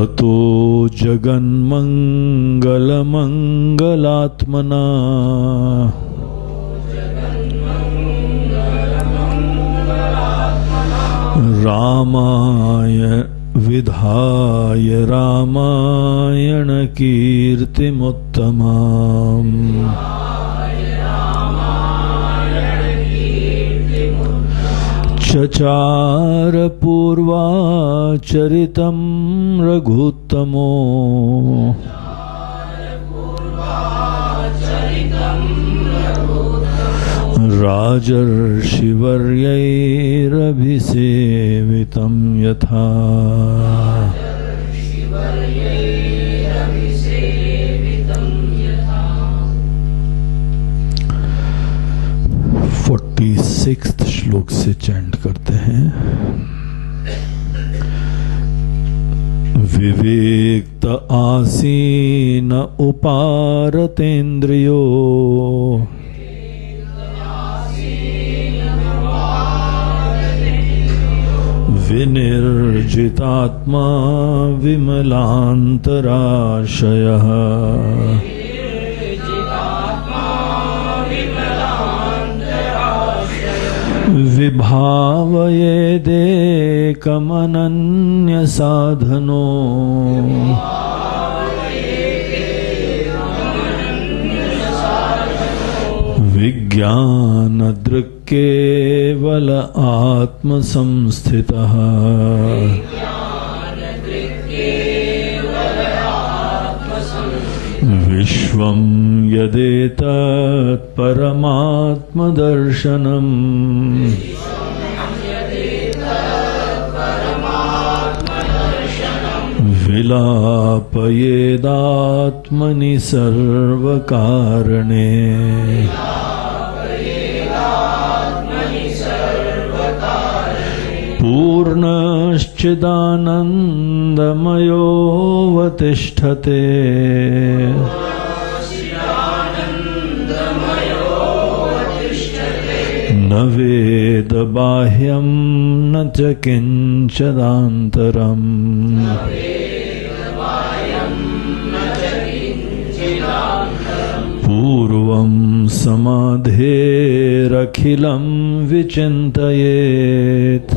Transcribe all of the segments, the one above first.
ततो जगन्मङ्गलमङ्गलात्मना रामाय विधाय रामायणकीर्तिमुत्तमाम् चचार पूर्वाचरितं रघुत्तमो राजर्षिवर्यैरभिसेवितं यथा 46th श्लोक से चैंट करते हैं। विवेक्त आसीन उपारतेन्द्रियो विनिर्जितात्मा विमलान्तराशयः विभावयेदेकमनन्यसाधनो विज्ञानदृक्केवल आत्मसंस्थितः विश्वं यदेतत् परमात्मदर्शनम् विलापयेदात्मनि सर्वकारणे पूर्णश्चिदानन्दमयोऽवतिष्ठते न वेद बाह्यं न च किञ्चिदान्तरम् पूर्वं समाधेरखिलं विचिन्तयेत्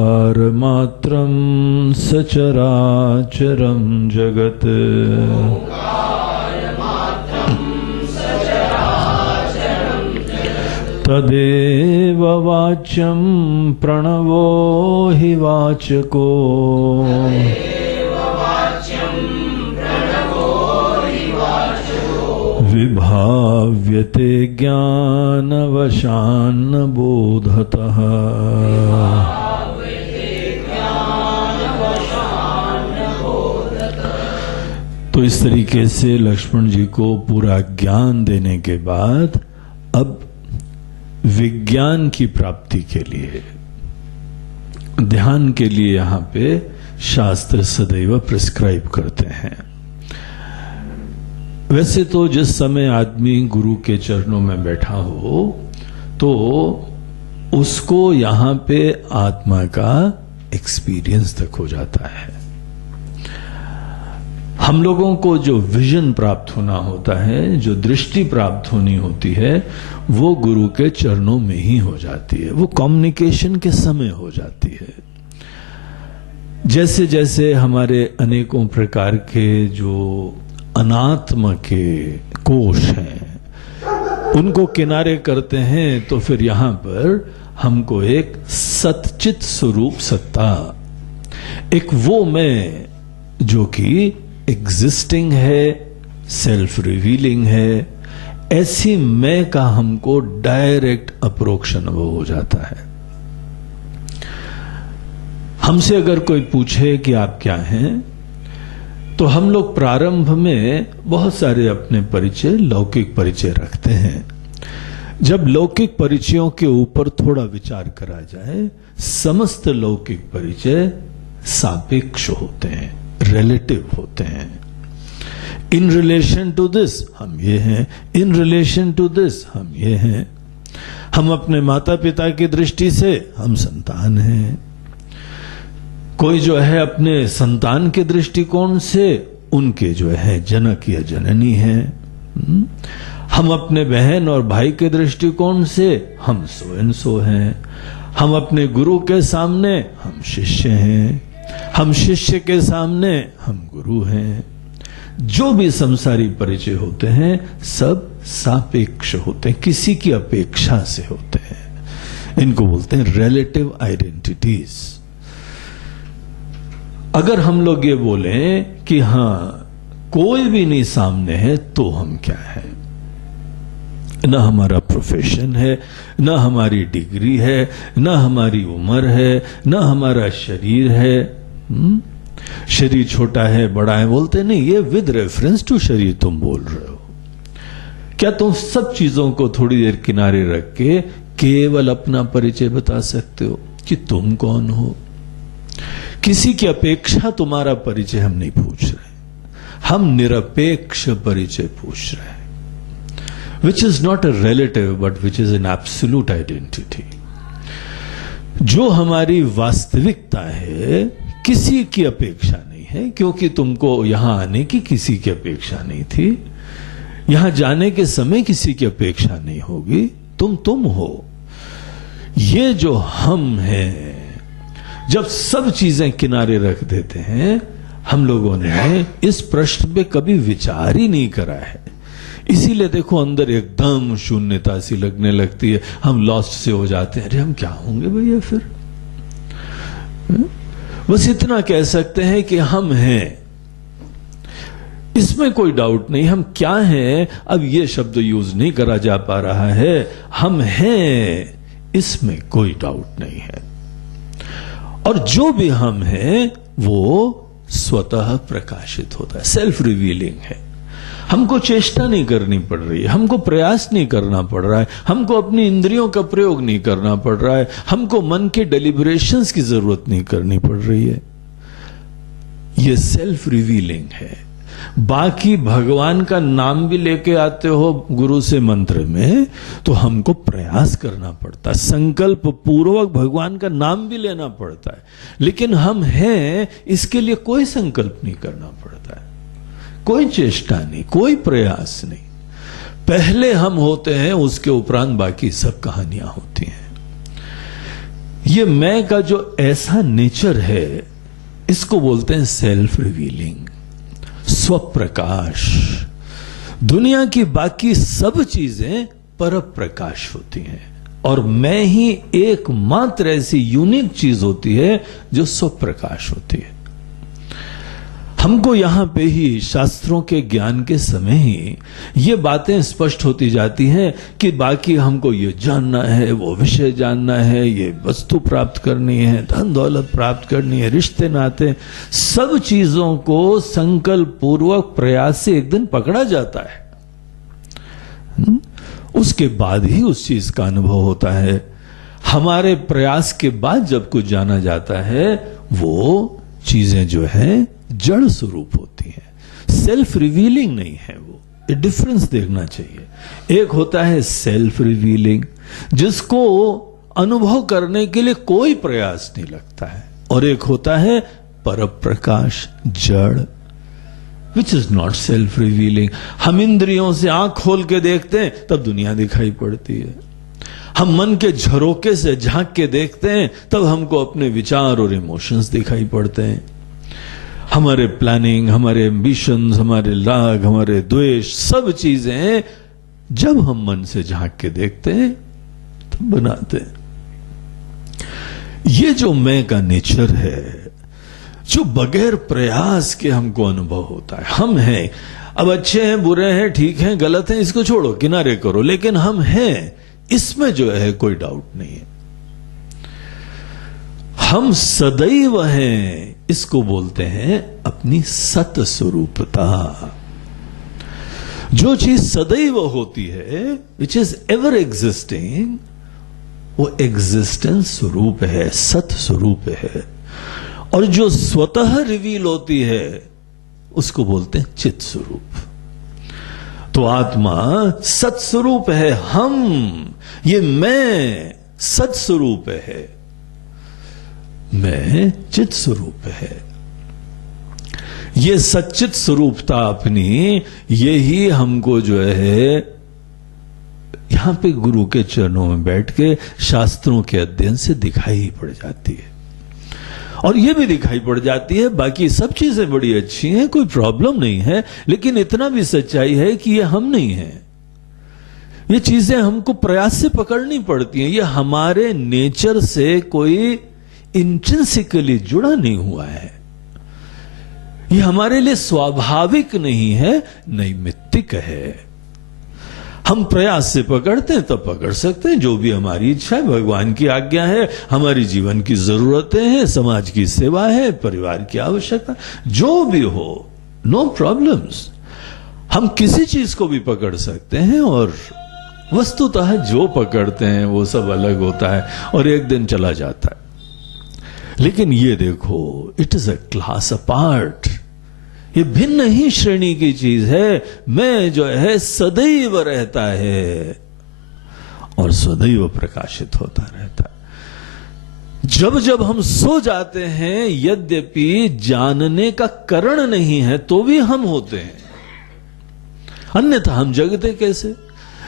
ओंकारमात्रं सचराचरं जगत् तदेव वाच्यं प्रणवो हि वाचको विभाव्यते ज्ञानवशान्न बोधतः तो इस तरीके से लक्ष्मण जी को पूरा ज्ञान देने के बाद अब विज्ञान की प्राप्ति के लिए ध्यान के लिए यहां पे शास्त्र सदैव प्रिस्क्राइब करते हैं। वैसे तो जिस समय आदमी गुरु के चरणों में बैठा हो तो उसको यहां पे आत्मा का एक्सपीरियंस तक हो जाता है। हम लोगों को जो विजन प्राप्त होना होता है, जो दृष्टि प्राप्त होनी होती है, वो गुरु के चरणों में ही हो जाती है। वो कम्युनिकेशन के समय हो जाती है। जैसे जैसे हमारे अनेकों प्रकार के जो अनात्म के कोश हैं उनको किनारे करते हैं तो फिर यहां पर हमको एक सच्चित स्वरूप सत्ता, एक वो मैं जो कि एग्जिस्टिंग है, सेल्फ रिवीलिंग है, ऐसी मैं का हमको डायरेक्ट अप्रोक्ष अनुभव हो जाता है। हमसे अगर कोई पूछे कि आप क्या हैं, तो हम लोग प्रारंभ में बहुत सारे अपने परिचय, लौकिक परिचय रखते हैं। जब लौकिक परिचयों के ऊपर थोड़ा विचार करा जाए, समस्त लौकिक परिचय सापेक्ष होते हैं, रिलेटिव होते हैं। इन रिलेशन टू दिस हम ये हैं, इन रिलेशन टू दिस हम ये हैं। हम अपने माता पिता की दृष्टि से हम संतान हैं। कोई जो है अपने संतान के दृष्टिकोण से उनके जो है जनक या जननी है। हम अपने बहन और भाई के दृष्टिकोण से हम सो एंड सो हैं। हम अपने गुरु के सामने हम शिष्य हैं, हम शिष्य के सामने हम गुरु हैं। जो भी संसारी परिचय होते हैं सब सापेक्ष होते हैं, किसी की अपेक्षा से होते हैं। इनको बोलते हैं रिलेटिव आइडेंटिटीज। अगर हम लोग ये बोलें कि हां कोई भी नहीं सामने है तो हम क्या है? ना हमारा प्रोफेशन है, ना हमारी डिग्री है, ना हमारी उम्र है, ना हमारा शरीर है। शरीर छोटा है बड़ा है बोलते नहीं, ये विद रेफरेंस टू शरीर तुम बोल रहे हो। क्या तुम सब चीजों को थोड़ी देर किनारे रख के केवल अपना परिचय बता सकते हो कि तुम कौन हो? किसी की अपेक्षा तुम्हारा परिचय हम नहीं पूछ रहे, हम निरपेक्ष परिचय पूछ रहे हैं, which is not a relative but which is an absolute identity। जो हमारी वास्तविकता है किसी की अपेक्षा नहीं है, क्योंकि तुमको यहां आने की किसी की अपेक्षा नहीं थी, यहां जाने के समय किसी की अपेक्षा नहीं होगी, तुम हो। ये जो हम हैं, जब सब चीजें किनारे रख देते हैं, हम लोगों ने इस प्रश्न पे कभी विचार ही नहीं करा है। इसीलिए देखो अंदर एकदम शून्यता सी लगने लगती है, हम लॉस्ट से हो जाते हैं। अरे हम क्या होंगे भैया फिर? बस इतना कह सकते हैं कि हम हैं, इसमें कोई डाउट नहीं। हम क्या हैं अब ये शब्द यूज नहीं करा जा पा रहा है, हम हैं इसमें कोई डाउट नहीं है। और जो भी हम हैं वो स्वतः प्रकाशित होता है, सेल्फ रिवीलिंग है। हमको चेष्टा नहीं करनी पड़ रही है, हमको प्रयास नहीं करना पड़ रहा है, हमको अपनी इंद्रियों का प्रयोग नहीं करना पड़ रहा है, हमको मन के डेलिब्रेशंस की जरूरत नहीं करनी पड़ रही है। ये सेल्फ रिवीलिंग है। बाकी भगवान का नाम भी लेके आते हो गुरु से मंत्र में तो हमको प्रयास करना पड़ता है, संकल्प पूर्वक भगवान का नाम भी लेना पड़ता है। लेकिन हम हैं इसके लिए कोई संकल्प नहीं करना पड़ता है, कोई चेष्टा नहीं, कोई प्रयास नहीं। पहले हम होते हैं, उसके उपरांत बाकी सब कहानियां होती हैं। ये मैं का जो ऐसा नेचर है इसको बोलते हैं सेल्फ रिवीलिंग, स्वप्रकाश। दुनिया की बाकी सब चीजें पर प्रकाश होती हैं और मैं ही एकमात्र ऐसी यूनिक चीज होती है जो स्वप्रकाश होती है। हमको यहां पे ही शास्त्रों के ज्ञान के समय ही ये बातें स्पष्ट होती जाती हैं कि बाकी हमको ये जानना है, वो विषय जानना है, ये वस्तु प्राप्त करनी है, धन दौलत प्राप्त करनी है, रिश्ते नाते, सब चीजों को संकल्प पूर्वक प्रयास से एक दिन पकड़ा जाता है। उसके बाद ही उस चीज का अनुभव होता है। हमारे प्रयास के बाद जब कुछ जाना जाता है वो चीजें जो है जड़ स्वरूप होती है, सेल्फ रिवीलिंग नहीं है। वो ये डिफरेंस देखना चाहिए। एक होता है सेल्फ रिवीलिंग जिसको अनुभव करने के लिए कोई प्रयास नहीं लगता है, और एक होता है पर प्रकाश जड़, which is not self revealing. हम इंद्रियों से आंख खोल के देखते हैं तब दुनिया दिखाई पड़ती है, हम मन के झरोके से झांक के देखते हैं तब हमको अपने विचार और इमोशंस दिखाई पड़ते हैं। हमारे प्लानिंग, हमारे एम्बिशंस, हमारे राग, हमारे द्वेष, सब चीजें जब हम मन से झांक के देखते हैं तब बनाते हैं। ये जो मैं का नेचर है जो बगैर प्रयास के हमको अनुभव होता है। हम हैं, अब अच्छे हैं, बुरे हैं, ठीक हैं, गलत हैं, इसको छोड़ो, किनारे करो, लेकिन हम हैं, इसमें जो है कोई डाउट नहीं है। हम सदैव हैं, इसको बोलते हैं अपनी सत स्वरूपता। जो चीज सदैव होती है, विच इज एवर एग्जिस्टिंग, वो एग्जिस्टेंस स्वरूप है, सत स्वरूप है। और जो स्वतः रिवील होती है उसको बोलते हैं चित स्वरूप। तो आत्मा सत्स्वरूप है, हम, ये मैं सत्स्वरूप है, मैं चित स्वरूप है। ये सच्चित स्वरूपता अपनी, यही हमको जो है यहां पे गुरु के चरणों में बैठ के शास्त्रों के अध्ययन से दिखाई पड़ जाती है। और ये भी दिखाई पड़ जाती है, बाकी सब चीजें बड़ी अच्छी हैं, कोई प्रॉब्लम नहीं है, लेकिन इतना भी सच्चाई है कि ये हम नहीं है। ये चीजें हमको प्रयास से पकड़नी पड़ती हैं, ये हमारे नेचर से कोई इंट्रिंसिकली जुड़ा नहीं हुआ है, ये हमारे लिए स्वाभाविक नहीं है, नैमित्तिक है। हम प्रयास से पकड़ते हैं तब पकड़ सकते हैं, जो भी हमारी इच्छा है, भगवान की आज्ञा है, हमारी जीवन की जरूरतें हैं, समाज की सेवा है, परिवार की आवश्यकता, जो भी हो, नो प्रॉब्लम्स। हम किसी चीज को भी पकड़ सकते हैं, और वस्तुतः जो पकड़ते हैं वो सब अलग होता है और एक दिन चला जाता है। लेकिन ये देखो, it is a class apart, ये भिन्न ही श्रेणी की चीज है। मैं जो है सदैव रहता है और सदैव प्रकाशित होता रहता है। जब जब हम सो जाते हैं, यद्यपि जानने का कारण नहीं है तो भी हम होते हैं, अन्यथा हम जगते कैसे?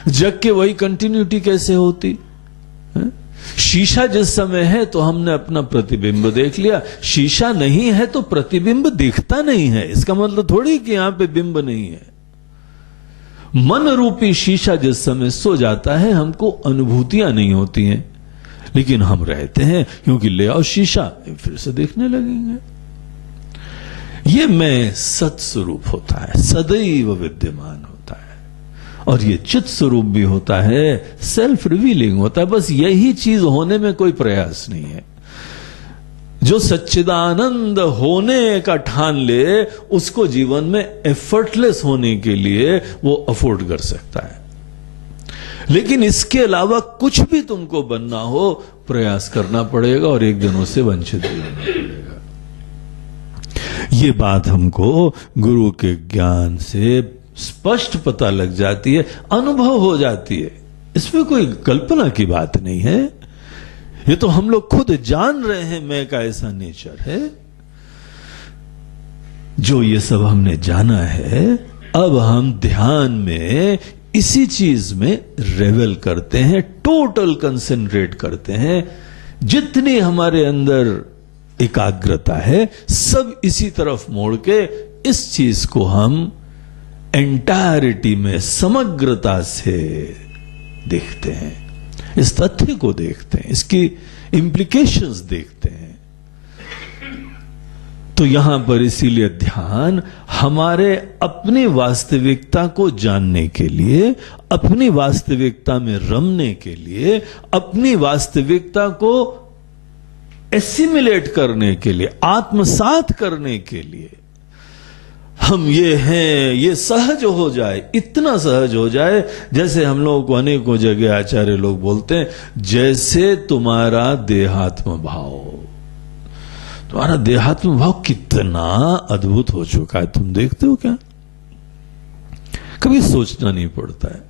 जग के वही कंटिन्यूटी कैसे होती है? शीशा जिस समय है तो हमने अपना प्रतिबिंब देख लिया, शीशा नहीं है तो प्रतिबिंब दिखता नहीं है, इसका मतलब थोड़ी कि यहां पे बिंब नहीं है। मन रूपी शीशा जिस समय सो जाता है, हमको अनुभूतियां नहीं होती हैं, लेकिन हम रहते हैं, क्योंकि ले आओ शीशा, फिर से देखने लगेंगे। ये मैं सत्स्वरूप होता है, सदैव विद्यमान होता है, और ये चित स्वरूप भी होता है, सेल्फ रिवीलिंग होता है। बस यही चीज होने में कोई प्रयास नहीं है। जो सच्चिदानंद होने का ठान ले, उसको जीवन में एफर्टलेस होने के लिए वो अफोर्ड कर सकता है, लेकिन इसके अलावा कुछ भी तुमको बनना हो, प्रयास करना पड़ेगा और एक दिन उससे वंचित भी होना पड़ेगा। ये बात हमको गुरु के ज्ञान से स्पष्ट पता लग जाती है, अनुभव हो जाती है, इसमें कोई कल्पना की बात नहीं है। ये तो हम लोग खुद जान रहे हैं, मैं का ऐसा नेचर है। जो ये सब हमने जाना है, अब हम ध्यान में इसी चीज में रेवल करते हैं, टोटल कंसेंट्रेट करते हैं। जितनी हमारे अंदर एकाग्रता है, सब इसी तरफ मोड़ के इस चीज को हम एंटायरिटी में, समग्रता से देखते हैं, इस तथ्य को देखते हैं, इसकी इंप्लीकेशंस देखते हैं। तो यहां पर इसीलिए ध्यान हमारे अपनी वास्तविकता को जानने के लिए, अपनी वास्तविकता में रमने के लिए, अपनी वास्तविकता को एसिमिलेट करने के लिए, आत्मसात करने के लिए, हम ये हैं, ये सहज हो जाए, इतना सहज हो जाए, जैसे हम लोगों को अनेकों जगह आचार्य लोग बोलते हैं, जैसे तुम्हारा देहात्म भाव। तुम्हारा देहात्म भाव कितना अद्भुत हो चुका है, तुम देखते हो क्या? कभी सोचना नहीं पड़ता है।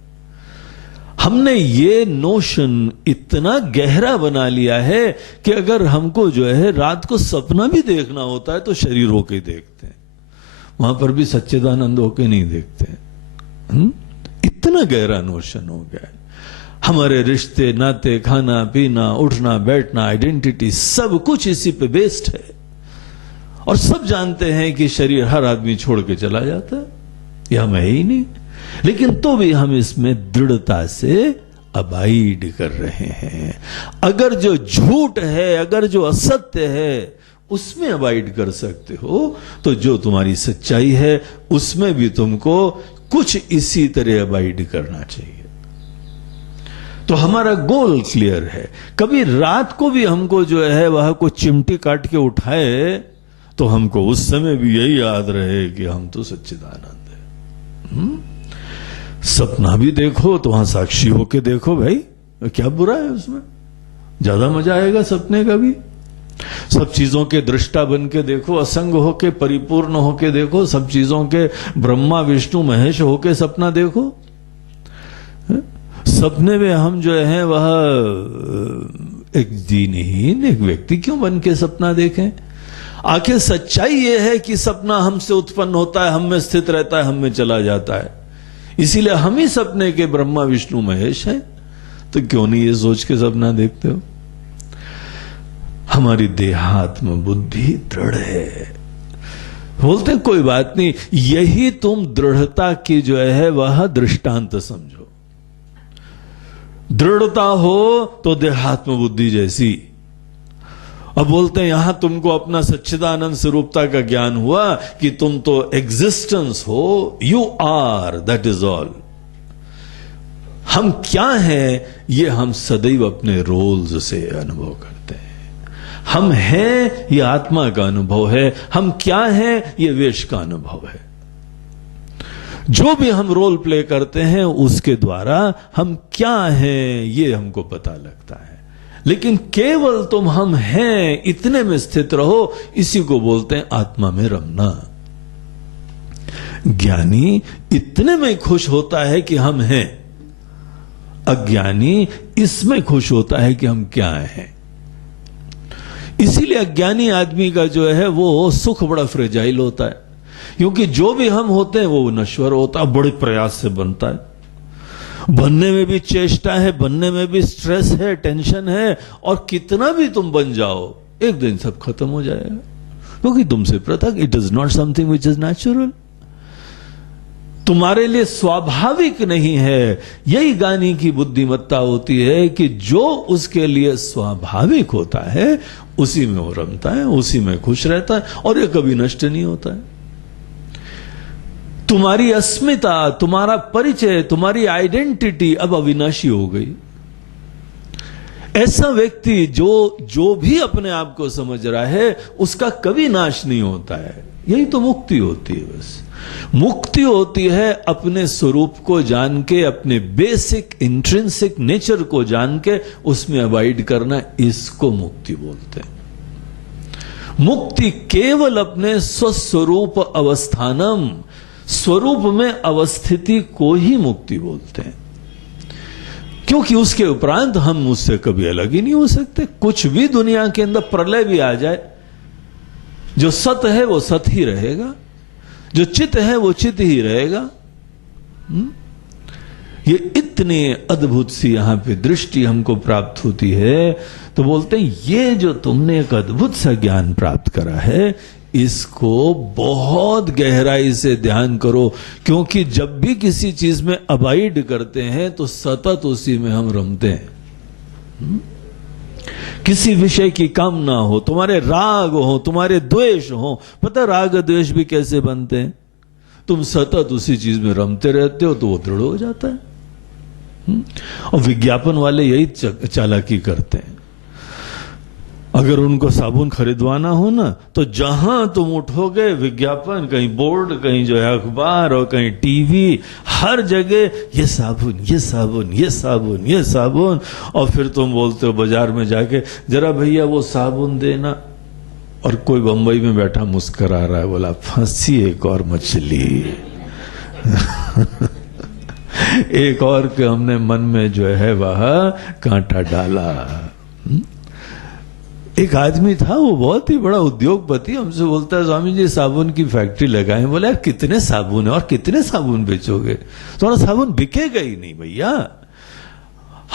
हमने ये नोशन इतना गहरा बना लिया है कि अगर हमको जो है रात को सपना भी देखना होता है तो शरीर होके देखते हैं, वहां पर भी सच्चिदानंद होके नहीं देखते। इतना गहरा नोशन हो गया है। हमारे रिश्ते, नाते, खाना पीना, उठना बैठना, आइडेंटिटी, सब कुछ इसी पे बेस्ड है। और सब जानते हैं कि शरीर हर आदमी छोड़ के चला जाता है, यह हम है ही नहीं, लेकिन तो भी हम इसमें दृढ़ता से अबाइड कर रहे हैं। अगर जो झूठ है, अगर जो असत्य है, उसमें अबाइड कर सकते हो, तो जो तुम्हारी सच्चाई है उसमें भी तुमको कुछ इसी तरह अबाइड करना चाहिए। तो हमारा गोल क्लियर है। कभी रात को भी हमको जो है वह कोई चिमटी काट के उठाए तो हमको उस समय भी यही याद रहे कि हम तो सच्चिदानंद है। सपना भी देखो तो वहां साक्षी होके देखो भाई, क्या बुरा है उसमें? ज्यादा मजा आएगा सपने का भी। सब चीजों के दृष्टा बन के देखो, असंग होके परिपूर्ण होके देखो, सब चीजों के ब्रह्मा विष्णु महेश होके सपना देखो। सपने में हम जो है वह एक दीनहीन एक व्यक्ति क्यों बन के सपना देखें? आखिर सच्चाई यह है कि सपना हमसे उत्पन्न होता है, हम में स्थित रहता है, हम में चला जाता है। इसीलिए हम ही सपने के ब्रह्मा विष्णु महेश हैं। तो क्यों नहीं ये सोच के सपना देखते हो? हमारी देहात्म बुद्धि दृढ़ है। बोलते हैं कोई बात नहीं, यही तुम दृढ़ता की जो है वह दृष्टांत समझो। दृढ़ता हो तो देहात्म बुद्धि जैसी। अब बोलते हैं यहां तुमको अपना सच्चिदानंद स्वरूपता का ज्ञान हुआ कि तुम तो एग्जिस्टेंस हो, you are, that is all. हम क्या हैं ये हम सदैव अपने रोल्स से अनुभव करते हैं। हम हैं ये आत्मा का अनुभव है, हम क्या हैं ये वेश का अनुभव है। जो भी हम रोल प्ले करते हैं उसके द्वारा हम क्या हैं ये हमको पता लगता है। लेकिन केवल तुम हम हैं इतने में स्थित रहो, इसी को बोलते हैं आत्मा में रमना। ज्ञानी इतने में खुश होता है कि हम हैं, अज्ञानी इसमें खुश होता है कि हम क्या हैं। इसीलिए अज्ञानी आदमी का जो है वो सुख बड़ा फ्रेजाइल होता है, क्योंकि जो भी हम होते हैं वो नश्वर होता है, बड़े प्रयास से बनता है। बनने में भी चेष्टा है, बनने में भी स्ट्रेस है, टेंशन है, और कितना भी तुम बन जाओ एक दिन सब खत्म हो जाएगा, क्योंकि तुमसे पृथक। It is not something which is natural, तुम्हारे लिए स्वाभाविक नहीं है। यही ज्ञानी की बुद्धिमत्ता होती है कि जो उसके लिए स्वाभाविक होता है उसी में वो रमता है, उसी में खुश रहता है, और ये कभी नष्ट नहीं होता है। तुम्हारी अस्मिता, तुम्हारा परिचय, तुम्हारी आइडेंटिटी अब अविनाशी हो गई। ऐसा व्यक्ति जो भी अपने आप को समझ रहा है उसका कभी नाश नहीं होता है। यही तो मुक्ति होती है। बस मुक्ति होती है अपने स्वरूप को जान के, अपने बेसिक इंट्रिंसिक नेचर को जान के उसमें अवॉइड करना, इसको मुक्ति बोलते हैं। मुक्ति केवल अपने स्वस्वरूप अवस्थानम, स्वरूप में अवस्थिति को ही मुक्ति बोलते हैं, क्योंकि उसके उपरांत हम उससे कभी अलग ही नहीं हो सकते। कुछ भी दुनिया के अंदर प्रलय भी आ जाए, जो सत है वो सत ही रहेगा, जो चित है वो चित ही रहेगा। ये इतनी अद्भुत सी यहां पे दृष्टि हमको प्राप्त होती है। तो बोलते हैं ये जो तुमने एक अद्भुत सा ज्ञान प्राप्त करा है, इसको बहुत गहराई से ध्यान करो, क्योंकि जब भी किसी चीज में अबाइड करते हैं तो सतत उसी में हम रमते हैं। किसी विषय की कामना हो, तुम्हारे राग हो, तुम्हारे द्वेष हो, पता राग द्वेष भी कैसे बनते हैं? तुम सतत उसी चीज में रमते रहते हो तो वो दृढ़ हो जाता है। और विज्ञापन वाले यही चालाकी करते हैं। अगर उनको साबुन खरीदवाना हो ना, तो जहां तुम उठोगे विज्ञापन, कहीं बोर्ड, कहीं जो है अखबार, और कहीं टीवी, हर जगह ये साबुन, ये साबुन, ये साबुन, ये साबुन। और फिर तुम बोलते हो बाजार में जाके, जरा भैया वो साबुन देना, और कोई बंबई में बैठा मुस्कुरा रहा है, बोला फंसी एक और मछली। एक और के हमने मन में जो है वह कांटा डाला। एक आदमी था, वो बहुत ही बड़ा उद्योगपति, हमसे बोलता है स्वामी जी साबुन की फैक्ट्री लगाए। बोला यार कितने साबुन है और कितने साबुन बेचोगे? तुम्हारा साबुन बिकेगा ही नहीं भैया।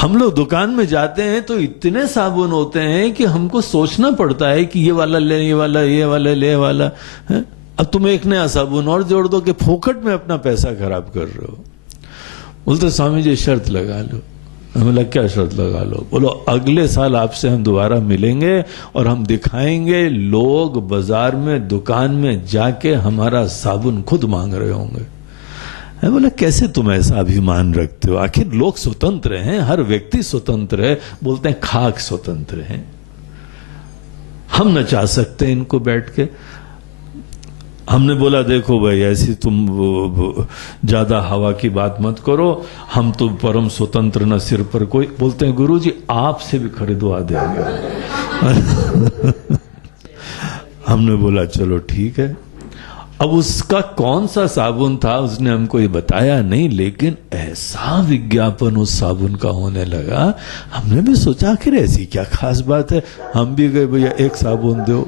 हम लोग दुकान में जाते हैं तो इतने साबुन होते हैं कि हमको सोचना पड़ता है कि ये वाला ले, ये वाला, ये वाला ले, वाला है? अब तुम एक नया साबुन और जोड़ दो कि फोकट में अपना पैसा खराब कर रहे हो। बोलते स्वामी जी शर्त लगा लो। बोला क्या शर्त लगा लो? बोलो अगले साल आपसे हम दोबारा मिलेंगे और हम दिखाएंगे, लोग बाजार में दुकान में जाके हमारा साबुन खुद मांग रहे होंगे। मैं बोला कैसे तुम ऐसा अभिमान रखते हो? आखिर लोग स्वतंत्र हैं, हर व्यक्ति स्वतंत्र है। बोलते हैं खाक स्वतंत्र है, हम नचा सकते हैं इनको बैठ के। हमने बोला देखो भाई ऐसी तुम ज्यादा हवा की बात मत करो, हम तो परम स्वतंत्र न सिर पर कोई। बोलते हैं गुरुजी आपसे भी खरीदवा देंगे। हमने बोला चलो ठीक है। अब उसका कौन सा साबुन था उसने हमको ये बताया नहीं, लेकिन ऐसा विज्ञापन उस साबुन का होने लगा, हमने भी सोचा आखिर ऐसी क्या खास बात है। हम भी गए, भैया एक साबुन दो।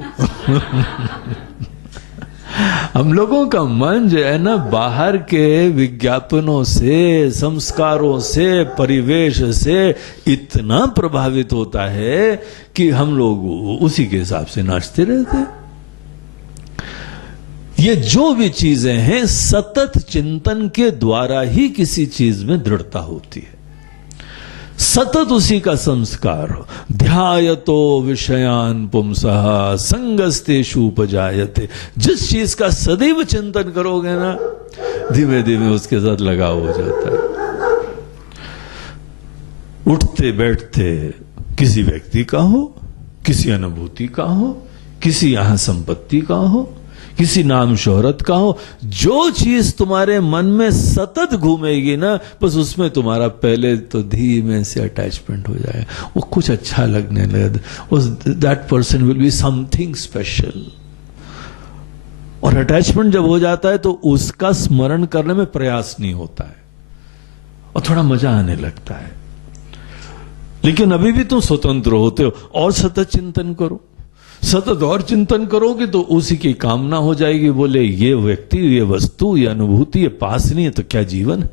हम लोगों का मन जो है ना बाहर के विज्ञापनों से, संस्कारों से, परिवेश से इतना प्रभावित होता है कि हम लोग उसी के हिसाब से नाचते रहते हैं। ये जो भी चीजें हैं सतत चिंतन के द्वारा ही किसी चीज में दृढ़ता होती है, सतत उसी का संस्कार हो। ध्यायतो विषयान पुंसः संगस्तेषु उपजायते। जिस चीज का सदैव चिंतन करोगे ना, धीमे धीमे उसके साथ लगाव हो जाता है। उठते बैठते किसी व्यक्ति का हो, किसी अनुभूति का हो, किसी यहां संपत्ति का हो, किसी नाम शोहरत का हो, जो चीज तुम्हारे मन में सतत घूमेगी ना, बस उसमें तुम्हारा पहले तो धीमे से अटैचमेंट हो जाएगा। वो कुछ अच्छा लगने लगे, that person will be something special. और अटैचमेंट जब हो जाता है तो उसका स्मरण करने में प्रयास नहीं होता है और थोड़ा मजा आने लगता है। लेकिन अभी भी तुम स्वतंत्र होते हो और सतत चिंतन करो, सतत और चिंतन करोगे तो उसी की कामना हो जाएगी। बोले ये व्यक्ति, ये वस्तु, ये अनुभूति, ये पास नहीं है तो क्या जीवन है।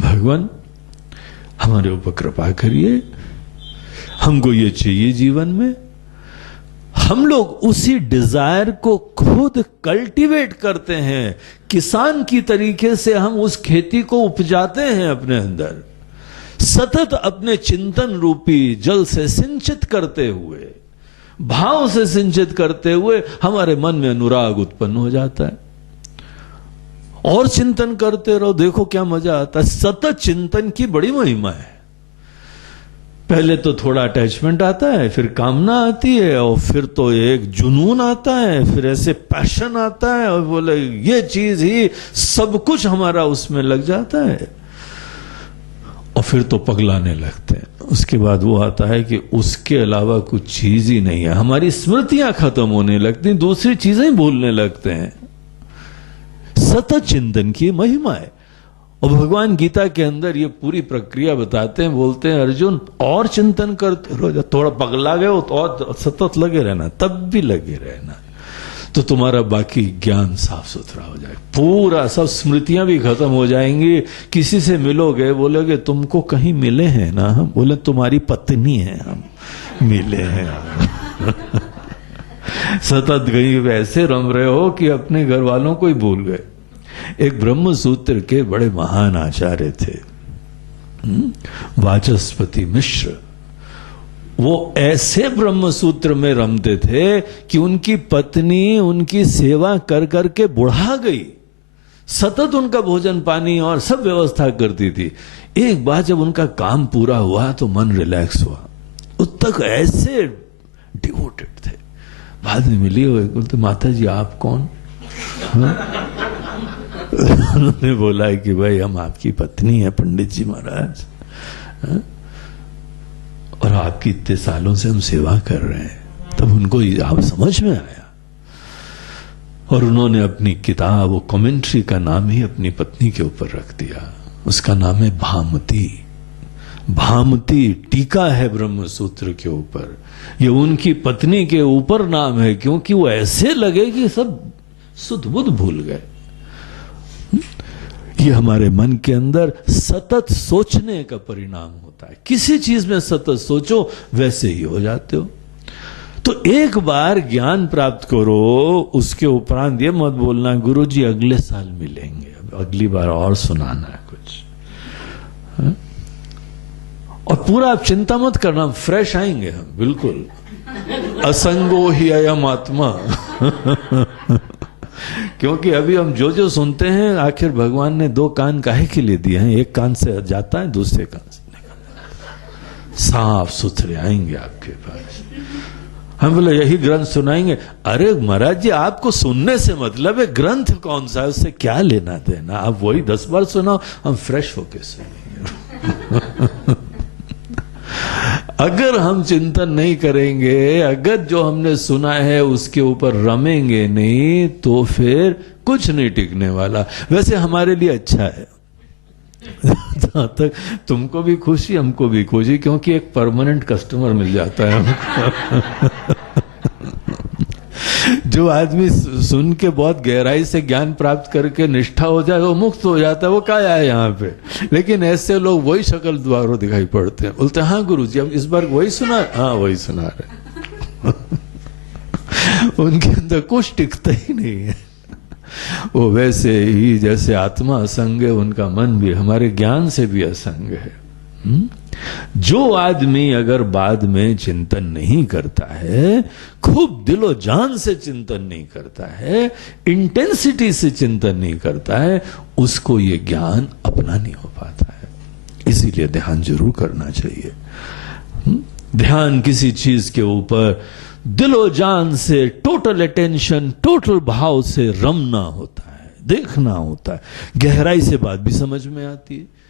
भगवान हमारे ऊपर कृपा करिए, हमको ये चाहिए जीवन में। हम लोग उसी डिजायर को खुद कल्टीवेट करते हैं, किसान की तरीके से हम उस खेती को उपजाते हैं अपने अंदर, सतत अपने चिंतन रूपी जल से सिंचित करते हुए, भाव से सिंचित करते हुए हमारे मन में अनुराग उत्पन्न हो जाता है। और चिंतन करते रहो, देखो क्या मजा आता है। सतत चिंतन की बड़ी महिमा है। पहले तो थोड़ा अटैचमेंट आता है, फिर कामना आती है, और फिर तो एक जुनून आता है, फिर ऐसे पैशन आता है, और बोले ये चीज ही सब कुछ हमारा उसमें लग जाता है, और फिर तो पगलाने लगते हैं। उसके बाद वो आता है कि उसके अलावा कुछ चीज ही नहीं है। हमारी स्मृतियां खत्म होने लगती हैं, दूसरी चीजें ही भूलने लगते हैं। सतत चिंतन की महिमा है। और भगवान गीता के अंदर ये पूरी प्रक्रिया बताते हैं, बोलते हैं अर्जुन और चिंतन करते रहो, जब थोड़ा पगला गए हो तो और सतत लगे रहना, तब भी लगे रहना, तो तुम्हारा बाकी ज्ञान साफ सुथरा हो जाए, पूरा सब स्मृतियां भी खत्म हो जाएंगी। किसी से मिलोगे, बोलोगे तुमको कहीं मिले हैं ना, हम बोले तुम्हारी पत्नी है, हम मिले हैं। सतत कहीं वैसे रम रहे हो कि अपने घर वालों को ही भूल गए। एक ब्रह्म सूत्र के बड़े महान आचार्य थे, वाचस्पति मिश्र। वो ऐसे ब्रह्म सूत्र में रमते थे कि उनकी पत्नी उनकी सेवा कर करके बुढ़ा गई, सतत उनका भोजन पानी और सब व्यवस्था करती थी। एक बार जब उनका काम पूरा हुआ तो मन रिलैक्स हुआ। उस तक ऐसे डिवोटेड थे। बाद में मिली हुए, बोलते माता जी आप कौन? उन्होंने बोला है कि भाई हम आपकी पत्नी है पंडित जी महाराज, और आपकी इतने सालों से हम सेवा कर रहे हैं। तब उनको आप समझ में आया, और उन्होंने अपनी किताब, वो कमेंट्री का नाम ही अपनी पत्नी के ऊपर रख दिया। उसका नाम है भामती। भामती टीका है ब्रह्म सूत्र के ऊपर। ये उनकी पत्नी के ऊपर नाम है, क्योंकि वो ऐसे लगे कि सब सुध बुध भूल गए। ये हमारे मन के अंदर सतत सोचने का परिणाम होता है। किसी चीज में सतत सोचो, वैसे ही हो जाते हो। तो एक बार ज्ञान प्राप्त करो, उसके उपरांत ये मत बोलना गुरु जी अगले साल मिलेंगे, अगली बार और सुनाना है कुछ। हा? और पूरा आप चिंता मत करना, फ्रेश आएंगे हम, बिल्कुल। असंगो ही अयम आत्मा। क्योंकि अभी हम जो जो सुनते हैं, आखिर भगवान ने दो कान काहे के लिए दिए हैं? एक कान से जाता है, दूसरे कान से निकलता। साफ सुथरे आएंगे आपके पास। हम बोले यही ग्रंथ सुनाएंगे। अरे महाराज जी, आपको सुनने से मतलब है, ग्रंथ कौन सा है उससे क्या लेना देना? आप वही 10 बार सुनाओ, हम फ्रेश होके सुनेंगे। अगर हम चिंतन नहीं करेंगे, अगर जो हमने सुना है उसके ऊपर रमेंगे नहीं, तो फिर कुछ नहीं टिकने वाला। वैसे हमारे लिए अच्छा है, जहां तक तुमको भी खुशी हमको भी खुशी, क्योंकि एक परमानेंट कस्टमर मिल जाता है हमको। जो आदमी सुन के बहुत गहराई से ज्ञान प्राप्त करके निष्ठा हो जाए, वो मुक्त हो जाता है, वो क्या आया यहाँ पे। लेकिन ऐसे लोग वही शक्ल द्वारों दिखाई पड़ते हैं, बोलते हैं हाँ गुरु जी अब इस बार वही सुना, हाँ वही सुना रहे। उनके अंदर कुछ टिकता ही नहीं है। वो वैसे ही जैसे आत्मा असंग है, उनका मन भी हमारे ज्ञान से भी असंग है। जो आदमी अगर बाद में चिंतन नहीं करता है, खूब दिलो जान से चिंतन नहीं करता है, इंटेंसिटी से चिंतन नहीं करता है, उसको ये ज्ञान अपना नहीं हो पाता है। इसीलिए ध्यान जरूर करना चाहिए। ध्यान किसी चीज के ऊपर दिलो जान से, टोटल अटेंशन, टोटल भाव से रमना होता है, देखना होता है। गहराई से बात भी समझ में आती है।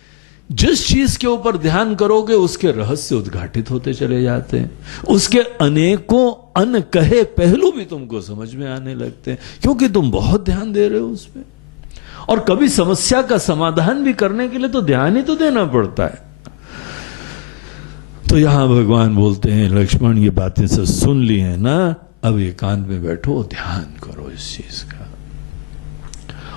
जिस चीज के ऊपर ध्यान करोगे उसके रहस्य उद्घाटित होते चले जाते हैं, उसके अनेकों अनकहे पहलू भी तुमको समझ में आने लगते हैं, क्योंकि तुम बहुत ध्यान दे रहे हो उसमें। और कभी समस्या का समाधान भी करने के लिए तो ध्यान ही तो देना पड़ता है। तो यहां भगवान बोलते हैं लक्ष्मण ये बातें सब सुन ली है ना, अब एकांत में बैठो, ध्यान करो इस चीज का।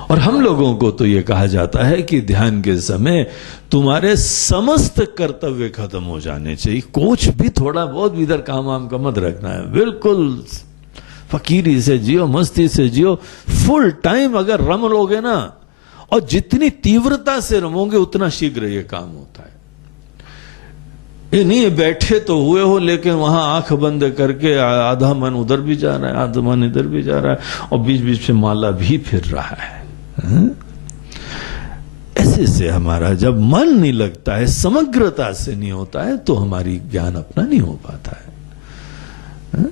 और हम लोगों को तो यह कहा जाता है कि ध्यान के समय तुम्हारे समस्त कर्तव्य खत्म हो जाने चाहिए। कुछ भी थोड़ा बहुत भी इधर काम वाम का मत रखना है, बिल्कुल फकीरी से जियो, मस्ती से जियो, फुल टाइम अगर रम लोगे ना, और जितनी तीव्रता से रमोगे उतना शीघ्र ये काम होता है। ये नहीं बैठे तो हुए हो, लेकिन वहां आंख बंद करके आधा मन उधर भी जा रहा है, आधा मन इधर भी जा रहा है, और बीच बीच में माला भी फिर रहा है। ऐसे से हमारा जब मन नहीं लगता है, समग्रता से नहीं होता है, तो हमारी ज्ञान अपना नहीं हो पाता है।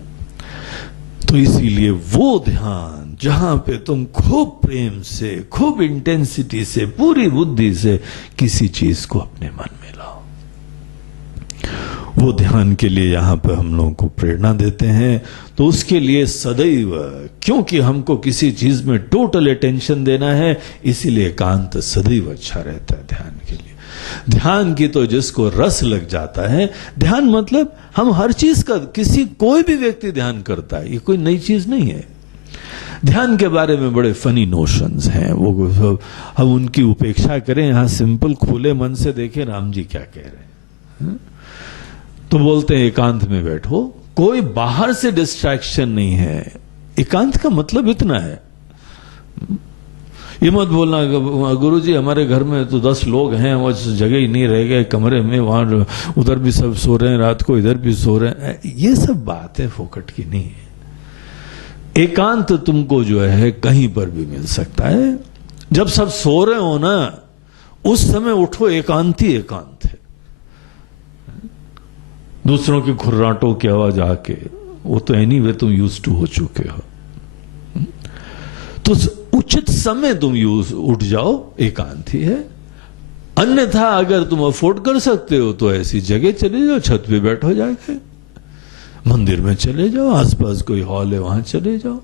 तो इसीलिए वो ध्यान जहां पे तुम खूब प्रेम से, खूब इंटेंसिटी से, पूरी बुद्धि से किसी चीज को अपने मन में लाओ, वो ध्यान के लिए यहां पे हम लोगों को प्रेरणा देते हैं। तो उसके लिए सदैव, क्योंकि हमको किसी चीज में टोटल अटेंशन देना है, इसीलिए एकांत सदैव अच्छा रहता है ध्यान के लिए। ध्यान की तो जिसको रस लग जाता है, ध्यान मतलब हम हर चीज का, कोई भी व्यक्ति ध्यान करता है, ये कोई नई चीज नहीं है। ध्यान के बारे में बड़े फनी नोशंस हैं, वो हम उनकी उपेक्षा करें, यहां सिंपल खुले मन से देखें राम जी क्या कह रहे हैं। तो बोलते हैं एकांत में बैठो, कोई बाहर से डिस्ट्रैक्शन नहीं है। एकांत का मतलब इतना है, ये मत बोलना गुरुजी हमारे घर में तो 10 लोग हैं, वो जगह ही नहीं रह गए कमरे में, वहां उधर भी सब सो रहे हैं, रात को इधर भी सो रहे हैं। ये सब बातें फोकट की नहीं है। एकांत तुमको जो है कहीं पर भी मिल सकता है। जब सब सो रहे हो ना, उस समय उठो, एकांत ही एकांत है। दूसरों की खुर्राटों की आवाज आके, वो तो एनीवे तुम यूज टू हो चुके हो। तो उचित समय तुम उठ जाओ, एकांत ही है। अन्यथा अगर तुम अफोर्ड कर सकते हो तो ऐसी जगह चले जाओ, छत पे बैठो, जाके मंदिर में चले जाओ, आसपास कोई हॉल है वहां चले जाओ,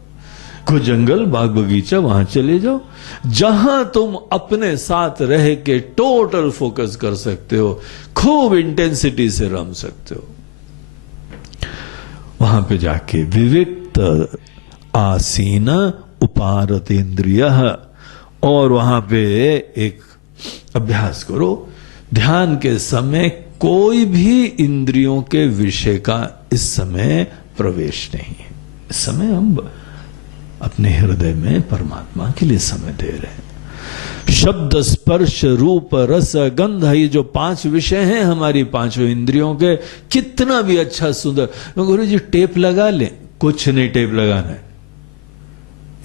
कोई जंगल बाग बगीचा वहां चले जाओ, जहां तुम अपने साथ रह के टोटल फोकस कर सकते हो, खूब इंटेंसिटी से रम सकते हो। वहां पे जाके विविक्त आसीन उपारत इंद्रिय, और वहां पे एक अभ्यास करो, ध्यान के समय कोई भी इंद्रियों के विषय का इस समय प्रवेश नहीं है। इस समय हम अपने हृदय में परमात्मा के लिए समय दे रहे हैं। शब्द, स्पर्श, रूप, रस, गंध, ये जो 5 विषय हैं हमारी 5 इंद्रियों के, कितना भी अच्छा सुंदर, गुरु जी टेप लगा ले, कुछ नहीं टेप लगाना है।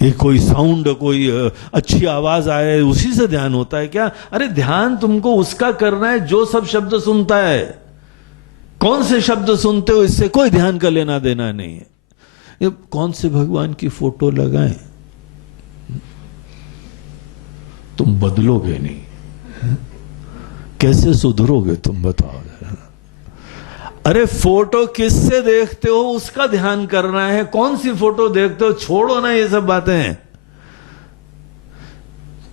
ये कोई साउंड, कोई अच्छी आवाज आए, उसी से ध्यान होता है क्या? अरे ध्यान तुमको उसका करना है जो सब शब्द सुनता है। कौन से शब्द सुनते हो, इससे कोई ध्यान का लेना देना नहीं है। ये कौन से भगवान की फोटो लगाएं, तुम बदलोगे नहीं, कैसे सुधरोगे तुम बताओ। अरे फोटो किससे देखते हो उसका ध्यान करना है, कौन सी फोटो देखते हो छोड़ो ना ये सब बातें।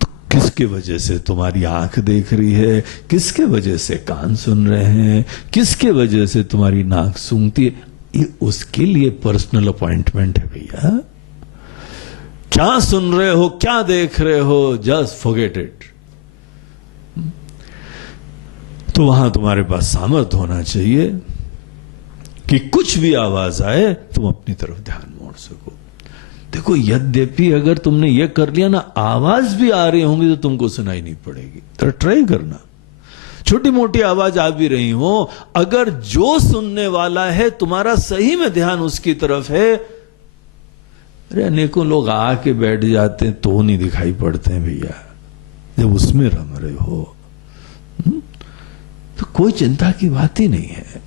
तो किसकी वजह से तुम्हारी आंख देख रही है, किसके वजह से कान सुन रहे हैं, किसके वजह से तुम्हारी नाक सूंघती है, ये उसके लिए पर्सनल अपॉइंटमेंट है भैया। क्या सुन रहे हो, क्या देख रहे हो, जस्ट फॉरगेट इट। तो वहां तुम्हारे पास सामर्थ्य होना चाहिए कि कुछ भी आवाज आए तुम अपनी तरफ ध्यान मोड़ सको। देखो यद्यपि अगर तुमने ये कर लिया ना, आवाज भी आ रही होंगी तो तुमको सुनाई नहीं पड़ेगी। तो ट्राई करना, छोटी मोटी आवाज आ भी रही हो, अगर जो सुनने वाला है तुम्हारा सही में ध्यान उसकी तरफ है। अरे अनेकों लोग आके बैठ जाते हैं तो नहीं दिखाई पड़ते हैं भैया, जब उसमें रम रहे हो तो कोई चिंता की बात ही नहीं है।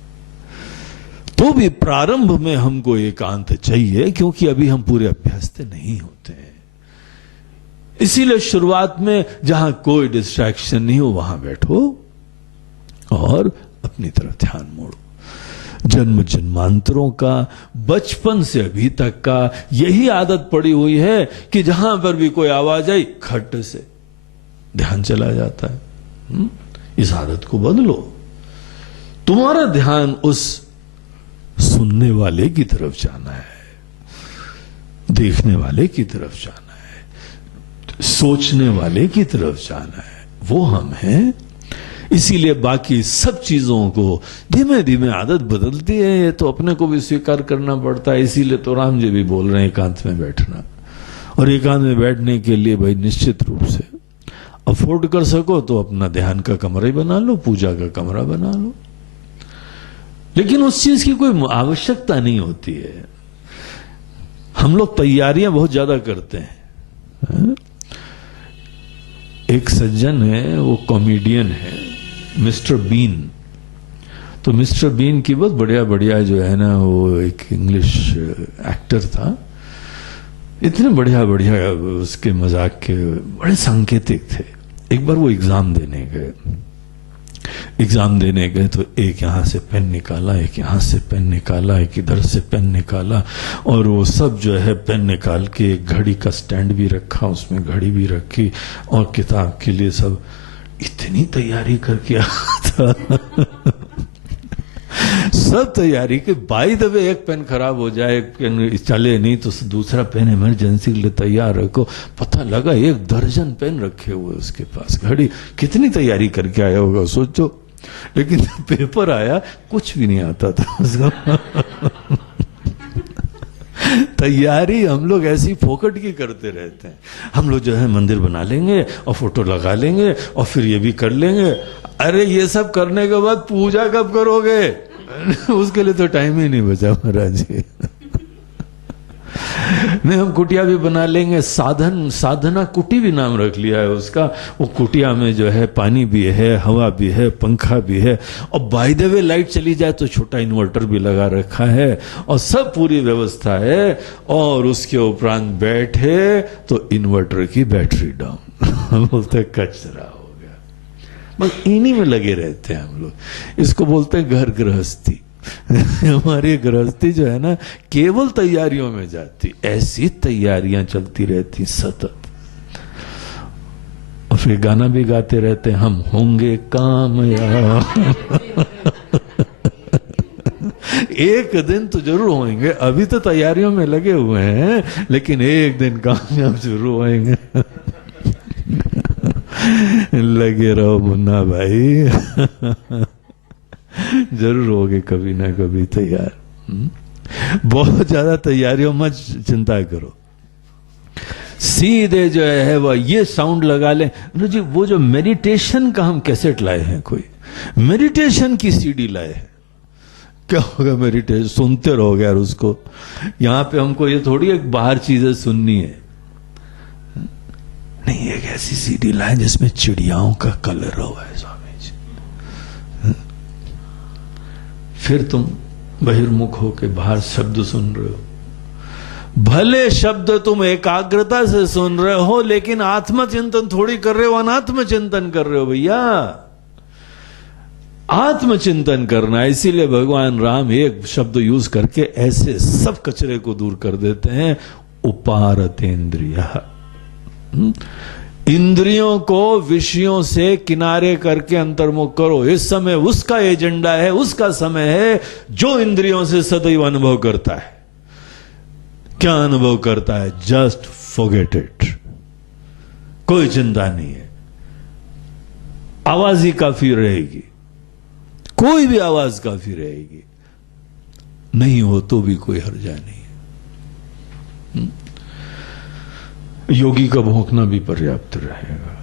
तो भी प्रारंभ में हमको एकांत चाहिए, क्योंकि अभी हम पूरे अभ्यस्त नहीं होते हैं। इसीलिए शुरुआत में जहां कोई डिस्ट्रैक्शन नहीं हो वहां बैठो और अपनी तरफ ध्यान मोड़ो। जन्म जन्मांतरों का, बचपन से अभी तक का यही आदत पड़ी हुई है कि जहां पर भी कोई आवाज आई खट से ध्यान चला जाता है। इस आदत को बदलो। तुम्हारा ध्यान उस सुनने वाले की तरफ जाना है, देखने वाले की तरफ जाना है, सोचने वाले की तरफ जाना है, वो हम हैं। इसीलिए बाकी सब चीजों को धीमे धीमे आदत बदलती है, ये तो अपने को भी स्वीकार करना पड़ता है। इसीलिए तो राम जी भी बोल रहे हैं एकांत में बैठना। और एकांत में बैठने के लिए भाई निश्चित रूप से अफोर्ड कर सको तो अपना ध्यान का कमरा ही बना लो, पूजा का कमरा बना लो, लेकिन उस चीज की कोई आवश्यकता नहीं होती है। हम लोग तैयारियां बहुत ज्यादा करते हैं। एक सज्जन है, वो कॉमेडियन है, मिस्टर बीन। तो मिस्टर बीन की बहुत बढ़िया बढ़िया जो है ना, वो एक इंग्लिश एक्टर था, इतने बढ़िया बढ़िया उसके मजाक के बड़े सांकेतिक थे। एक बार वो एग्जाम देने गए तो एक यहां से पेन निकाला, एक यहां से पेन निकाला, एक इधर से पेन निकाला, और वो सब जो है पेन निकाल के एक घड़ी का स्टैंड भी रखा, उसमें घड़ी भी रखी, और किताब के लिए सब इतनी तैयारी करके आया था। सब तैयारी के बाय द वे एक पेन खराब हो जाए, एक पेन चले नहीं तो दूसरा पेन इमरजेंसी के लिए तैयार रखो। पता लगा 1 दर्जन पेन रखे हुए उसके पास। घड़ी कितनी तैयारी करके आया होगा सोचो। लेकिन पेपर आया, कुछ भी नहीं आता था उसको। तैयारी हम लोग ऐसी फोकट की करते रहते हैं। हम लोग जो है मंदिर बना लेंगे और फोटो लगा लेंगे और फिर ये भी कर लेंगे। अरे ये सब करने के बाद पूजा कब करोगे? उसके लिए तो टाइम ही नहीं बचा महाराज जी। नहीं, हम कुटिया भी बना लेंगे, साधना कुटी भी नाम रख लिया है उसका। वो कुटिया में जो है पानी भी है, हवा भी है, पंखा भी है, और बाय द वे लाइट चली जाए तो छोटा इन्वर्टर भी लगा रखा है, और सब पूरी व्यवस्था है। और उसके उपरांत बैठे तो इन्वर्टर की बैटरी डाउन। बोलते कचरा हो गया। बस इन्हीं में लगे रहते हैं हम लोग। इसको बोलते हैं घर गृहस्थी। हमारी गृहस्थी जो है ना, केवल तैयारियों में जाती, ऐसी तैयारियां चलती रहती सतत। और फिर गाना भी गाते रहते, हम होंगे कामयाब। एक दिन तो जरूर होंगे, अभी तो तैयारियों में लगे हुए हैं, लेकिन एक दिन कामयाब जरूर होंगे। लगे रहो मुन्ना भाई, जरूर होगे कभी ना कभी तैयार। बहुत ज्यादा तैयारियों मत चिंता करो, सीधे जो है वह ये साउंड लगा ले। जी वो जो मेडिटेशन का हम कैसेट लाए हैं, कोई मेडिटेशन की सीडी लाए हैं, क्या होगा मेडिटेशन? सुनते रहोगे यार उसको। यहां पे हमको ये थोड़ी एक बाहर चीजें सुननी है, नहीं, एक ऐसी सीडी लाए जिसमें चिड़ियाओं का कलर हो है स्वामी जी। फिर तुम बहिर्मुख होके बाहर शब्द सुन रहे हो। भले शब्द तुम एकाग्रता से सुन रहे हो, लेकिन आत्म चिंतन थोड़ी कर रहे हो, अनात्म चिंतन कर रहे हो भैया। आत्मचिंतन करना। इसीलिए भगवान राम एक शब्द यूज करके ऐसे सब कचरे को दूर कर देते हैं, उपारतेन्द्रिय। इंद्रियों को विषयों से किनारे करके अंतर्मुख करो। इस समय उसका एजेंडा है, उसका समय है जो इंद्रियों से सदैव अनुभव करता है। क्या अनुभव करता है? Just forget it. कोई चिंता नहीं है, आवाज ही काफी रहेगी, कोई भी आवाज काफी रहेगी, नहीं हो तो भी कोई हर्जा नहीं है। योगी का भौंकना भी पर्याप्त रहेगा,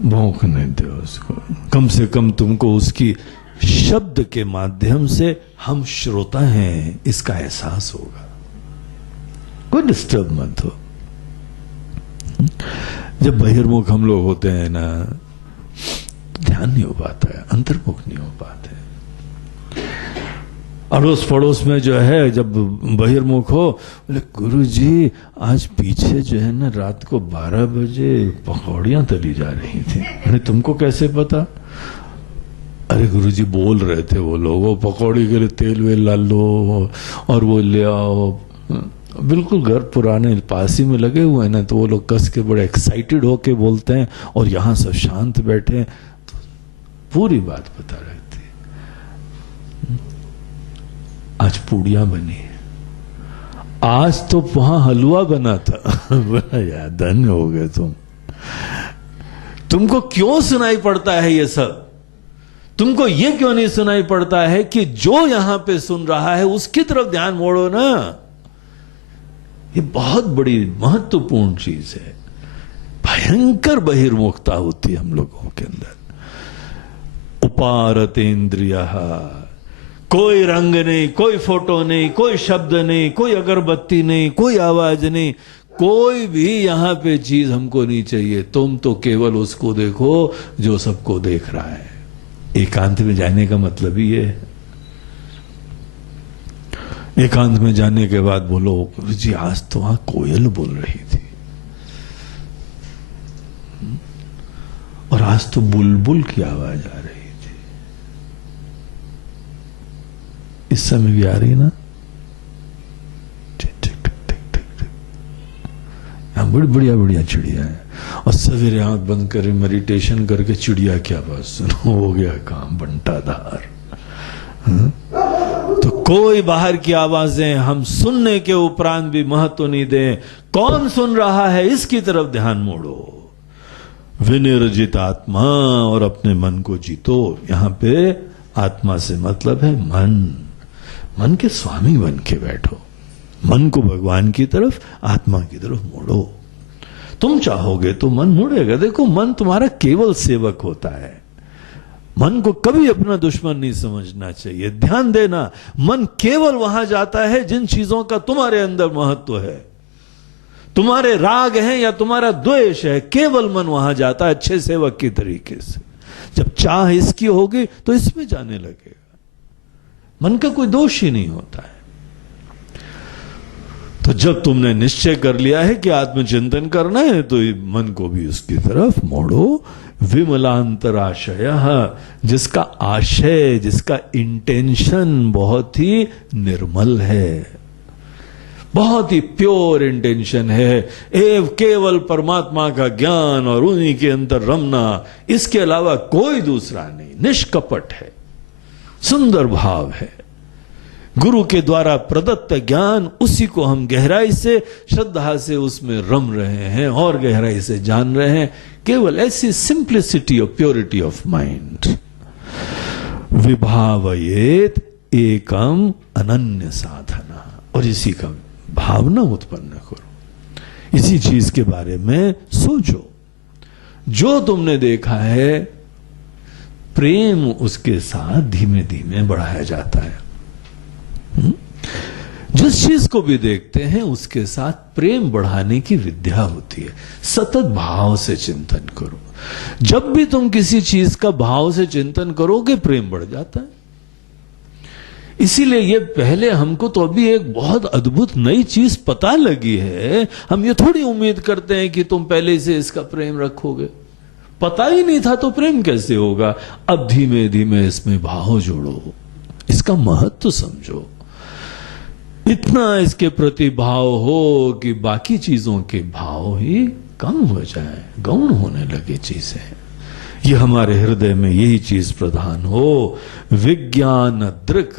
भौंकने दो उसको। कम से कम तुमको उसकी शब्द के माध्यम से हम श्रोता हैं इसका एहसास होगा। कोई डिस्टर्ब मत हो। जब बहिर्मुख हम लोग होते हैं ना, ध्यान नहीं हो पाता है, अंतर्मुख नहीं हो पाते। अड़ोस पड़ोस में जो है जब बहिर्मुख हो, बोले गुरु जी आज पीछे जो है ना रात को 12 बजे पकौड़ियां तली जा रही थी। अरे तुमको कैसे पता? अरे गुरु जी बोल रहे थे वो लोग, वो पकौड़ी के लिए तेल वेल ला लो और वो ले आओ। बिल्कुल घर पुराने पास ही में लगे हुए हैं ना, तो वो लोग कस के बड़े एक्साइटेड होके बोलते हैं और यहां सब शांत बैठे हैं, तो पूरी बात पता रहती है। आज पूड़ियां बनी, आज तो वहां हलवा बना था। बोला यार धन्य हो गए तुम। तुमको क्यों सुनाई पड़ता है ये सब? तुमको ये क्यों नहीं सुनाई पड़ता है कि जो यहां पे सुन रहा है उसकी तरफ ध्यान मोड़ो ना। ये बहुत बड़ी महत्वपूर्ण चीज है। भयंकर बहिर्मुखता होती है हम लोगों के अंदर। उपारतेन्द्रिय, कोई रंग नहीं, कोई फोटो नहीं, कोई शब्द नहीं, कोई अगरबत्ती नहीं, कोई आवाज नहीं, कोई भी यहां पे चीज हमको नहीं चाहिए। तुम तो केवल उसको देखो जो सबको देख रहा है। एकांत में जाने का मतलब ही है। एकांत में जाने के बाद बोलो गुरु जी आज तो वहां कोयल बोल रही थी और आज तो बुलबुल की आवाज आ रही थी। इस समय भी आ रही ना? यहां बड़ी बढ़िया बढ़िया चिड़िया है और सवेरे आंख बंद करे मेडिटेशन करके चिड़िया क्या बात सुनो, हो गया काम बंटाधार। तो कोई बाहर की आवाजें हम सुनने के उपरांत भी महत्व नहीं दें। कौन सुन रहा है इसकी तरफ ध्यान मोड़ो। विनिर्जित आत्मा, और अपने मन को जीतो। यहां पे आत्मा से मतलब है मन। मन के स्वामी बन के बैठो। मन को भगवान की तरफ, आत्मा की तरफ मोड़ो। तुम चाहोगे तो मन मुड़ेगा। देखो मन तुम्हारा केवल सेवक होता है। मन को कभी अपना दुश्मन नहीं समझना चाहिए। ध्यान देना, मन केवल वहां जाता है जिन चीजों का तुम्हारे अंदर महत्व है। तुम्हारे राग है या तुम्हारा द्वेष है, केवल मन वहां जाता है अच्छे सेवक की तरीके से। जब चाह इसकी होगी तो इसमें जाने लगेगा। मन का कोई दोष ही नहीं होता है। तो जब तुमने निश्चय कर लिया है कि आत्मचिंतन करना है तो मन को भी उसकी तरफ मोड़ो। विमलांतराशय, जिसका आशय, जिसका इंटेंशन बहुत ही निर्मल है, बहुत ही प्योर इंटेंशन है। केवल परमात्मा का ज्ञान और उन्हीं के अंदर रमना, इसके अलावा कोई दूसरा नहीं। निष्कपट है, सुंदर भाव है। गुरु के द्वारा प्रदत्त ज्ञान, उसी को हम गहराई से, श्रद्धा से उसमें रम रहे हैं और गहराई से जान रहे हैं। केवल ऐसी सिंप्लिसिटी और प्योरिटी ऑफ माइंड। विभावयेत एकम अनन्य साधना, और इसी का भावना उत्पन्न करो। इसी चीज के बारे में सोचो। जो तुमने देखा है, प्रेम उसके साथ धीमे धीमे बढ़ाया जाता है। जिस चीज को भी देखते हैं उसके साथ प्रेम बढ़ाने की विद्या होती है। सतत भाव से चिंतन करो। जब भी तुम किसी चीज का भाव से चिंतन करोगे, प्रेम बढ़ जाता है। इसीलिए ये पहले हमको तो अभी एक बहुत अद्भुत नई चीज पता लगी है। हम ये थोड़ी उम्मीद करते हैं कि तुम पहले से इसका प्रेम रखोगे। पता ही नहीं था तो प्रेम कैसे होगा? अब धीमे धीमे इसमें भाव जोड़ो, इसका महत्व समझो, इतना इसके प्रति भाव हो कि बाकी चीजों के भाव ही कम हो जाए, गौण होने लगे चीजें। ये हमारे हृदय में यही चीज प्रधान हो, विज्ञान दृक,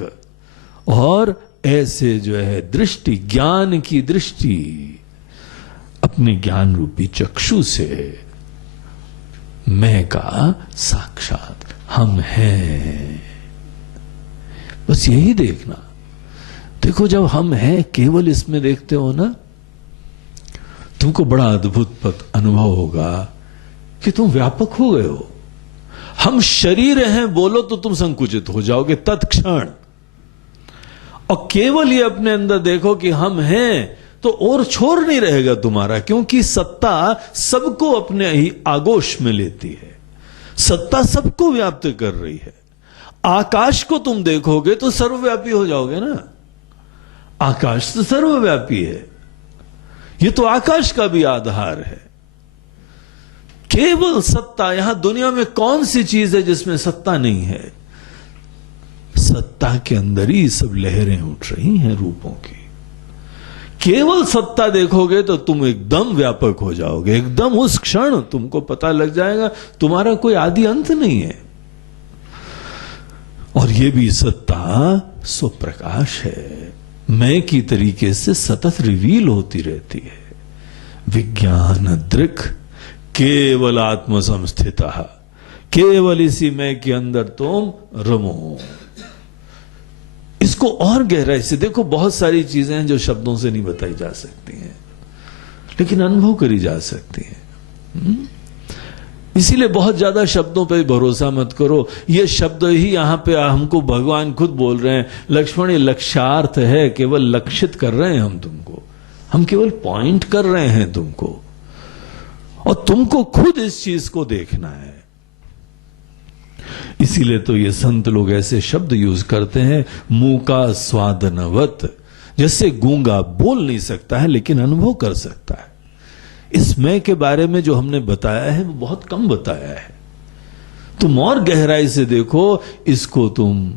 और ऐसे जो है दृष्टि, ज्ञान की दृष्टि, अपने ज्ञान रूपी चक्षु से मैं का साक्षात हम हैं, बस यही देखना। देखो जब हम हैं केवल इसमें देखते हो ना, तुमको बड़ा अद्भुत अनुभव होगा कि तुम व्यापक हो गए हो। हम शरीर हैं बोलो तो तुम संकुचित हो जाओगे तत्क्षण, और केवल ये अपने अंदर देखो कि हम हैं तो और छोर नहीं रहेगा तुम्हारा, क्योंकि सत्ता सबको अपने ही आगोश में लेती है, सत्ता सबको व्याप्त कर रही है। आकाश को तुम देखोगे तो सर्वव्यापी हो जाओगे ना, आकाश तो सर्वव्यापी है, ये तो आकाश का भी आधार है। केवल सत्ता, यहां दुनिया में कौन सी चीज है जिसमें सत्ता नहीं है? सत्ता के अंदर ही सब लहरें उठ रही हैं रूपों की। केवल सत्ता देखोगे तो तुम एकदम व्यापक हो जाओगे, एकदम उस क्षण तुमको पता लग जाएगा तुम्हारा कोई आदि अंत नहीं है। और ये भी सत्ता स्वप्रकाश है, मैं की तरीके से सतत रिवील होती रहती है। विज्ञान दृक् केवल आत्म संस्थिता, केवल इसी मैं के अंदर तुम रमो। इसको और गहराई से देखो, बहुत सारी चीजें हैं जो शब्दों से नहीं बताई जा सकती हैं, लेकिन अनुभव करी जा सकती हैं। इसीलिए बहुत ज्यादा शब्दों पे भरोसा मत करो। ये शब्द ही यहां पे हमको भगवान खुद बोल रहे हैं, लक्ष्मण ये लक्ष्यार्थ है, केवल लक्षित कर रहे हैं हम तुमको, हम केवल पॉइंट कर रहे हैं तुमको, और तुमको खुद इस चीज को देखना है। इसीलिए तो ये संत लोग ऐसे शब्द यूज करते हैं, मुंह का स्वादनवत, जैसे गूंगा बोल नहीं सकता है लेकिन अनुभव कर सकता है। इस मैं के बारे में जो हमने बताया है वो बहुत कम बताया है, तुम और गहराई से देखो इसको, तुम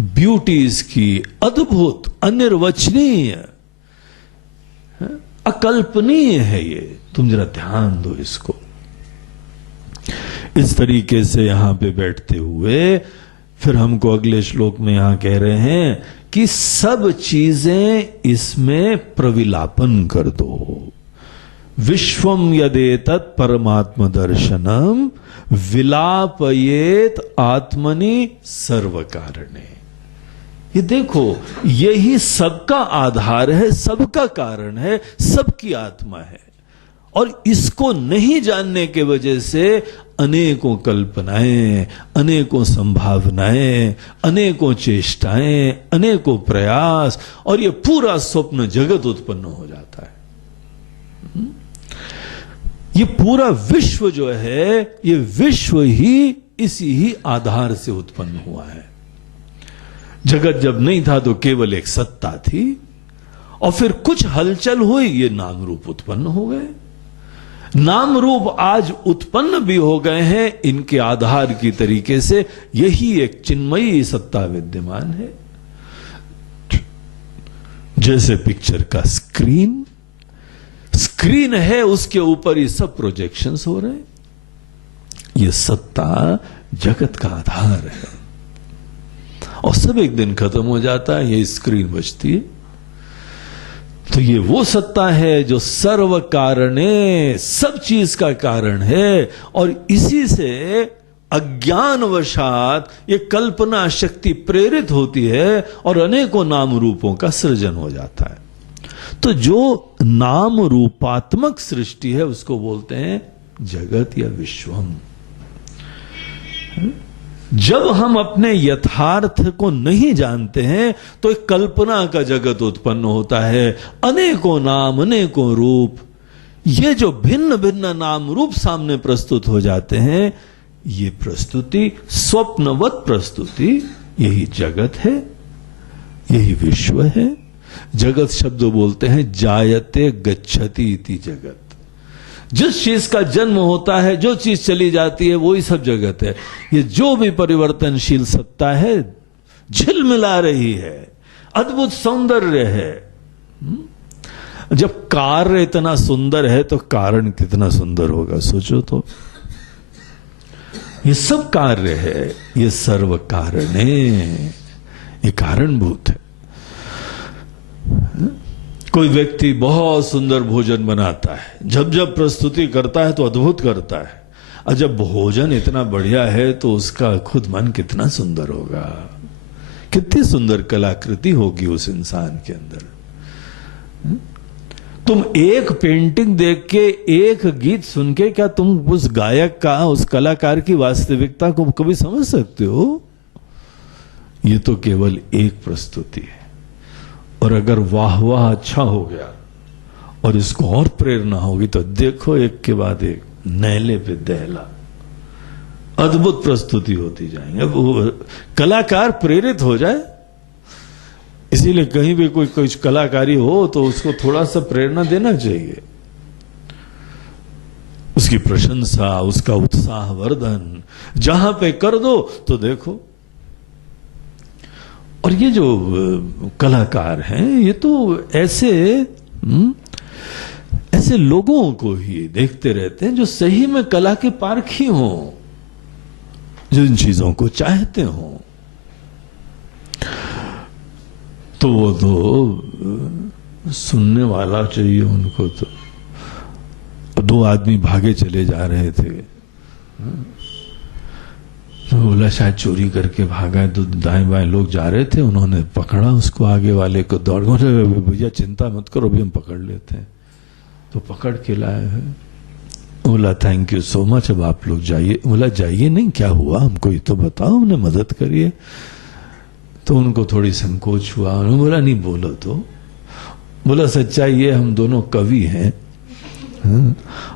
ब्यूटी इसकी अद्भुत, अनिर्वचनीय, अकल्पनीय है ये, तुम जरा ध्यान दो इसको। इस तरीके से यहां पे बैठते हुए फिर हमको अगले श्लोक में यहां कह रहे हैं कि सब चीजें इसमें प्रविलापन कर दो। विश्वम यदेतत् परमात्म दर्शनम विलापयेत आत्मनि सर्व कारणे। ये देखो, यही सबका आधार है, सबका कारण है, सबकी आत्मा है, और इसको नहीं जानने के वजह से अनेकों कल्पनाएं, अनेकों संभावनाएं, अनेकों चेष्टाएं, अनेकों प्रयास, और ये पूरा स्वप्न जगत उत्पन्न हो जाता है। ये पूरा विश्व जो है, ये विश्व ही इसी ही आधार से उत्पन्न हुआ है। जगत जब नहीं था तो केवल एक सत्ता थी, और फिर कुछ हलचल हुई, ये नाम रूप उत्पन्न हो गए। नाम रूप आज उत्पन्न भी हो गए हैं, इनके आधार की तरीके से यही एक चिन्मयी सत्ता विद्यमान है। जैसे पिक्चर का स्क्रीन है, उसके ऊपर ये सब प्रोजेक्शंस हो रहे हैं। ये सत्ता जगत का आधार है, और सब एक दिन खत्म हो जाता है, ये स्क्रीन बचती है। तो ये वो सत्ता है जो सर्व कारणे, सब चीज का कारण है, और इसी से अज्ञानवशात ये कल्पना शक्ति प्रेरित होती है और अनेकों नाम रूपों का सृजन हो जाता है। तो जो नाम रूपात्मक सृष्टि है उसको बोलते हैं जगत या विश्वम। जब हम अपने यथार्थ को नहीं जानते हैं तो एक कल्पना का जगत उत्पन्न होता है, अनेकों नाम, अनेकों रूप। ये जो भिन्न भिन्न नाम रूप सामने प्रस्तुत हो जाते हैं, ये प्रस्तुति स्वप्नवत प्रस्तुति, यही जगत है, यही विश्व है। जगत शब्द बोलते हैं जायते गच्छति इति जगत। जिस चीज का जन्म होता है, जो चीज चली जाती है, वही सब जगत है। ये जो भी परिवर्तनशील सत्ता है झिलमिला रही है, अद्भुत सौंदर्य है। जब कार्य इतना सुंदर है तो कारण कितना सुंदर होगा, सोचो तो। ये सब कार्य है, ये सर्व कारण है, ये कारणभूत है। कोई व्यक्ति बहुत सुंदर भोजन बनाता है, जब जब प्रस्तुति करता है तो अद्भुत करता है, और जब भोजन इतना बढ़िया है तो उसका खुद मन कितना सुंदर होगा, कितनी सुंदर कलाकृति होगी उस इंसान के अंदर। तुम एक पेंटिंग देख के, एक गीत सुन के, क्या तुम उस गायक का, उस कलाकार की वास्तविकता को कभी समझ सकते हो? ये तो केवल एक प्रस्तुति है। और अगर वाह वाह अच्छा हो गया और इसको और प्रेरणा होगी तो देखो एक के बाद एक, नैले पे दहला, अद्भुत प्रस्तुति होती जाएंगे। वो कलाकार प्रेरित हो जाए। इसीलिए कहीं भी कोई कुछ कलाकारी हो तो उसको थोड़ा सा प्रेरणा देना चाहिए, उसकी प्रशंसा, उसका उत्साहवर्धन जहां पे कर दो तो देखो। और ये जो कलाकार हैं, ये तो ऐसे लोगों को ही देखते रहते हैं जो सही में कला के पारखी हों, जो इन चीजों को चाहते हों। तो वो तो सुनने वाला चाहिए उनको। तो दो आदमी भागे चले जा रहे थे, तो बोला शायद चोरी करके भागा है। तो दाएं बाएं लोग जा रहे थे, उन्होंने पकड़ा उसको, आगे वाले को। दौड़ गए, भैया चिंता मत करो, अभी हम पकड़ लेते हैं। तो पकड़ के लाए हैं। बोला थैंक यू सो मच, अब आप लोग जाइए। बोला जाइए नहीं, क्या हुआ हमको ये तो बताओ, हमने मदद करिए। तो उनको थोड़ी संकोच हुआ। उन्होंने बोला नहीं बोलो तो। बोला सच्चाई ये, हम दोनों कवि हैं,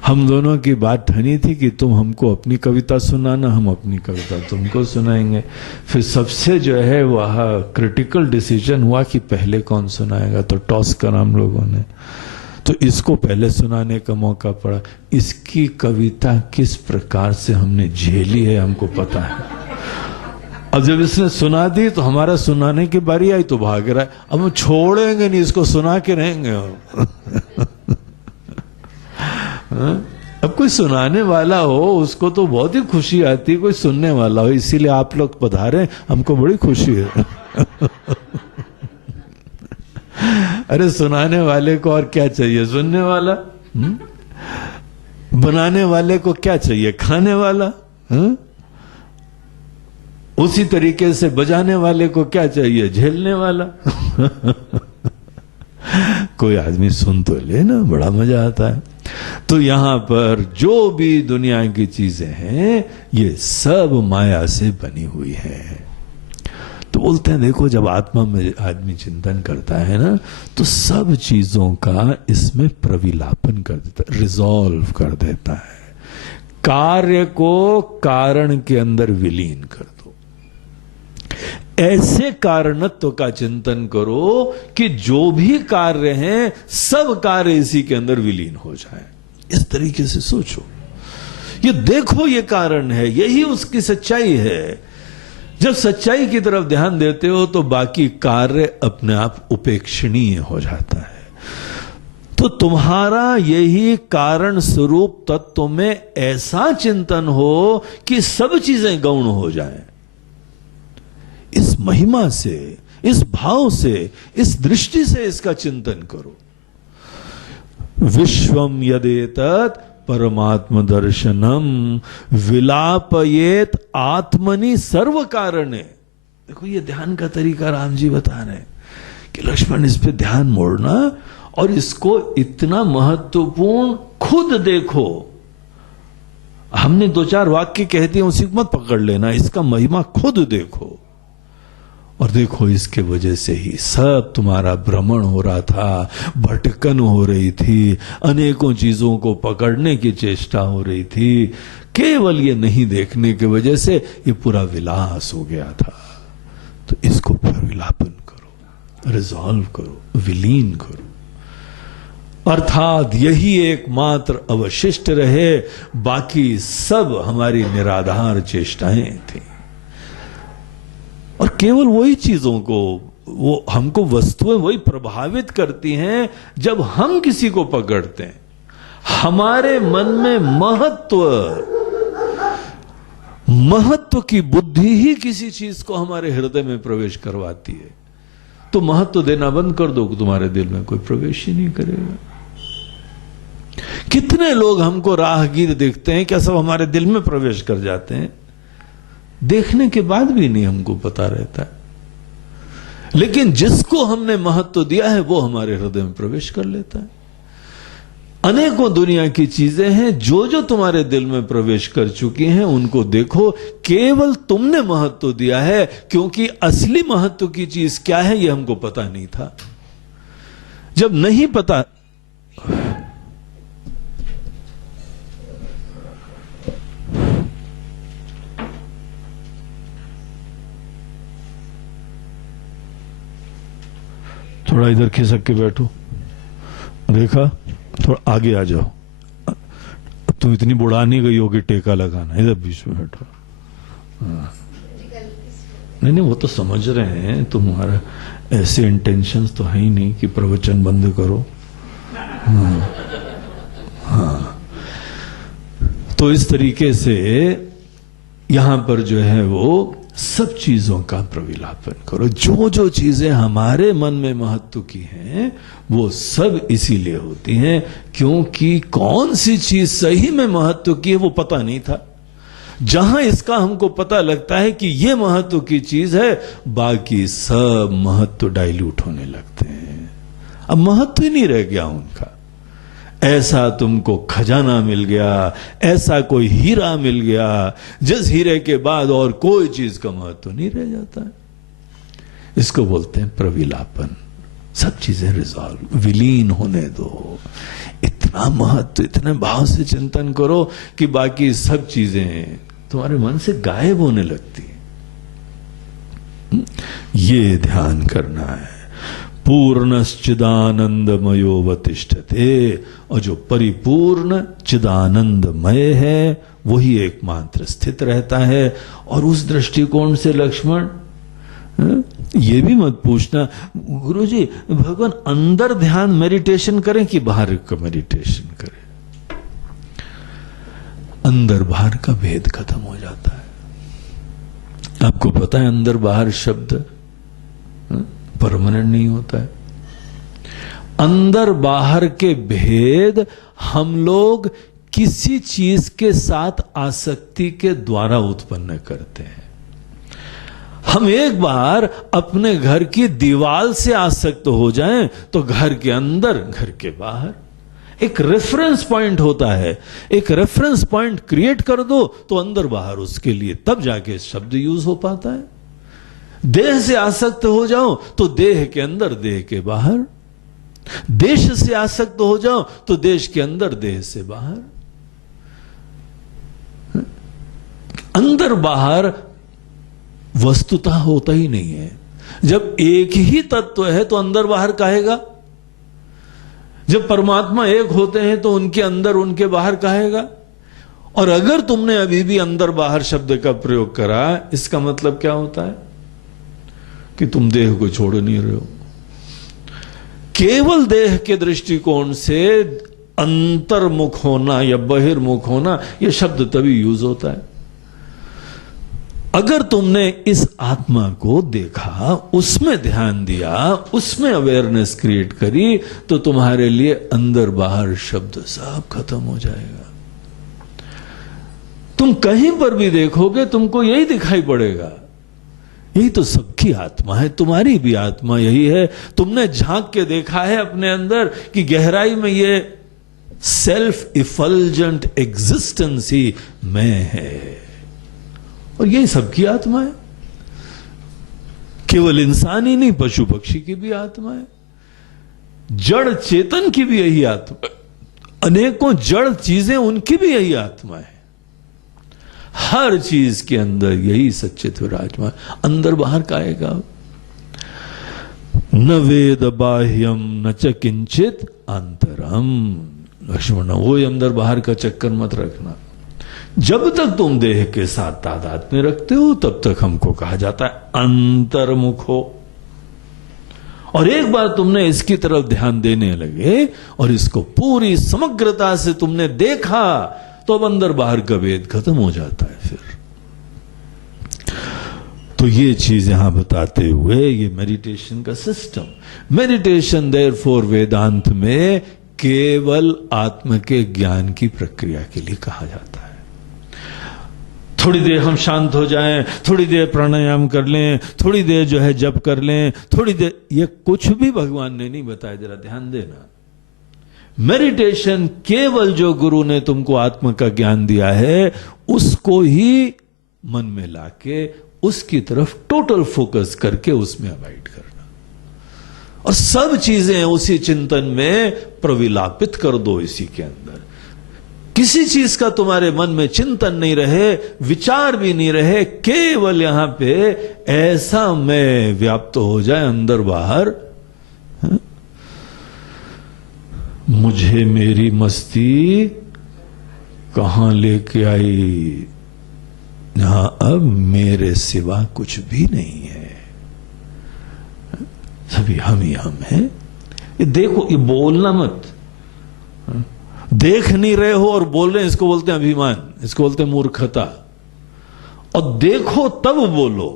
हम दोनों की बात ठनी थी कि तुम हमको अपनी कविता सुनाना, हम अपनी कविता तुमको सुनाएंगे। फिर सबसे जो है वह क्रिटिकल डिसीजन हुआ कि पहले कौन सुनाएगा, तो टॉस करा हम लोगों ने। तो इसको पहले सुनाने का मौका पड़ा। इसकी कविता किस प्रकार से हमने झेली है हमको पता है। अब जब इसने सुना दी तो हमारा सुनाने की बारी आई तो भाग रहा है। अब हम छोड़ेंगे नहीं, इसको सुना के रहेंगे। अब कोई सुनाने वाला हो उसको तो बहुत ही खुशी आती है, कोई सुनने वाला हो। इसीलिए आप लोग पधारे, हमको बड़ी खुशी है। अरे सुनाने वाले को और क्या चाहिए, सुनने वाला। बनाने वाले को क्या चाहिए, खाने वाला। उसी तरीके से बजाने वाले को क्या चाहिए, झेलने वाला। कोई आदमी सुन तो ले ना, बड़ा मजा आता है। तो यहां पर जो भी दुनिया की चीजें हैं, ये सब माया से बनी हुई है। तो बोलते हैं देखो, जब आत्मा में आदमी चिंतन करता है ना, तो सब चीजों का इसमें प्रविलापन कर देता है, रिजॉल्व कर देता है। कार्य को कारण के अंदर विलीन कर दो। ऐसे कारणत्व का चिंतन करो कि जो भी कार्य हैं, सब कार्य इसी के अंदर विलीन हो जाए। इस तरीके से सोचो, ये देखो, ये कारण है, यही उसकी सच्चाई है। जब सच्चाई की तरफ ध्यान देते हो तो बाकी कार्य अपने आप उपेक्षणीय हो जाता है। तो तुम्हारा यही कारण स्वरूप तत्व में ऐसा चिंतन हो कि सब चीजें गौण हो जाएं। इस महिमा से, इस भाव से, इस दृष्टि से इसका चिंतन करो। विश्वम यदेतत् परमात्म दर्शनम विलापयेत आत्मनि सर्व कारणे। देखो ये ध्यान का तरीका राम जी बता रहे हैं कि लक्ष्मण इस पे ध्यान मोड़ना और इसको इतना महत्वपूर्ण खुद देखो। हमने दो चार वाक्य कह दिए, उसी को मत पकड़ लेना, इसका महिमा खुद देखो। और देखो इसके वजह से ही सब तुम्हारा भ्रमण हो रहा था, भटकन हो रही थी, अनेकों चीजों को पकड़ने की चेष्टा हो रही थी। केवल ये नहीं देखने की वजह से ये पूरा विलास हो गया था। तो इसको विलापन करो, रिजॉल्व करो, विलीन करो। अर्थात यही एकमात्र अवशिष्ट रहे, बाकी सब हमारी निराधार चेष्टाएं थी। और केवल वही चीजों को, वो हमको वस्तुएं वही प्रभावित करती हैं जब हम किसी को पकड़ते हैं। हमारे मन में महत्व की बुद्धि ही किसी चीज को हमारे हृदय में प्रवेश करवाती है। तो महत्व देना बंद कर दो, तुम्हारे दिल में कोई प्रवेश ही नहीं करेगा। कितने लोग हमको राहगीर देखते हैं, क्या सब हमारे दिल में प्रवेश कर जाते हैं, देखने के बाद भी नहीं हमको पता रहता है। लेकिन जिसको हमने महत्व दिया है वो हमारे हृदय में प्रवेश कर लेता है। अनेकों दुनिया की चीजें हैं जो जो तुम्हारे दिल में प्रवेश कर चुकी हैं, उनको देखो, केवल तुमने महत्व दिया है, क्योंकि असली महत्व की चीज क्या है ये हमको पता नहीं था। जब नहीं पता, थोड़ा इधर खिसक के बैठो, देखा, थोड़ा आगे आ जाओ। तुम इतनी बुढ़ा नहीं गई होगी टेका लगाना, इधर बीच में बैठो। नहीं नहीं, वो तो समझ रहे हैं तुम्हारा ऐसे इंटेंशंस तो है ही नहीं कि प्रवचन बंद करो। हाँ, तो इस तरीके से यहां पर जो है वो सब चीजों का प्रविलापन करो। जो जो चीजें हमारे मन में महत्व की हैं वो सब इसीलिए होती हैं क्योंकि कौन सी चीज सही में महत्व की है वो पता नहीं था। जहां इसका हमको पता लगता है कि ये महत्व की चीज है, बाकी सब महत्व डाइल्यूट होने लगते हैं। अब महत्व ही नहीं रह गया उनका। ऐसा तुमको खजाना मिल गया, ऐसा कोई हीरा मिल गया, जिस हीरे के बाद और कोई चीज का महत्व नहीं रह जाता है। इसको बोलते हैं प्रविलापन। सब चीजें रिजॉल्व, विलीन होने दो। इतना महत्व, इतने भाव से चिंतन करो कि बाकी सब चीजें तुम्हारे मन से गायब होने लगती है। ये ध्यान करना है। पूर्णश्चिदानंदमयो वतिष्ठते, और जो परिपूर्ण चिदानंदमय है वही एकमात्र स्थित रहता है। और उस दृष्टिकोण से लक्ष्मण, ये भी मत पूछना गुरुजी भगवान अंदर ध्यान मेडिटेशन करें कि बाहर का मेडिटेशन करें। अंदर बाहर का भेद खत्म हो जाता है। आपको पता है अंदर बाहर शब्द परमानेंट नहीं होता है। अंदर बाहर के भेद हम लोग किसी चीज के साथ आसक्ति के द्वारा उत्पन्न करते हैं। हम एक बार अपने घर की दीवार से आसक्त हो जाएं तो घर के अंदर, घर के बाहर एक रेफरेंस पॉइंट होता है। एक रेफरेंस पॉइंट क्रिएट कर दो तो अंदर बाहर उसके लिए तब जाके शब्द यूज हो पाता है। देह से आसक्त हो जाओ तो देह के अंदर, देह के बाहर। देश से आसक्त हो जाओ तो देश के अंदर, देह से बाहर। अंदर बाहर वस्तुतः होता ही नहीं है। जब एक ही तत्व है तो अंदर बाहर कहेगा। जब परमात्मा एक होते हैं तो उनके अंदर, उनके बाहर कहेगा। और अगर तुमने अभी भी अंदर बाहर शब्द का प्रयोग करा, इसका मतलब क्या होता है कि तुम देह को छोड़ नहीं रहे हो। केवल देह के दृष्टिकोण से अंतर्मुख होना या बहिर्मुख होना, यह शब्द तभी यूज होता है अगर तुमने इस आत्मा को देखा, उसमें ध्यान दिया, उसमें अवेयरनेस क्रिएट करी, तो तुम्हारे लिए अंदर बाहर शब्द सब खत्म हो जाएगा। तुम कहीं पर भी देखोगे तुमको यही दिखाई पड़ेगा। यही तो सबकी आत्मा है, तुम्हारी भी आत्मा यही है। तुमने झांक के देखा है अपने अंदर कि गहराई में ये सेल्फ इफल्जेंट एग्जिस्टेंस ही मैं है, और यही सबकी आत्मा है। केवल इंसान ही नहीं, पशु पक्षी की भी आत्मा है, जड़ चेतन की भी यही आत्मा, अनेकों जड़ चीजें उनकी भी यही आत्मा है। हर चीज के अंदर यही सच्चित विराजमान, अंदर बाहर का आएगा। न वेद बाह्यम न च किंचित अंतरम। लक्ष्मण, वो अंदर बाहर का चक्कर मत रखना। जब तक तुम देह के साथ तादाद में रखते हो तब तक हमको कहा जाता है अंतर्मुख हो। और एक बार तुमने इसकी तरफ ध्यान देने लगे और इसको पूरी समग्रता से तुमने देखा तो अब अंदर बाहर का भेद खत्म हो जाता है। फिर तो ये चीज यहां बताते हुए ये मेडिटेशन का सिस्टम, मेडिटेशन देयरफॉर वेदांत में केवल आत्म के ज्ञान की प्रक्रिया के लिए कहा जाता है। थोड़ी देर हम शांत हो जाएं, थोड़ी देर प्राणायाम कर लें, थोड़ी देर जो है जप कर लें, थोड़ी देर, ये कुछ भी भगवान ने नहीं बताया। जरा ध्यान देना, मेडिटेशन केवल जो गुरु ने तुमको आत्मा का ज्ञान दिया है उसको ही मन में लाके उसकी तरफ टोटल फोकस करके उसमें अवॉइड करना, और सब चीजें उसी चिंतन में प्रविलापित कर दो। इसी के अंदर किसी चीज का तुम्हारे मन में चिंतन नहीं रहे, विचार भी नहीं रहे, केवल यहां पे ऐसा मैं व्याप्त हो जाए अंदर बाहर। है? मुझे मेरी मस्ती कहां लेके आई, जहां अब मेरे सिवा कुछ भी नहीं है, सभी हम ही हम हैं। ये देखो, ये बोलना मत, देख नहीं रहे हो और बोल रहे हैं, इसको बोलते हैं अभिमान, इसको बोलते हैं मूर्खता। और देखो तब बोलो,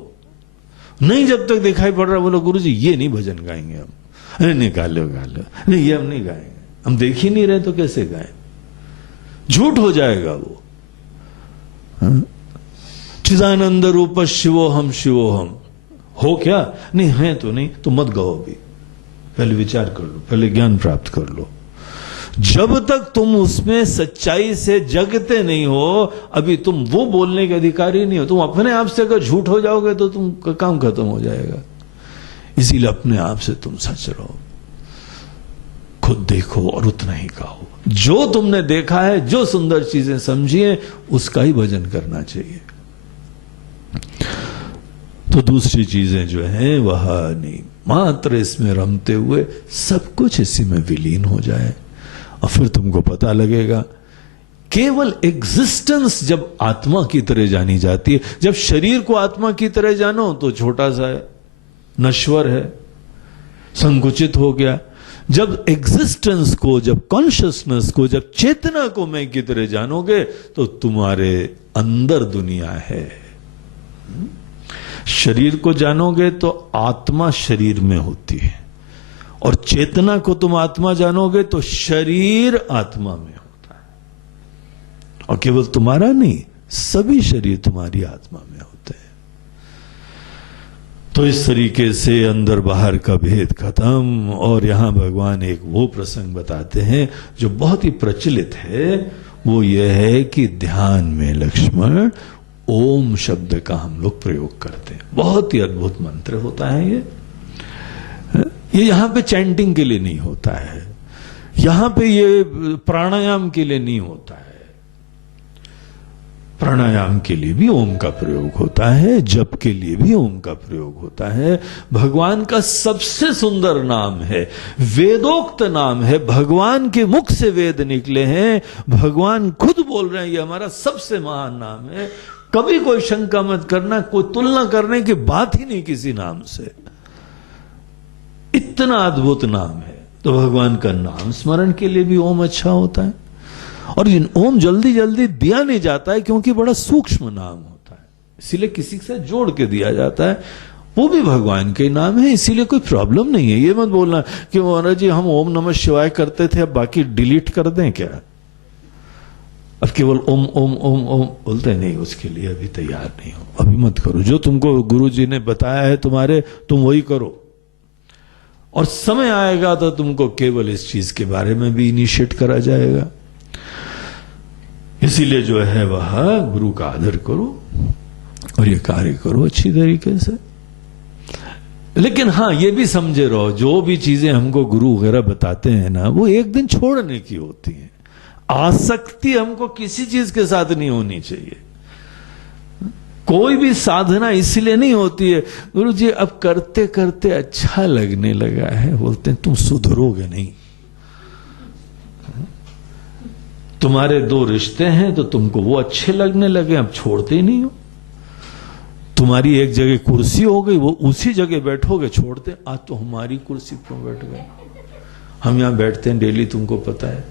नहीं जब तक दिखाई पड़ रहा बोलो गुरुजी ये नहीं भजन गाएंगे हम, अरे नहीं गा लो, नहीं ये हम नहीं गाएंगे, हम देख ही नहीं रहे तो कैसे गाएं, झूठ हो जाएगा वो। चिदानंद रूप शिवो हम हो क्या, नहीं है तो नहीं, तो मत गाओ, अभी पहले विचार कर लो, पहले ज्ञान प्राप्त कर लो। जब तक तुम उसमें सच्चाई से जगते नहीं हो अभी तुम वो बोलने के अधिकारी नहीं हो। तुम अपने आप से अगर झूठ हो जाओगे तो तुम का काम खत्म हो जाएगा। इसीलिए अपने आप से तुम सच रहो, खुद देखो और उतना ही कहो। जो तुमने देखा है, जो सुंदर चीजें समझिए, उसका ही भजन करना चाहिए। तो दूसरी चीजें जो हैं वह नहीं, मात्र इसमें रमते हुए सब कुछ इसी में विलीन हो जाए, और फिर तुमको पता लगेगा केवल एग्जिस्टेंस जब आत्मा की तरह जानी जाती है। जब शरीर को आत्मा की तरह जानो तो छोटा सा है, नश्वर है, संकुचित हो गया। जब एग्जिस्टेंस को, जब कॉन्शियसनेस को, जब चेतना को मैं की तरह जानोगे तो तुम्हारे अंदर दुनिया है। शरीर को जानोगे तो आत्मा शरीर में होती है, और चेतना को तुम आत्मा जानोगे तो शरीर आत्मा में होता है। और केवल तुम्हारा नहीं, सभी शरीर तुम्हारी आत्मा में होते हैं। तो इस तरीके से अंदर बाहर का भेद खत्म। और यहां भगवान एक वो प्रसंग बताते हैं जो बहुत ही प्रचलित है, वो ये है कि ध्यान में लक्ष्मण ओम शब्द का हम लोग प्रयोग करते हैं। बहुत ही अद्भुत मंत्र होता है ये यहां पे चैंटिंग के लिए नहीं होता है, यहां पे ये प्राणायाम के लिए नहीं होता है। प्राणायाम के लिए भी ओम का प्रयोग होता है, जप के लिए भी ओम का प्रयोग होता है। भगवान का सबसे सुंदर नाम है, वेदोक्त नाम है, भगवान के मुख से वेद निकले हैं, भगवान खुद बोल रहे हैं ये हमारा सबसे महान नाम है। कभी कोई शंका मत करना, कोई तुलना करने की बात ही नहीं किसी नाम से, इतना अद्भुत नाम है। तो भगवान का नाम स्मरण के लिए भी ओम अच्छा होता है। और ओम जल्दी जल्दी दिया नहीं जाता है क्योंकि बड़ा सूक्ष्म नाम होता है, इसीलिए किसी से जोड़ के दिया जाता है। वो भी भगवान के नाम है, इसीलिए कोई प्रॉब्लम नहीं है। ये मत बोलना कि महाराज जी हम ओम नमः शिवाय करते थे, अब बाकी डिलीट कर दें क्या, अब केवल ओम ओम ओम ओम बोलते नहीं, उसके लिए अभी तैयार नहीं हो, अभी मत करो। जो तुमको गुरु जी ने बताया है तुम्हारे, तुम वही करो। और समय आएगा तो तुमको केवल इस चीज के बारे में भी इनिशिएट करा जाएगा। इसीलिए जो है वह गुरु का आदर करो और ये कार्य करो अच्छी तरीके से। लेकिन हाँ, ये भी समझे रहो, जो भी चीजें हमको गुरु वगैरह बताते हैं ना, वो एक दिन छोड़ने की होती है। आसक्ति हमको किसी चीज के साथ नहीं होनी चाहिए। कोई भी साधना इसलिए नहीं होती है गुरु जी अब करते करते अच्छा लगने लगा है, बोलते हैं तुम सुधरोगे नहीं। तुम्हारे दो रिश्ते हैं तो तुमको वो अच्छे लगने लगे, अब छोड़ते ही नहीं हो। तुम्हारी एक जगह कुर्सी हो गई, वो उसी जगह बैठोगे, छोड़ते। आज तो हमारी कुर्सी क्यों बैठ गए, हम यहां बैठते हैं डेली, तुमको पता है।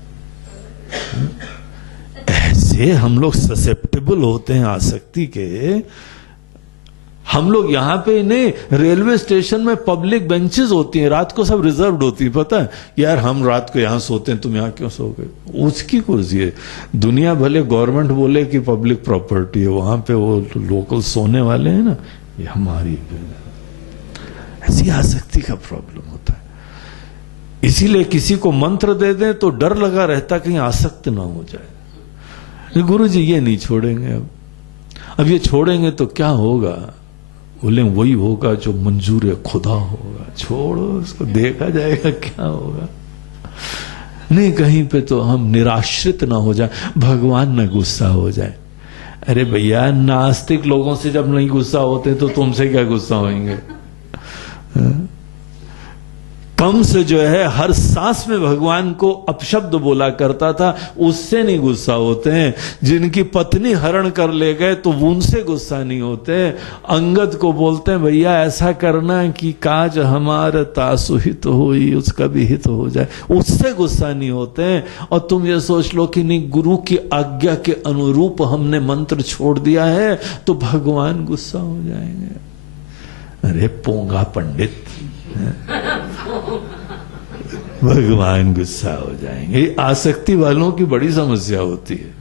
ऐसे हम लोग ससेप्टेबल होते हैं आसक्ति के। हम लोग यहां पे नहीं, रेलवे स्टेशन में पब्लिक बेंचेस होती हैं, रात को सब रिजर्व्ड होती है, पता है यार। हम रात को यहां सोते हैं, तुम यहां क्यों सोओगे, उसकी कुर्सी है। दुनिया भले गवर्नमेंट बोले कि पब्लिक प्रॉपर्टी है, वहां पे वो लोकल सोने वाले हैं ना, ये हमारी। ऐसी आसक्ति का प्रॉब्लम होता है। इसीलिए किसी को मंत्र दे दें तो डर लगा रहता कहीं आसक्त ना हो जाए। गुरु जी ये नहीं छोड़ेंगे, अब ये छोड़ेंगे तो क्या होगा, बोले वही होगा जो मंजूर खुदा होगा। छोड़ो उसको, देखा जाएगा क्या होगा। नहीं कहीं पे तो हम निराश्रित ना हो जाए, भगवान न गुस्सा हो जाए। अरे भैया नास्तिक लोगों से जब नहीं गुस्सा होते तो तुमसे क्या गुस्सा होंगे। कंस जो है हर सांस में भगवान को अपशब्द बोला करता था, उससे नहीं गुस्सा होते हैं। जिनकी पत्नी हरण कर ले गए तो उनसे गुस्सा नहीं होते। अंगद को बोलते हैं भैया ऐसा करना कि काज हमारा तासु हित होई, उसका भी हित हो जाए, उससे गुस्सा नहीं होते हैं। और तुम ये सोच लो कि नहीं गुरु की आज्ञा के अनुरूप हमने मंत्र छोड़ दिया है तो भगवान गुस्सा हो जाएंगे। अरे पोंगा पंडित, भगवान गुस्सा हो जाएंगे। आसक्ति वालों की बड़ी समस्या होती है।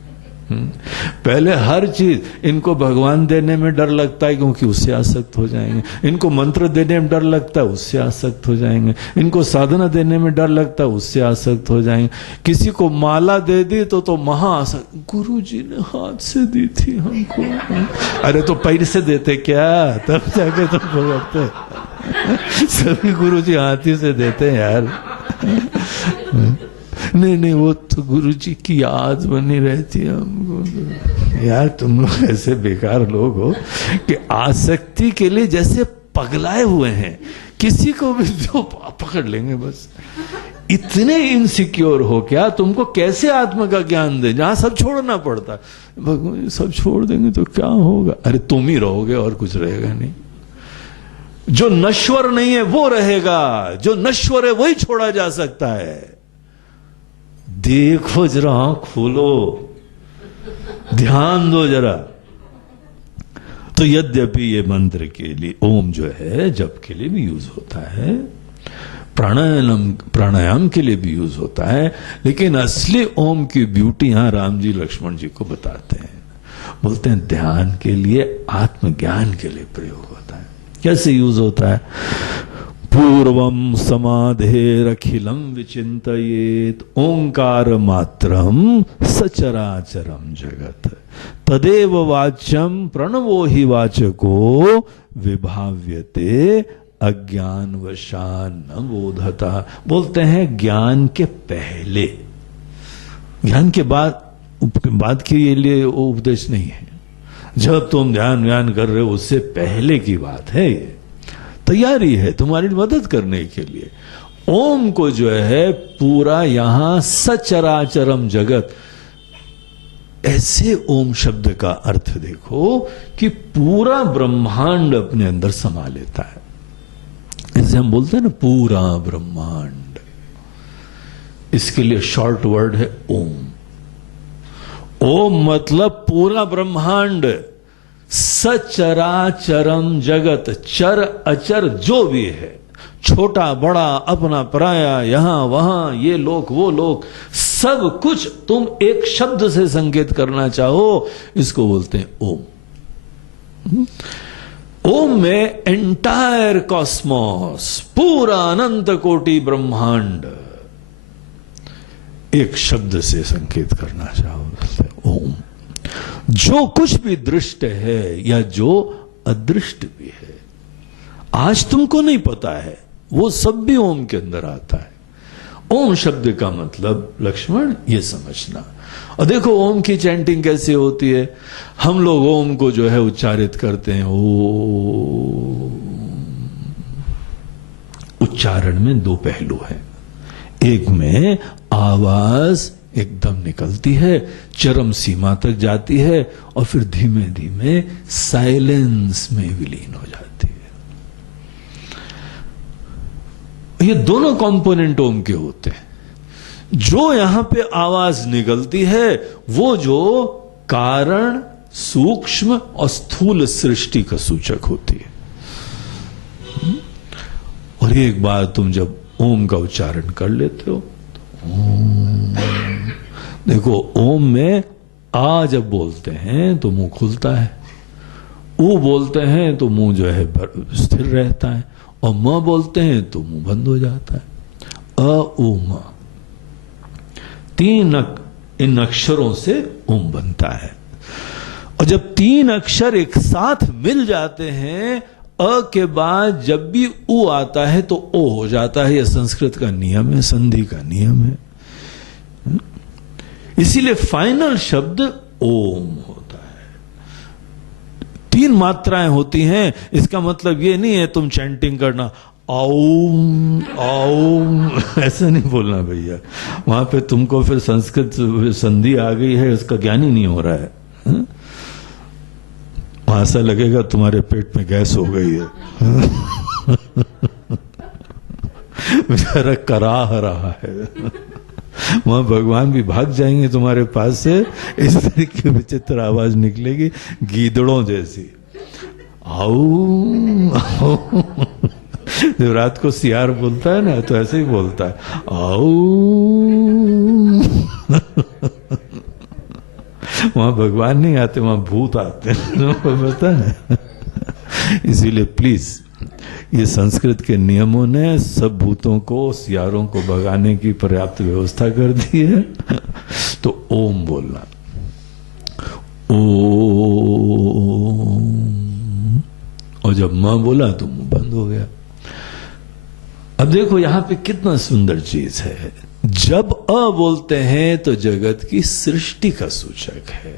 पहले हर चीज इनको भगवान देने में डर लगता है क्योंकि उससे आसक्त हो जाएंगे। इनको मंत्र देने में डर लगता है, उससे आसक्त हो जाएंगे। इनको साधना देने में डर लगता है, उससे आसक्त हो जाएंगे। किसी को माला दे दी तो महा आसक्त, गुरु जी ने हाथ से दी थी हमको। अरे तो पैर से देते क्या, तब जाके तुम भगवते। सभी गुरु जी हाथी से देते हैं यार। नहीं वो तो गुरु जी की याद बनी रहती है हमको। यार तुम लोग ऐसे बेकार लोग हो कि आसक्ति के लिए जैसे पगलाए हुए हैं, किसी को भी जो पकड़ लेंगे बस। इतने इनसिक्योर हो क्या, तुमको कैसे आत्मा का ज्ञान दे जहां सब छोड़ना पड़ता। भगवान सब छोड़ देंगे तो क्या होगा, अरे तुम ही रहोगे और कुछ रहेगा नहीं। जो नश्वर नहीं है वो रहेगा, जो नश्वर है वही छोड़ा जा सकता है। देखो जरा, खोलो, ध्यान दो जरा। तो यद्यपि ये मंत्र के लिए ओम जो है जप के लिए भी यूज होता है, प्राणायाम के लिए भी यूज होता है, लेकिन असली ओम की ब्यूटी यहां राम जी लक्ष्मण जी को बताते हैं। बोलते हैं ध्यान के लिए, आत्मज्ञान के लिए प्रयोग होता है। कैसे यूज होता है, पूर्वम समाधेरखिलम विचिंतयेत ओंकार मात्रम सचराचरम जगत तदेव वाच्यम प्रणवो ही वाचको विभाव्यते अज्ञान वशान न बोधता। बोलते हैं ज्ञान के पहले, ज्ञान के बाद के लिए उपदेश नहीं है। जब तुम ध्यान कर रहे हो उससे पहले की बात है, ये तैयारी है तुम्हारी मदद करने के लिए। ओम को जो है पूरा यहां सचराचरम जगत, ऐसे ओम शब्द का अर्थ देखो कि पूरा ब्रह्मांड अपने अंदर समा लेता है। इसे हम बोलते हैं ना पूरा ब्रह्मांड, इसके लिए शॉर्ट वर्ड है ओम। ओम मतलब पूरा ब्रह्मांड, सचराचरम जगत, चर अचर जो भी है, छोटा बड़ा अपना पराया, यहां वहां, ये लोक वो लोक, सब कुछ तुम एक शब्द से संकेत करना चाहो, इसको बोलते हैं ओम। ओम में एंटायर कॉस्मोस, पूरा अनंत कोटि ब्रह्मांड एक शब्द से संकेत करना चाहो, ओम। जो कुछ भी दृष्ट है या जो अदृष्ट भी है, आज तुमको नहीं पता है, वो सब भी ओम के अंदर आता है। ओम शब्द का मतलब लक्ष्मण ये समझना। और देखो ओम की चैंटिंग कैसे होती है। हम लोग ओम को जो है उच्चारित करते हैं, ओ। उच्चारण में दो पहलू हैं। एक में आवाज एकदम निकलती है, चरम सीमा तक जाती है और फिर धीमे धीमे साइलेंस में विलीन हो जाती है। ये दोनों कंपोनेंट ओम के होते हैं। जो यहां पे आवाज निकलती है वो जो कारण, सूक्ष्म और स्थूल सृष्टि का सूचक होती है। और एक बार तुम जब ओम का उच्चारण कर लेते हो तो ओम, देखो ओम में आ जब बोलते हैं तो मुंह खुलता है, ऊ बोलते हैं तो मुंह जो है स्थिर रहता है, और म बोलते हैं तो मुंह बंद हो जाता है। अ उ म, इन अक्षरों से ओम बनता है। और जब तीन अक्षर एक साथ मिल जाते हैं, अ के बाद जब भी उ आता है तो ओ हो जाता है। यह संस्कृत का नियम है, संधि का नियम है। इसीलिए फाइनल शब्द ओम होता है। तीन मात्राएं होती हैं। इसका मतलब ये नहीं है तुम चैंटिंग करना ओम ओम, ऐसा नहीं बोलना भैया। वहां पे तुमको फिर संस्कृत संधि आ गई है, उसका ज्ञान ही नहीं हो रहा है। वहां ऐसा लगेगा तुम्हारे पेट में गैस हो गई है। बेचारा कराह रहा है। वहां भगवान भी भाग जाएंगे तुम्हारे पास से, इस तरह की विचित्र आवाज निकलेगी गीदड़ों जैसी, आओ आओ। जब रात को सियार बोलता है ना तो ऐसे ही बोलता है, आओ। वहां भगवान नहीं आते, वहां भूत आते हैं, पता है। इसीलिए प्लीज, ये संस्कृत के नियमों ने सब भूतों को, सियारों को भगाने की पर्याप्त व्यवस्था कर दी है। तो ओम बोलना, ओम। और जब मां बोला तो मुंह बंद हो गया। अब देखो यहां पे कितना सुंदर चीज है। जब अ बोलते हैं तो जगत की सृष्टि का सूचक है।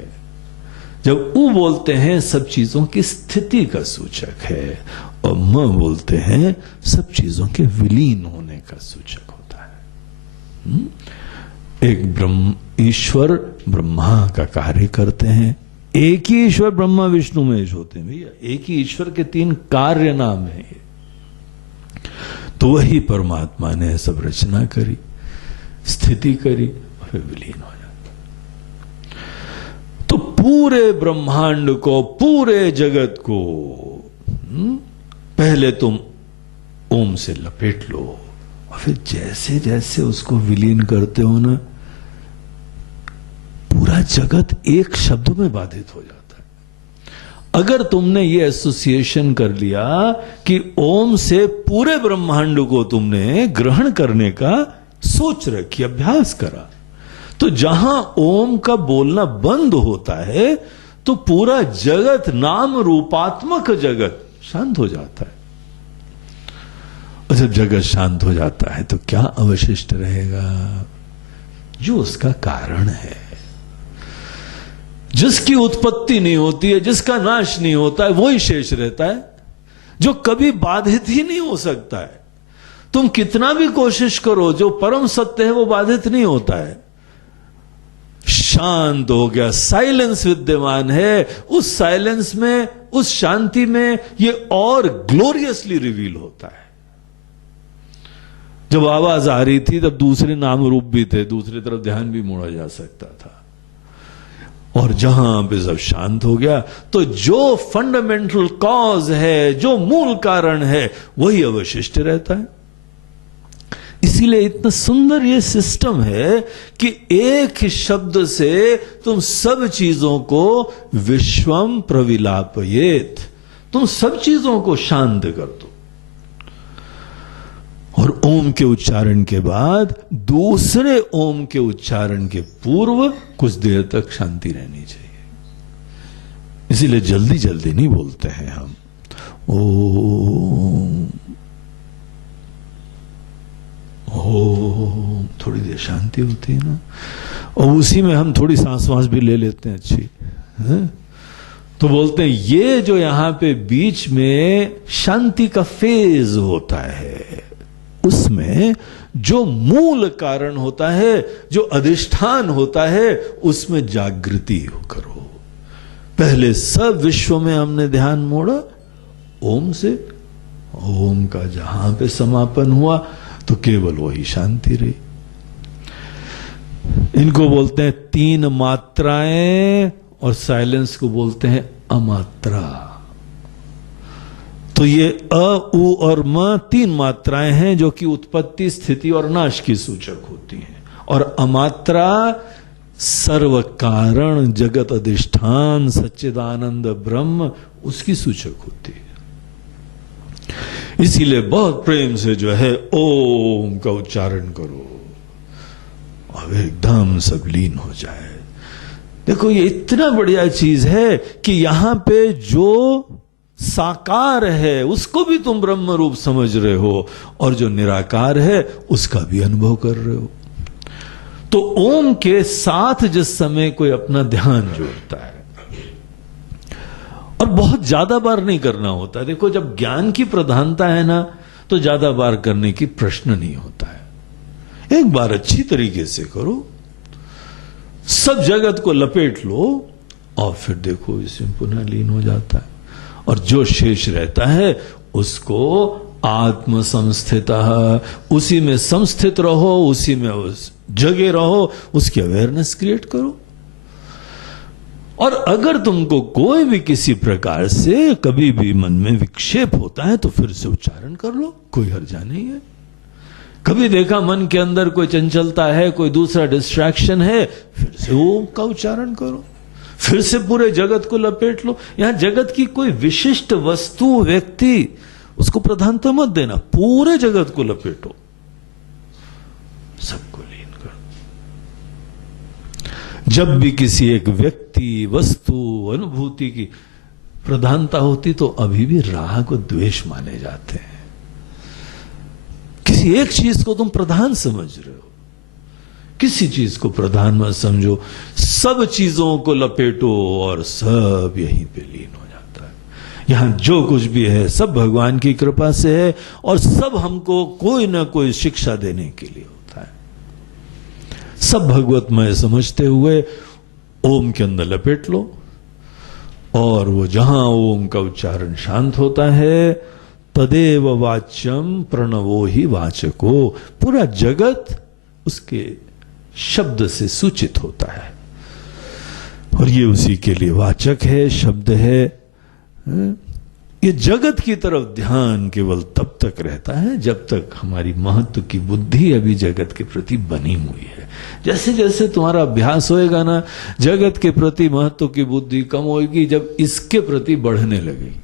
जब उ बोलते हैं सब चीजों की स्थिति का सूचक है। और म बोलते हैं सब चीजों के विलीन होने का सूचक होता है। एक ईश्वर ब्रह्मा का कार्य करते हैं। एक ही ईश्वर ब्रह्मा विष्णु महेश होते हैं भैया। एक ही ईश्वर के तीन कार्य नाम है। तो वही परमात्मा ने सब रचना करी, स्थिति करी और फिर विलीन हो जाता। तो पूरे ब्रह्मांड को, पूरे जगत को पहले तुम ओम से लपेट लो और फिर जैसे जैसे उसको विलीन करते हो ना, पूरा जगत एक शब्द में बाधित हो जाता है। अगर तुमने ये एसोसिएशन कर लिया कि ओम से पूरे ब्रह्मांड को तुमने ग्रहण करने का सोच रखी, अभ्यास करा, तो जहां ओम का बोलना बंद होता है तो पूरा जगत, नाम रूपात्मक जगत शांत हो जाता है। और जब जगत शांत हो जाता है तो क्या अवशिष्ट रहेगा? जो उसका कारण है, जिसकी उत्पत्ति नहीं होती है, जिसका नाश नहीं होता है, वही शेष रहता है, जो कभी बाधित ही नहीं हो सकता है। तुम कितना भी कोशिश करो, जो परम सत्य है वो बाधित नहीं होता है। शांत हो गया, साइलेंस विद्यमान है। उस साइलेंस में, उस शांति में ये और ग्लोरियसली रिवील होता है। जब आवाज आ रही थी तब दूसरे नाम रूप भी थे, दूसरी तरफ ध्यान भी मोड़ा जा सकता था। और जहां पे सब शांत हो गया तो जो फंडामेंटल कॉज है, जो मूल कारण है, वही अवशिष्ट रहता है। इसीलिए इतना सुंदर ये सिस्टम है कि एक ही शब्द से तुम सब चीजों को विश्वम प्रविलापयेत, तुम सब चीजों को शांत कर दो। और ओम के उच्चारण के बाद दूसरे ओम के उच्चारण के पूर्व कुछ देर तक शांति रहनी चाहिए। इसीलिए जल्दी जल्दी नहीं बोलते हैं हम। ओम ओम, थोड़ी देर शांति होती है ना, और उसी में हम थोड़ी सांस वांस भी ले लेते हैं अच्छी है? तो बोलते हैं ये जो यहां पे बीच में शांति का फेज होता है, उसमें जो मूल कारण होता है, जो अधिष्ठान होता है, उसमें जागृति करो। पहले सब विश्व में हमने ध्यान मोड़ा ओम से, ओम का जहां पे समापन हुआ तो केवल वही शांति रही। इनको बोलते हैं तीन मात्राएं, और साइलेंस को बोलते हैं अमात्रा। तो ये अ, उ और म तीन मात्राएं हैं जो कि उत्पत्ति, स्थिति और नाश की सूचक होती हैं, और अमात्रा सर्व कारण, जगत अधिष्ठान, सच्चिदानंद ब्रह्म, उसकी सूचक होती है। इसीलिए बहुत प्रेम से जो है ओम का उच्चारण करो, अब एकदम सब लीन हो जाए। देखो ये इतना बढ़िया चीज है कि यहां पे जो साकार है उसको भी तुम ब्रह्म रूप समझ रहे हो, और जो निराकार है उसका भी अनुभव कर रहे हो। तो ओम के साथ जिस समय कोई अपना ध्यान जोड़ता है, और बहुत ज्यादा बार नहीं करना होता है। देखो जब ज्ञान की प्रधानता है ना, तो ज्यादा बार करने की प्रश्न नहीं होता है। एक बार अच्छी तरीके से करो, सब जगत को लपेट लो, और फिर देखो इसमें पुनः लीन हो जाता है, और जो शेष रहता है उसको आत्म संस्थित, उसी में संस्थित रहो, उसी में उस जगे रहो, उसकी अवेयरनेस क्रिएट करो। और अगर तुमको कोई भी किसी प्रकार से कभी भी मन में विक्षेप होता है तो फिर से उच्चारण कर लो, कोई हर्जा नहीं है। कभी देखा मन के अंदर कोई चंचलता है, कोई दूसरा डिस्ट्रैक्शन है, फिर से ओम का उच्चारण करो, फिर से पूरे जगत को लपेट लो। यहां जगत की कोई विशिष्ट वस्तु, व्यक्ति, उसको प्रधानता मत देना, पूरे जगत को लपेटो, सबको लीन करो। जब भी किसी एक व्यक्ति, वस्तु, अनुभूति की प्रधानता होती तो अभी भी राग और द्वेष माने जाते हैं। किसी एक चीज को तुम प्रधान समझ रहे हो, किसी चीज को प्रधान मत समझो, सब चीजों को लपेटो और सब यहीं पे लीन हो जाता है। यहां जो कुछ भी है सब भगवान की कृपा से है, और सब हमको कोई ना कोई शिक्षा देने के लिए होता है। सब भगवतमय समझते हुए ओम के अंदर लपेट लो, और वो जहां ओम का उच्चारण शांत होता है, तदेव वाच्यम प्रणवो ही वाचको, पूरा जगत उसके शब्द से सूचित होता है, और ये उसी के लिए वाचक है, शब्द है। ये जगत की तरफ ध्यान केवल तब तक रहता है जब तक हमारी महत्व की बुद्धि अभी जगत के प्रति बनी हुई है। जैसे जैसे तुम्हारा अभ्यास होएगा ना, जगत के प्रति महत्व की बुद्धि कम होगी, जब इसके प्रति बढ़ने लगेगी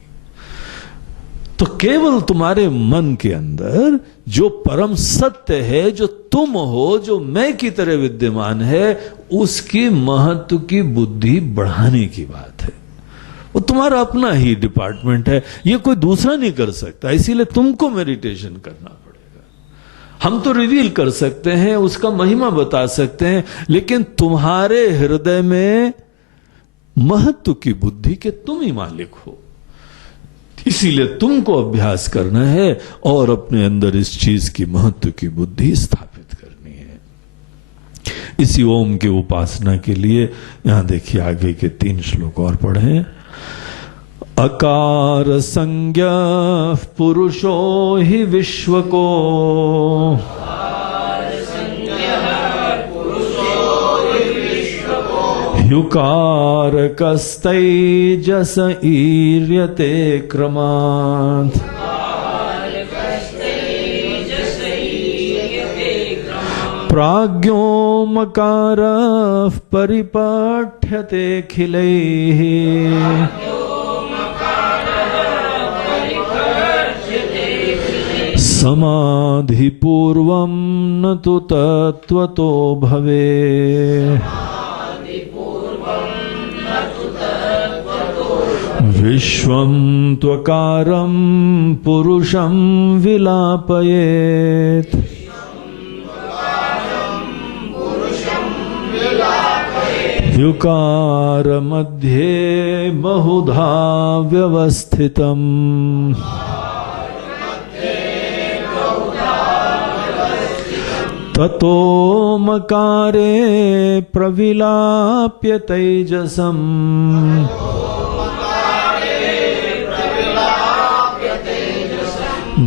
तो केवल तुम्हारे मन के अंदर जो परम सत्य है, जो तुम हो, जो मैं की तरह विद्यमान है, उसकी महत्व की बुद्धि बढ़ाने की बात है। वो तुम्हारा अपना ही डिपार्टमेंट है, ये कोई दूसरा नहीं कर सकता। इसीलिए तुमको मेडिटेशन करना पड़ेगा। हम तो रिवील कर सकते हैं, उसका महिमा बता सकते हैं, लेकिन तुम्हारे हृदय में महत्व की बुद्धि के तुम ही मालिक हो। इसीलिए तुमको अभ्यास करना है और अपने अंदर इस चीज की महत्व की बुद्धि स्थापित करनी है। इसी ओम के उपासना के लिए यहां देखिए आगे के 3 श्लोक और पढ़े। अकार संज्ञा पुरुषो हि विश्व को, युकार कस्तैजस ईर्यते क्रमात्, प्राज्ञो मकारः परिपाठ्यते खिलैः, समाधि पूर्वं न तु तत्त्वतो भवेत्, विश्वं त्वकारं पुरुषं विलापयेत्, ह्युकार मध्ये बहुधा व्यवस्थितम् ततो मकारे प्रविलाप्य तेजसम्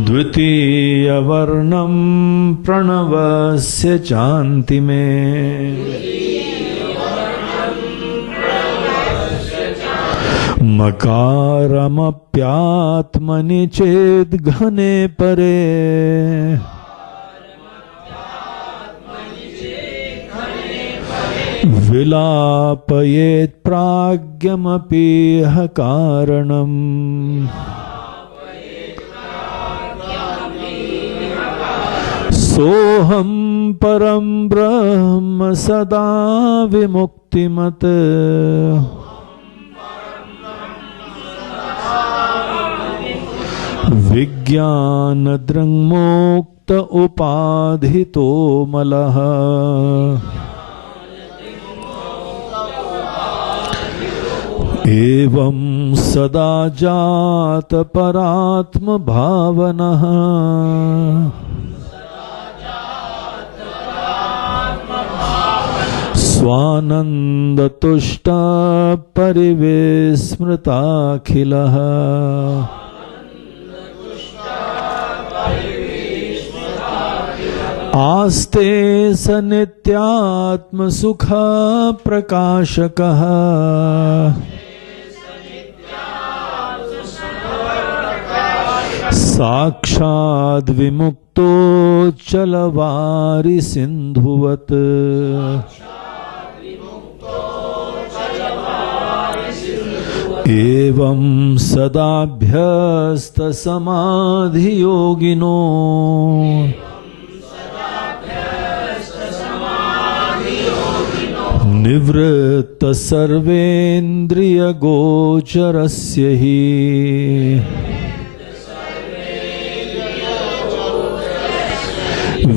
द्वितीयवर्णं प्रणवस्य चान्तिमे मकारमप्यात्मनि चेद्घने परे विलापयेत् प्राज्ञमपीह कारणम् सोहं परं ब्रह्म सदा विमुक्तिमत् विज्ञानदृङ्मुक्त उपाधितो मलः एवं सदा जात परात्म भावनः स्वानंद तुष्ट परिविस्मृताखिलः आस्ते स नित्यात्म सुख प्रकाशकः साक्षाद् विमुक्तो चलवारि सिन्धुवत् एवं सदाभ्यस्त समाधियोगिनो निवृत्त सर्वेन्द्रिय गोचरस्य हि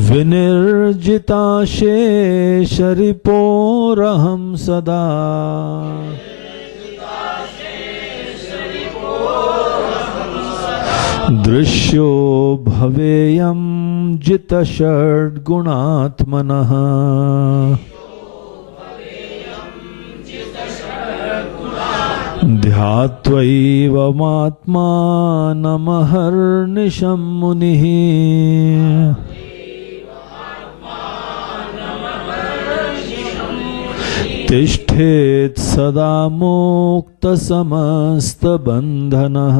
विनिर्जिताशेषरिपोरहं सदा दृश्यो भवेयं जितषड्गुणात्मनः ध्यात्वैवमात्मानमहर्निशं मुनिः तिष्ठेत् सदा मुक्तसमस्तबन्धनः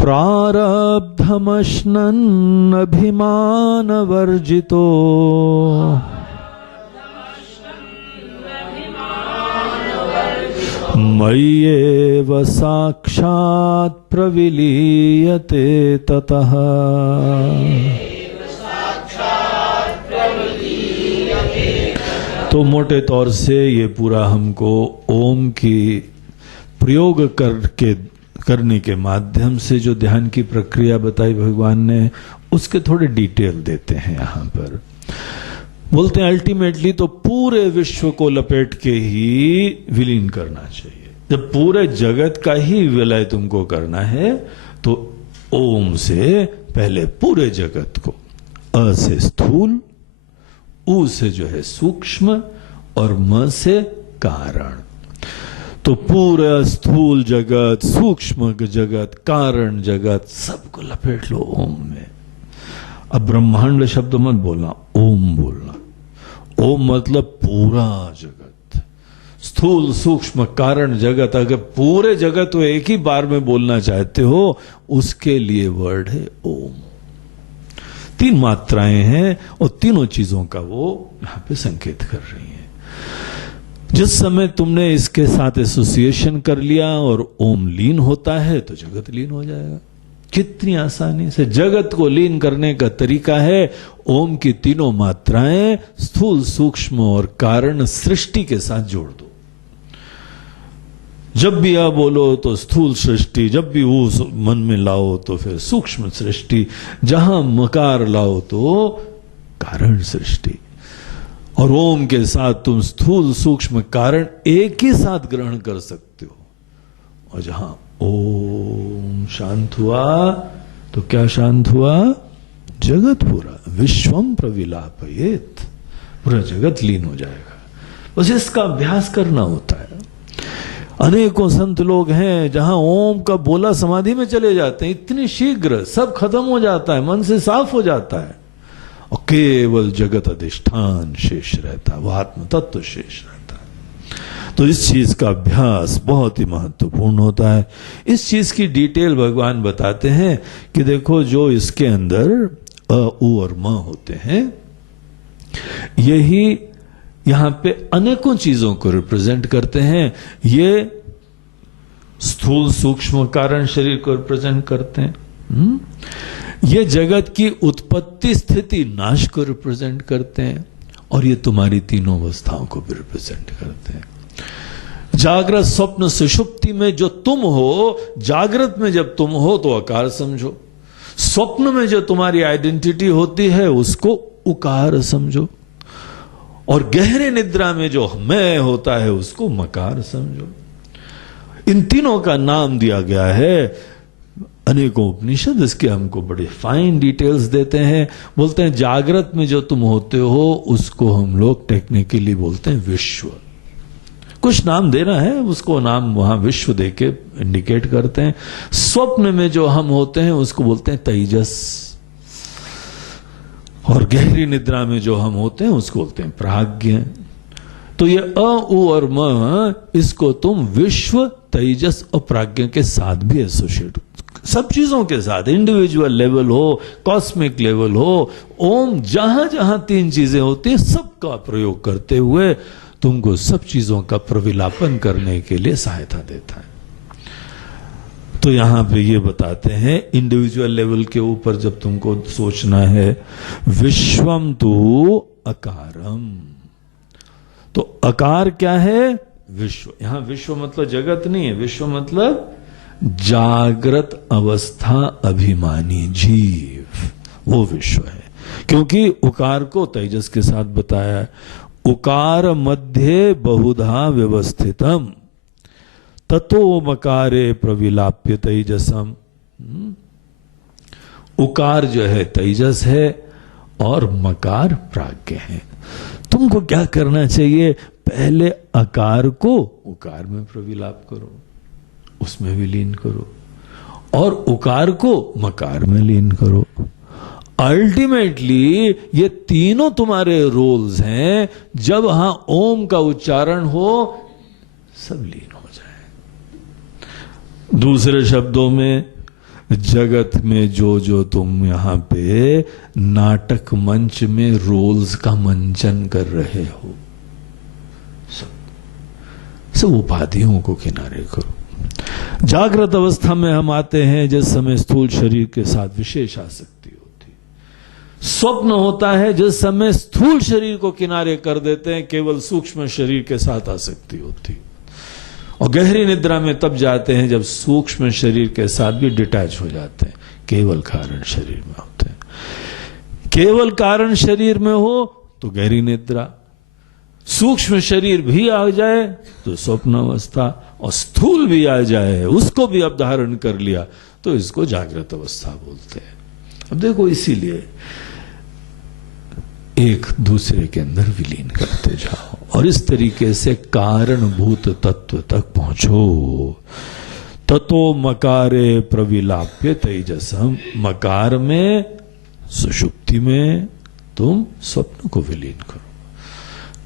प्रारब्धमश्नन्नभिमानवर्जितो मय्येव साक्षात् प्रविलीयते ततः तो मोटे तौर से ये पूरा हमको ओम की प्रयोग करने के माध्यम से जो ध्यान की प्रक्रिया बताई भगवान ने, उसके थोड़े डिटेल देते हैं यहाँ पर। बोलते हैं अल्टीमेटली तो पूरे विश्व को लपेट के ही विलीन करना चाहिए। जब पूरे जगत का ही विलय तुमको करना है तो ओम से पहले पूरे जगत को, अ से स्थूल, उ से जो है सूक्ष्म और म से कारण। तो पूरा स्थूल जगत, सूक्ष्म जगत, कारण जगत सबको लपेट लो ओम में। अब ब्रह्मांड शब्द मत बोलना, ओम बोलना। ओम मतलब पूरा जगत, स्थूल सूक्ष्म कारण जगत। अगर पूरे जगत को एक ही बार में बोलना चाहते हो, उसके लिए वर्ड है ओम। 3 मात्राएं हैं और तीनों चीजों का वो यहां पे संकेत कर रही हैं। जिस समय तुमने इसके साथ एसोसिएशन कर लिया और ओम लीन होता है तो जगत लीन हो जाएगा। कितनी आसानी से जगत को लीन करने का तरीका है, ओम की तीनों मात्राएं स्थूल सूक्ष्म और कारण सृष्टि के साथ जोड़ दो। जब भी आ बोलो तो स्थूल सृष्टि, जब भी वो मन में लाओ तो फिर सूक्ष्म सृष्टि, जहां मकार लाओ तो कारण सृष्टि। और ओम के साथ तुम स्थूल सूक्ष्म कारण एक ही साथ ग्रहण कर सकते हो। और जहां ओम शांत हुआ तो क्या शांत हुआ? जगत पूरा विश्वम प्रविलापयेत, पूरा जगत लीन हो जाएगा। बस इसका अभ्यास करना होता है। अनेकों संत लोग हैं जहां ओम का बोला समाधि में चले जाते हैं, इतनी शीघ्र सब खत्म हो जाता है, मन से साफ हो जाता है और केवल जगत अधिष्ठान शेष रहता है, वो आत्म तत्व शेष रहता है। तो इस चीज का अभ्यास बहुत ही महत्वपूर्ण होता है। इस चीज की डिटेल भगवान बताते हैं कि देखो, जो इसके अंदर अ, उ और म होते हैं, यही यहां पे अनेकों चीजों को रिप्रेजेंट करते हैं। ये स्थूल सूक्ष्म कारण शरीर को रिप्रेजेंट करते हैं। ये जगत की उत्पत्ति स्थिति नाश को रिप्रेजेंट करते हैं, और ये तुम्हारी तीनों अवस्थाओं को भी रिप्रेजेंट करते हैं। जागृत स्वप्न सुषुप्ति में जो तुम हो, जागृत में जब तुम हो तो आकार समझो, स्वप्न में जो तुम्हारी आइडेंटिटी होती है उसको उकार समझो, और गहरे निद्रा में जो मैं होता है उसको मकार समझो। इन तीनों का नाम दिया गया है। अनेकों उपनिषद इसके हमको बड़े फाइन डिटेल्स देते हैं। बोलते हैं जागृत में जो तुम होते हो उसको हम लोग टेक्निकली बोलते हैं विश्व। कुछ नाम देना है उसको, नाम वहां विश्व देके इंडिकेट करते हैं। स्वप्न में जो हम होते हैं उसको बोलते हैं तेजस, और गहरी निद्रा में जो हम होते हैं उसको बोलते हैं प्राज्ञ। तो ये अ, उ और म, इसको तुम विश्व, तेजस और प्राज्ञ के साथ भी एसोसिएट, सब चीजों के साथ, इंडिविजुअल लेवल हो, कॉस्मिक लेवल हो, ओम जहां जहां तीन चीजें होती हैं सबका प्रयोग करते हुए तुमको सब चीजों का प्रविलापन करने के लिए सहायता देता है। तो यहां पे ये बताते हैं इंडिविजुअल लेवल के ऊपर जब तुमको सोचना है, विश्वम तो अकारम। तो अकार क्या है? विश्व। यहां विश्व मतलब जगत नहीं है, विश्व मतलब जागृत अवस्था अभिमानी जीव, वो विश्व है। क्योंकि उकार को तेजस के साथ बताया है। उकार मध्य बहुधा व्यवस्थितम ततो मकारे प्रविलाप्य तेजसम। उकार जो है तेजस है और मकार प्राज्ञ है। तुमको क्या करना चाहिए? पहले अकार को उकार में प्रविलाप करो, उसमें विलीन करो, और उकार को मकार में लीन करो। अल्टीमेटली ये तीनों तुम्हारे रोल्स हैं। जब वहां ओम का उच्चारण हो सब लीन हो जाए। दूसरे शब्दों में, जगत में जो जो तुम यहां पे नाटक मंच में रोल्स का मंचन कर रहे हो, सब उपाधियों को किनारे करो। जागृत अवस्था में हम आते हैं जिस समय स्थूल शरीर के साथ विशेष आसक्ति होती है। स्वप्न होता है जिस समय स्थूल शरीर को किनारे कर देते हैं, केवल सूक्ष्म शरीर के साथ आसक्ति होती है। और गहरी निद्रा में तब जाते हैं जब सूक्ष्म शरीर के साथ भी डिटैच हो जाते हैं, केवल कारण शरीर में होते हैं। केवल कारण शरीर में हो तो गहरी निद्रा, सूक्ष्म शरीर भी आ जाए तो स्वप्न अवस्था, और स्थूल भी आ जाए उसको भी अब धारण कर लिया तो इसको जागृत अवस्था बोलते हैं। अब देखो, इसीलिए एक दूसरे के अंदर विलीन करते जाओ और इस तरीके से कारणभूत तत्व तक पहुंचो। ततो मकारे प्रविलाप्य तेजसम। मकार में, सुषुप्ति में तुम स्वप्न को विलीन करो।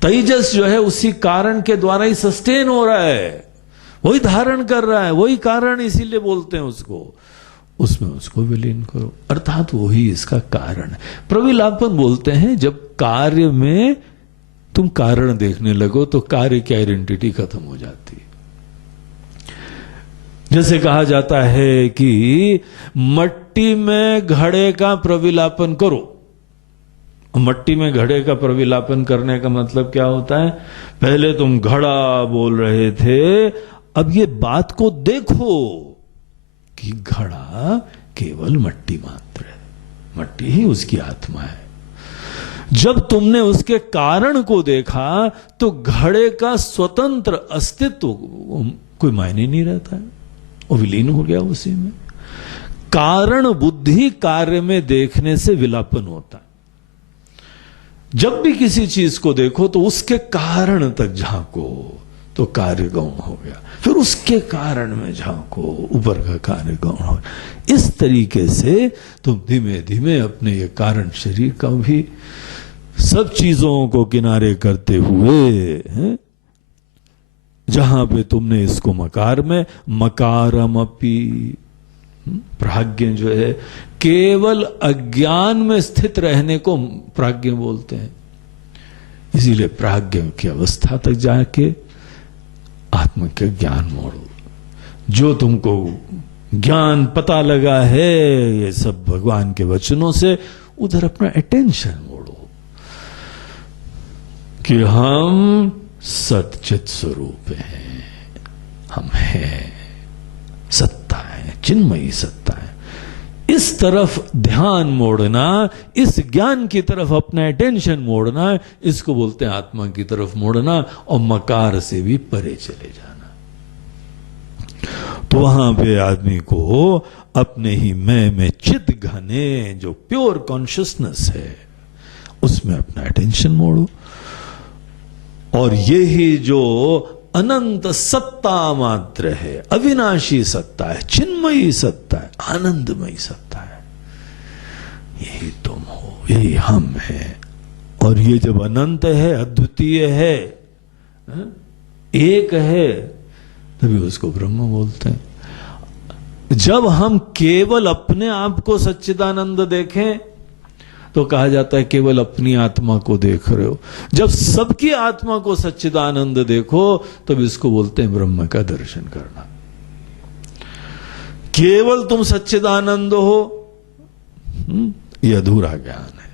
तेजस जो है उसी कारण के द्वारा ही सस्टेन हो रहा है, वही धारण कर रहा है, वही कारण, इसीलिए बोलते हैं उसको। उसमें उसको विलीन करो, अर्थात वही इसका कारण है। प्रविलापन बोलते हैं जब कार्य में तुम कारण देखने लगो तो कार्य की आइडेंटिटी खत्म हो जाती है। जैसे कहा जाता है कि मट्टी में घड़े का प्रविलापन करो। मट्टी में घड़े का प्रविलापन करने का मतलब क्या होता है? पहले तुम घड़ा बोल रहे थे, अब ये बात को देखो कि घड़ा केवल मट्टी मात्र है, मट्टी ही उसकी आत्मा है। जब तुमने उसके कारण को देखा तो घड़े का स्वतंत्र अस्तित्व कोई मायने नहीं रहता है, वो विलीन हो गया उसी में। कारण बुद्धि कार्य में देखने से विलापन होता है। जब भी किसी चीज को देखो तो उसके कारण तक झांको तो कार्य गौण हो गया, फिर उसके कारण में झांको ऊपर का कार्य गौण हो गया। इस तरीके से तुम धीमे धीमे अपने ये कारण शरीर का भी सब चीजों को किनारे करते हुए, जहां पे तुमने इसको मकार में मकारमपि, प्राज्ञ जो है केवल अज्ञान में स्थित रहने को प्राज्ञ बोलते हैं। इसीलिए प्राज्ञ की अवस्था तक जाके आत्मा के ज्ञान मोड़ो। जो तुमको ज्ञान पता लगा है ये सब भगवान के वचनों से, उधर अपना अटेंशन मोड़ो कि हम सच्चित स्वरूप हैं, हम हैं, सत्ता है, चिन्मयी सत्ता है। इस तरफ ध्यान मोड़ना, इस ज्ञान की तरफ अपना अटेंशन मोड़ना, इसको बोलते हैं आत्मा की तरफ मोड़ना, और मकार से भी परे चले जाना। तो वहां पे आदमी को अपने ही मैं में चित घने जो प्योर कॉन्शियसनेस है उसमें अपना अटेंशन मोड़ो, और ये ही जो अनंत सत्ता मात्र है, अविनाशी सत्ता है, चिन्मयी सत्ता है, आनंदमयी सत्ता है, यही तुम हो, यही हम है। और ये जब अनंत है, अद्वितीय है, एक है, तभी उसको ब्रह्म बोलते हैं। जब हम केवल अपने आप को सच्चिदानंद देखें तो कहा जाता है केवल अपनी आत्मा को देख रहे हो। जब सबकी आत्मा को सच्चिदानंद देखो तब इसको बोलते हैं ब्रह्म का दर्शन करना। केवल तुम सच्चिदानंद हो, ये अधूरा ज्ञान है।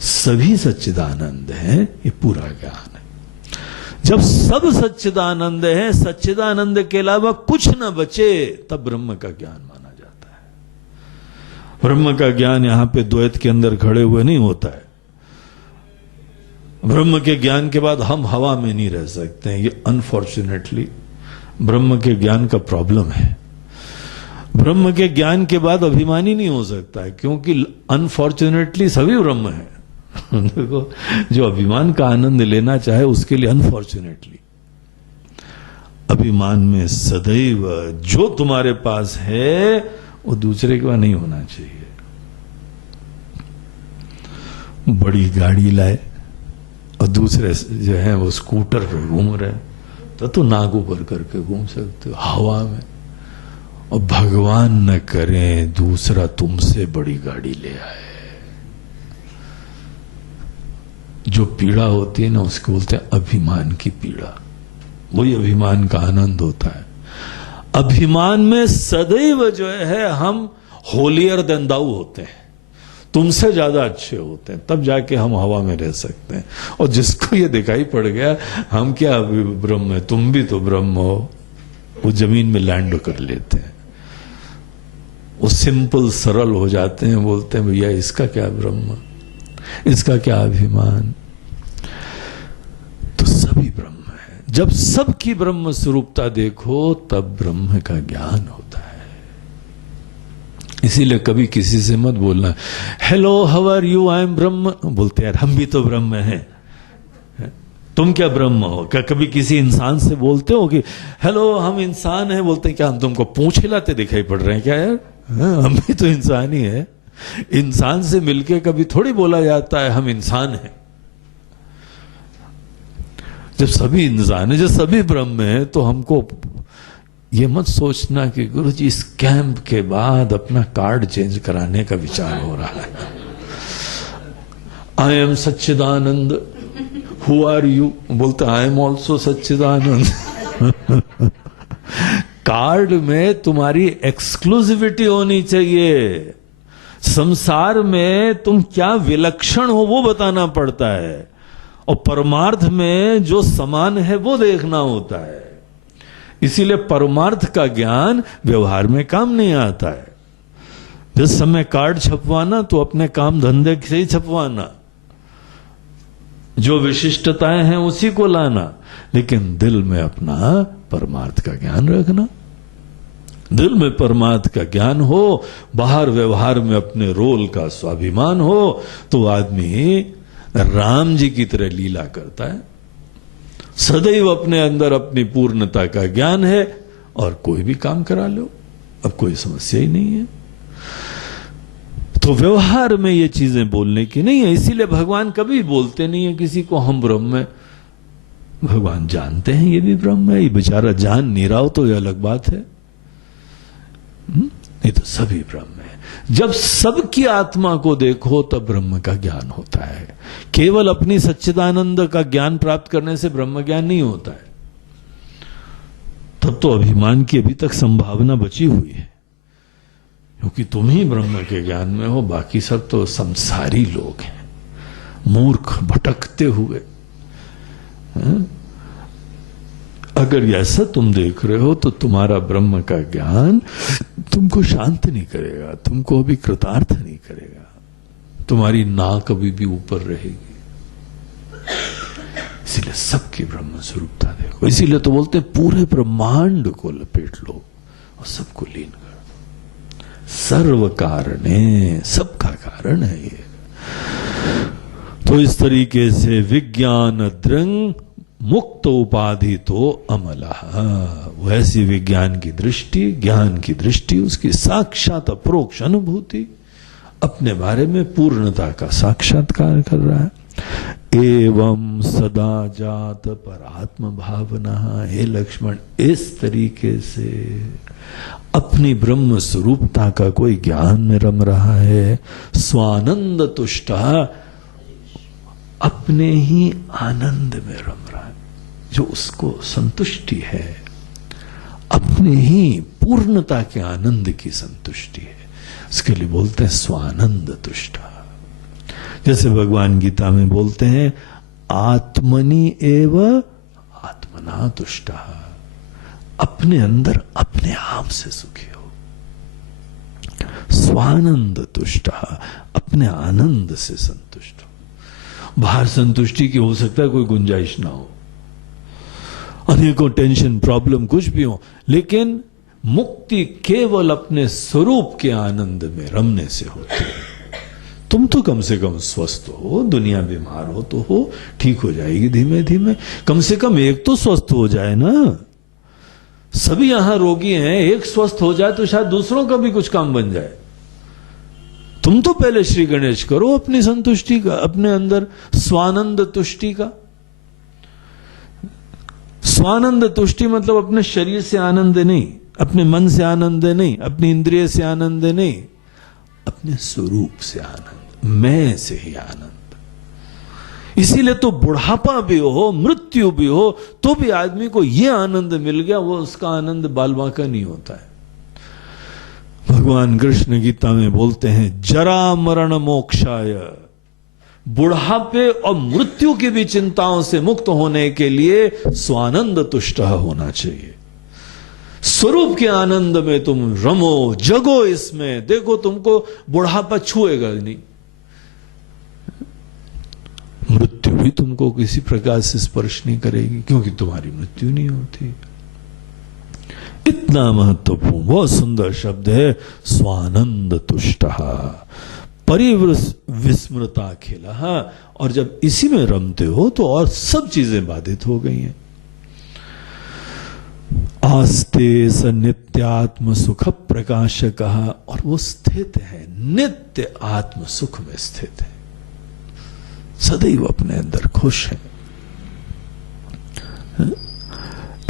सभी सच्चिदानंद है, ये पूरा ज्ञान है। जब सब सच्चिदानंद है, सच्चिदानंद के अलावा कुछ न बचे, तब ब्रह्म का ज्ञान माना जाता है। ब्रह्म का ज्ञान यहां पे द्वैत के अंदर खड़े हुए नहीं होता है। ब्रह्म के ज्ञान के बाद हम हवा में नहीं रह सकते हैं, ये अनफॉर्चुनेटली ब्रह्म के ज्ञान का प्रॉब्लम है। ब्रह्म के ज्ञान के बाद अभिमानी नहीं हो सकता है, क्योंकि अनफॉर्चुनेटली सभी ब्रह्म है। देखो, जो अभिमान का आनंद लेना चाहे उसके लिए अनफॉर्चुनेटली अभिमान में सदैव जो तुम्हारे पास है वो दूसरे के पास नहीं होना चाहिए। बड़ी गाड़ी लाए और दूसरे जो है वो स्कूटर पे घूम रहे, तो नाक ऊपर करके घूम सकते हो हवा में। और भगवान न करे दूसरा तुमसे बड़ी गाड़ी ले आए, जो पीड़ा होती है ना उसको बोलते हैं अभिमान की पीड़ा। वही अभिमान का आनंद होता है। अभिमान में सदैव जो है हम होलियर देन दाऊ होते हैं, तुमसे ज्यादा अच्छे होते हैं, तब जाके हम हवा में रह सकते हैं। और जिसको ये दिखाई पड़ गया हम क्या ब्रह्म है, तुम भी तो ब्रह्म हो, वो जमीन में लैंड कर लेते हैं। वो सिंपल सरल हो जाते हैं, बोलते हैं भैया इसका क्या ब्रह्म, इसका क्या अभिमान। तो सभी ब्रह्म है। जब सबकी ब्रह्म स्वरूपता देखो तब ब्रह्म का ज्ञान होता है। इसीलिए कभी किसी से मत बोलना hello how are you, I am Brahm. बोलते यार हम भी तो ब्रह्म हैं, तुम क्या ब्रह्म हो। क्या कभी किसी इंसान से बोलते हो कि हेलो हम इंसान हैं, बोलते हैं क्या हम तुमको पूंछ हिलाते दिखाई पड़ रहे हैं क्या यार, हम भी तो इंसान ही है। इंसान से मिलके कभी थोड़ी बोला जाता है हम इंसान हैं। जब सभी इंसान है, जब सभी ब्रह्म है, तो हमको ये मत सोचना कि गुरुजी इस कैंप के बाद अपना कार्ड चेंज कराने का विचार हो रहा है। I am Sachchidanand, who are you, बोलते I am also Sachchidanand. Card में तुम्हारी एक्सक्लूसिविटी होनी चाहिए। संसार में तुम क्या विलक्षण हो वो बताना पड़ता है, और परमार्थ में जो समान है वो देखना होता है। इसीलिए परमार्थ का ज्ञान व्यवहार में काम नहीं आता है। जिस समय कार्ड छपवाना तो अपने काम धंधे से ही छपवाना, जो विशिष्टताएं हैं उसी को लाना, लेकिन दिल में अपना परमार्थ का ज्ञान रखना। दिल में परमार्थ का ज्ञान हो, बाहर व्यवहार में अपने रोल का स्वाभिमान हो, तो आदमी राम जी की तरह लीला करता है। सदैव अपने अंदर अपनी पूर्णता का ज्ञान है और कोई भी काम करा लो, अब कोई समस्या ही नहीं है। तो व्यवहार में ये चीजें बोलने की नहीं है, इसीलिए भगवान कभी बोलते नहीं है किसी को हम ब्रह्म है। भगवान जानते हैं ये भी ब्रह्म है, ये बेचारा जान नहीं रहा हो तो ये अलग बात है। ये तो सभी ब्रह्म है। जब सबकी आत्मा को देखो तब ब्रह्म का ज्ञान होता है। केवल अपनी सच्चिदानंद का ज्ञान प्राप्त करने से ब्रह्म ज्ञान नहीं होता है। तब तो अभिमान की अभी तक संभावना बची हुई है, क्योंकि तुम ही ब्रह्म के ज्ञान में हो, बाकी सब तो संसारी लोग हैं, मूर्ख भटकते हुए। अगर ऐसा तुम देख रहे हो तो तुम्हारा ब्रह्म का ज्ञान तुमको शांत नहीं करेगा, तुमको अभी कृतार्थ नहीं करेगा, तुम्हारी नाक अभी भी ऊपर रहेगी। इसीलिए सबकी ब्रह्म स्वरूपता देखो। इसीलिए तो बोलते हैं पूरे ब्रह्मांड को लपेट लो और सबको लीन करो। सर्व कारणे, सबका कारण है ये। तो इस तरीके से विज्ञान द्रंग मुक्त उपाधि तो अमला, वैसी विज्ञान की दृष्टि, ज्ञान की दृष्टि, उसकी साक्षात अप्रोक्ष अनुभूति, अपने बारे में पूर्णता का साक्षात्कार कर रहा है। एवं सदा जात परात्म भावना। हे लक्ष्मण, इस तरीके से अपनी ब्रह्म स्वरूपता का कोई ज्ञान में रम रहा है। स्वानंद तुष्ट, अपने ही आनंद में रम रहा है, जो उसको संतुष्टि है, अपने ही पूर्णता के आनंद की संतुष्टि है। इसके लिए बोलते हैं स्वानंद तुष्ट। जैसे भगवान गीता में बोलते हैं आत्मनि एव आत्मना तुष्ट, अपने अंदर अपने आप से सुखी हो। स्वानंद तुष्ट, अपने आनंद से संतुष्ट हो। बाहर संतुष्टि की हो सकता है कोई गुंजाइश ना हो, अनेकों टेंशन प्रॉब्लम कुछ भी हो, लेकिन मुक्ति केवल अपने स्वरूप के आनंद में रमने से होती है। तुम तो कम से कम स्वस्थ हो, दुनिया बीमार हो तो हो, ठीक हो जाएगी धीमे धीमे। कम से कम एक तो स्वस्थ हो जाए ना। सभी यहां रोगी हैं, एक स्वस्थ हो जाए तो शायद दूसरों का भी कुछ काम बन जाए। तुम तो पहले श्री गणेश करो अपनी संतुष्टि का, अपने अंदर स्वानंद तुष्टि का। स्वानंद तुष्टि मतलब अपने शरीर से आनंद नहीं, अपने मन से आनंद नहीं, अपनी इंद्रिय से आनंद नहीं, अपने स्वरूप से आनंद, मैं से ही आनंद। इसीलिए तो बुढ़ापा भी हो, मृत्यु भी हो, तो भी आदमी को यह आनंद मिल गया, वो उसका आनंद बालवा का नहीं होता है। भगवान कृष्ण गीता में बोलते हैं जरा मरण मोक्षाय, बुढ़ापे और मृत्यु की भी चिंताओं से मुक्त होने के लिए स्वानंद तुष्ट होना चाहिए। स्वरूप के आनंद में तुम रमो, जगो इसमें। देखो तुमको बुढ़ापा छुएगा नहीं, मृत्यु भी तुमको किसी प्रकार से स्पर्श नहीं करेगी, क्योंकि तुम्हारी मृत्यु नहीं होती। इतना महत्वपूर्ण, बहुत सुंदर शब्द है स्वानंद तुष्ट, परिविस्मृता खिला। और जब इसी में रमते हो तो और सब चीजें बाधित हो गई हैं। आस्ते स नित्यात्म सुख प्रकाशक, और वो स्थित है, नित्य आत्म सुख में स्थित है, सदैव अपने अंदर खुश है।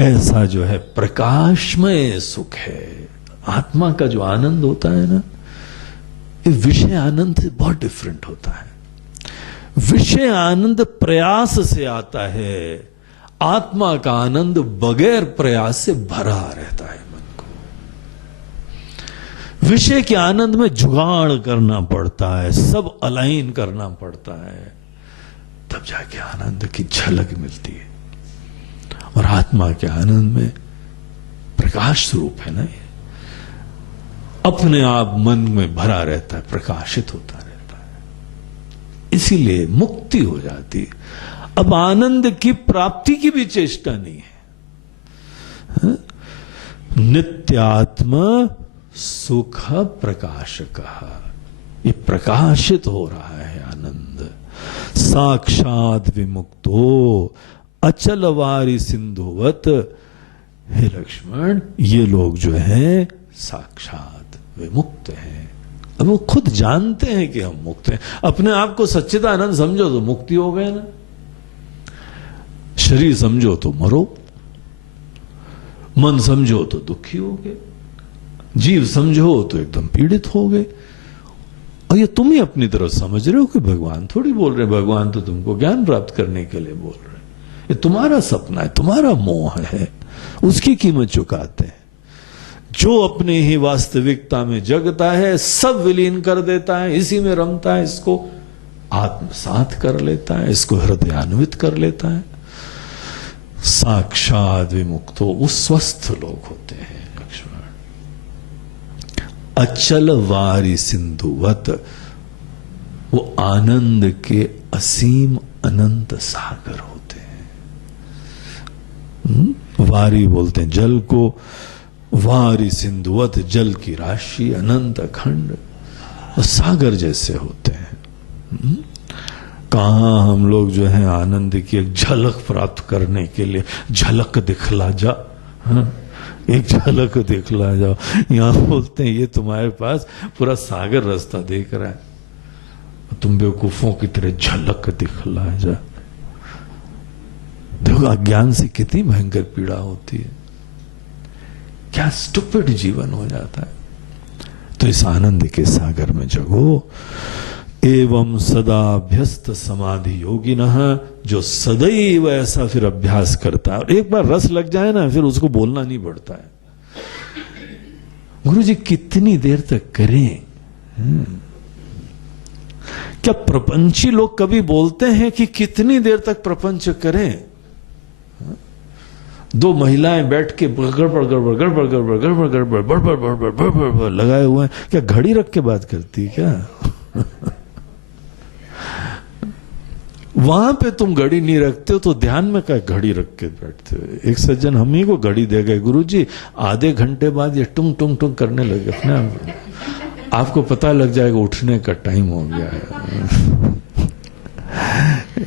ऐसा जो है प्रकाशमय सुख है। आत्मा का जो आनंद होता है ना, ये विषय आनंद से बहुत डिफरेंट होता है। विषय आनंद प्रयास से आता है, आत्मा का आनंद बगैर प्रयास से भरा रहता है मन को। विषय के आनंद में जुगाड़ करना पड़ता है, सब अलाइन करना पड़ता है, तब जाके आनंद की झलक मिलती है। और आत्मा के आनंद में प्रकाश स्वरूप है ना, ये अपने आप मन में भरा रहता है, प्रकाशित होता रहता है। इसीलिए मुक्ति हो जाती। अब आनंद की प्राप्ति की भी चेष्टा नहीं है। नित्यात्म सुख प्रकाशक, ये प्रकाशित हो रहा है आनंद। साक्षात विमुक्तो अचल वारी सिंधुवत, हे लक्ष्मण ये लोग जो हैं साक्षात विमुक्त हैं। अब वो खुद जानते हैं कि हम मुक्त हैं। अपने आप को सच्चिदानंद समझो तो मुक्ति हो गए ना, शरीर समझो तो मरो, मन समझो तो दुखी हो गए, जीव समझो तो एकदम पीड़ित हो गए। और ये तुम ही अपनी तरफ समझ रहे हो कि भगवान थोड़ी बोल रहे हैं, भगवान तो तुमको ज्ञान प्राप्त करने के लिए बोल रहे हैं। ये तुम्हारा सपना है, तुम्हारा मोह है, उसकी कीमत चुकाते हैं। जो अपने ही वास्तविकता में जगता है सब विलीन कर देता है, इसी में रमता है, इसको आत्मसात कर लेता है, इसको हृदयान्वित कर लेता है। साक्षात विमुक्तो वो स्वस्थ लोग होते हैं लक्ष्मण। अचल वारी सिंधुवत, वो आनंद के असीम अनंत सागर होते हैं। वारी बोलते हैं जल को, वारी सिंधुवत जल की राशि, अनंत अखंड, वो सागर जैसे होते हैं। कहां हम लोग जो है आनंद की एक झलक प्राप्त करने के लिए, झलक दिखला जा, एक झलक दिखला जाओ, यहां बोलते हैं ये तुम्हारे पास पूरा सागर रास्ता देख रहा है, तुम बेवकूफों की तरह झलक दिखला जा। देखो अज्ञान से कितनी भयंकर पीड़ा होती है, क्या स्टुपिड जीवन हो जाता है। तो इस आनंद के सागर में जगो। एवं सदा अभ्यस्त समाधि योगिनः, जो सदैव ऐसा फिर अभ्यास करता है, और एक बार रस लग जाए ना फिर उसको बोलना नहीं पड़ता है। गुरुजी कितनी देर तक करें? क्या प्रपंची लोग कभी बोलते हैं कि कितनी देर तक प्रपंच करें? दो महिलाएं बैठ के गड़बड़ गड़बड़ गड़बड़ गड़बड़ गड़बड़ गड़बड़ बड़बड़ बड़बड़ बड़बड़ लगाए हुए हैं, क्या घड़ी रख के बात करती क्या? वहां पे तुम घड़ी नहीं रखते हो तो ध्यान में क्या घड़ी रख के बैठते हो? एक सज्जन हम ही को घड़ी दे गए, गुरुजी आधे घंटे बाद ये टुंग टुंग टुंग करने लगे अपने आपको पता लग जाएगा उठने का टाइम हो गया है।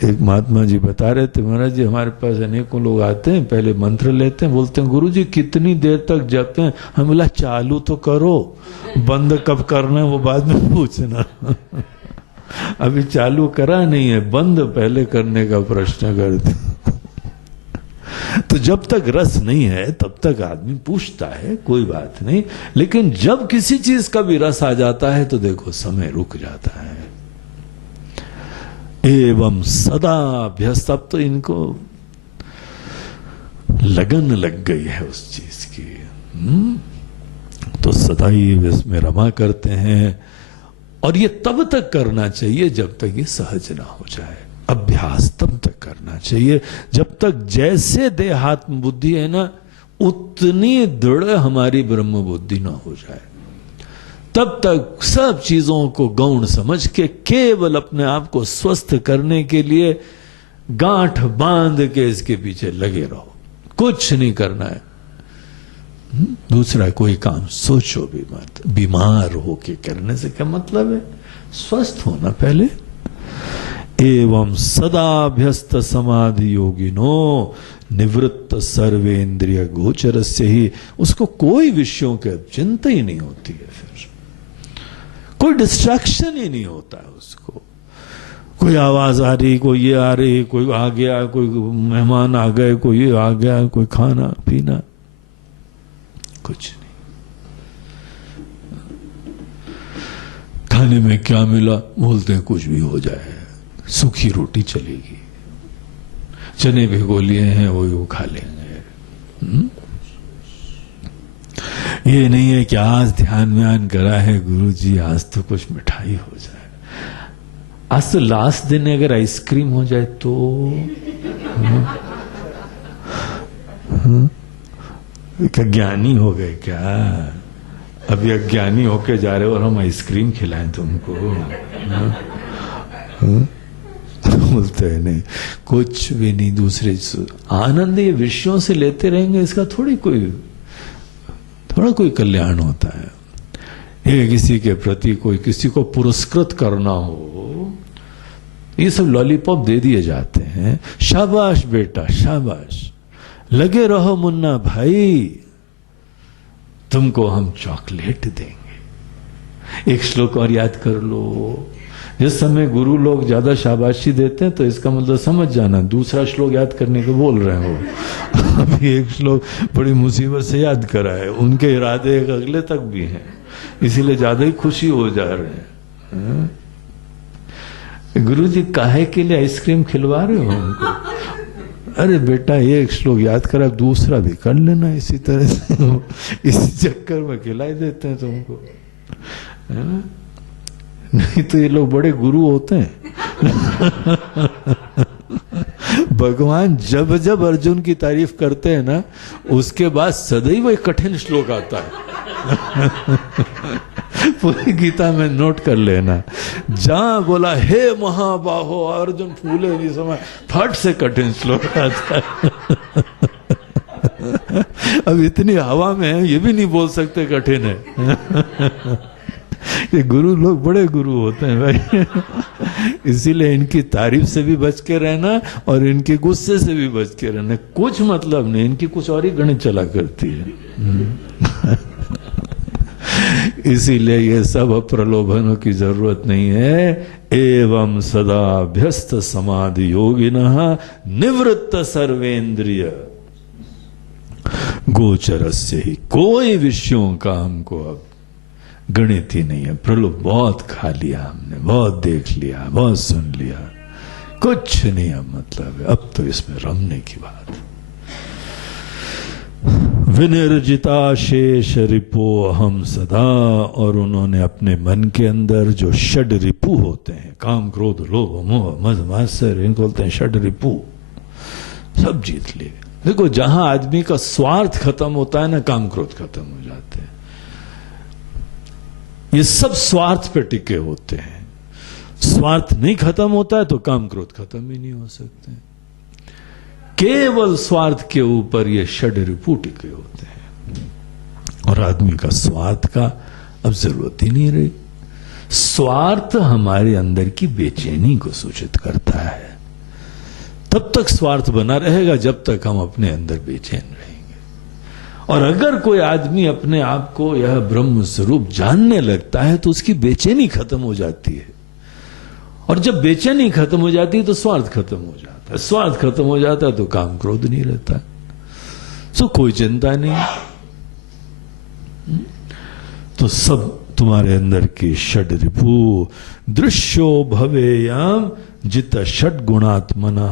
एक महात्मा जी बता रहे थे, महाराज जी हमारे पास अनेकों लोग आते हैं, पहले मंत्र लेते हैं, बोलते हैं गुरुजी कितनी देर तक जपते हैं? हम बोला चालू तो करो, बंद कब करना है वो बाद में पूछना। अभी चालू करा नहीं है, बंद पहले करने का प्रश्न करते। तो जब तक रस नहीं है तब तक आदमी पूछता है, कोई बात नहीं, लेकिन जब किसी चीज का भी रस आ जाता है तो देखो समय रुक जाता है। एवं सदा अभ्यस्त, अब तो इनको लगन लग गई है उस चीज की, तो सदा ही इसमें रमा करते हैं। और ये तब तक करना चाहिए जब तक ये सहज ना हो जाए। अभ्यास तब तक करना चाहिए जब तक जैसे देहात्म बुद्धि है ना उतनी दृढ़ हमारी ब्रह्म बुद्धि ना हो जाए। तब तक सब चीजों को गौण समझ के केवल अपने आप को स्वस्थ करने के लिए गांठ बांध के इसके पीछे लगे रहो, कुछ नहीं करना है। दूसरा कोई काम सोचो भी मत, बीमार होके करने से क्या मतलब है? स्वस्थ होना पहले। एवं सदाभ्यस्त समाधि योगिनो निवृत्त सर्वेंद्रिय गोचर से ही, उसको कोई विषयों के चिंता ही नहीं होती है, फिर कोई डिस्ट्रैक्शन ही नहीं होता है उसको। कोई आवाज आ रही, कोई ये आ रही, कोई आ गया, कोई मेहमान आ गए, कोई ये आ गया, कोई खाना पीना, कुछ नहीं। खाने में क्या मिला? बोलते हैं कुछ भी हो जाए, सूखी रोटी चलेगी, चने भिगो लिए हैं वही वो खा लेंगे। ये नहीं है कि आज ध्यान व्यान करा है गुरुजी, आज तो कुछ मिठाई हो जाए, आज तो लास्ट दिन अगर आइसक्रीम हो जाए तो क्या ज्ञानी हो गए क्या? अभी अज्ञानी होके जा रहे हो और हम आइसक्रीम खिलाएं तुमको? बोलते हैं नहीं, कुछ भी नहीं। दूसरे आनंद ये विषयों से लेते रहेंगे, इसका थोड़ा कोई कल्याण होता है। ये किसी के प्रति कोई किसी को पुरस्कृत करना हो, ये सब लॉलीपॉप दे दिए जाते हैं। शाबाश बेटा शाबाश, लगे रहो मुन्ना भाई, तुमको हम चॉकलेट देंगे। एक श्लोक और याद कर लो। जिस समय गुरु लोग ज्यादा शाबाशी देते हैं तो इसका मतलब समझ जाना दूसरा श्लोक याद करने को बोल रहे हो। अभी एक श्लोक बड़ी मुसीबत से याद करा है, उनके इरादे एक अगले तक भी हैं, इसीलिए ज्यादा ही खुशी हो जा रहे हैं। गुरु जी काहे के लिए आइसक्रीम खिलवा रहे हो हमको? अरे बेटा एक श्लोक याद करा, दूसरा भी कर लेना इसी तरह से। इसी चक्कर में खिलाई देते हैं तुमको, है ना? नहीं तो ये लोग बड़े गुरु होते हैं। भगवान जब जब अर्जुन की तारीफ करते हैं ना, उसके बाद सदैव एक कठिन श्लोक आता है। पूरी गीता में नोट कर लेना, जहां बोला हे महाबाहो अर्जुन फूले नहीं समय, फट से कठिन श्लोक आता है। अब इतनी हवा में है, ये भी नहीं बोल सकते कठिन है। ये गुरु लोग बड़े गुरु होते हैं भाई। इसीलिए इनकी तारीफ से भी बच के रहना और इनके गुस्से से भी बच के रहना, कुछ मतलब नहीं। इनकी कुछ और ही गणित चला करती है। इसीलिए ये सब प्रलोभनों की जरूरत नहीं है। एवं सदा अभ्यस्त समाधि योगिनः निवृत्त सर्वेंद्रिय गोचरस्य ही। कोई विषयों का हमको अब गणित ही नहीं है। प्रलोभ बहुत खा लिया हमने, बहुत देख लिया, बहुत सुन लिया, कुछ नहीं अब मतलब है। अब तो इसमें रमने की बात। विनिर्जिता शेष रिपो अहम सदा। और उन्होंने अपने मन के अंदर जो षड रिपु होते हैं, काम क्रोध लोभ मोह मद मात्सर्य, इनको बोलते हैं षड रिपु, सब जीत लिए। देखो जहां आदमी का स्वार्थ खत्म होता है ना, काम क्रोध खत्म हो जाते हैं। ये सब स्वार्थ पे टिके होते हैं। स्वार्थ नहीं खत्म होता है तो काम क्रोध खत्म ही नहीं हो सकते। केवल स्वार्थ के ऊपर ये षड रिपु टिके होते हैं। और आदमी का स्वार्थ का अब जरूरत ही नहीं रही। स्वार्थ हमारे अंदर की बेचैनी को सूचित करता है। तब तक स्वार्थ बना रहेगा जब तक हम अपने अंदर बेचैन रहेंगे। और अगर कोई आदमी अपने आप को यह ब्रह्म स्वरूप जानने लगता है तो उसकी बेचैनी खत्म हो जाती है। और जब बेचैनी खत्म हो जाती है तो स्वार्थ खत्म हो जाता है। स्वार्थ खत्म हो जाता है तो काम क्रोध नहीं रहता। सो कोई चिंता नहीं। तो सब तुम्हारे अंदर की षड रिपु दृश्यो भवेयम जित षड गुणात्मना।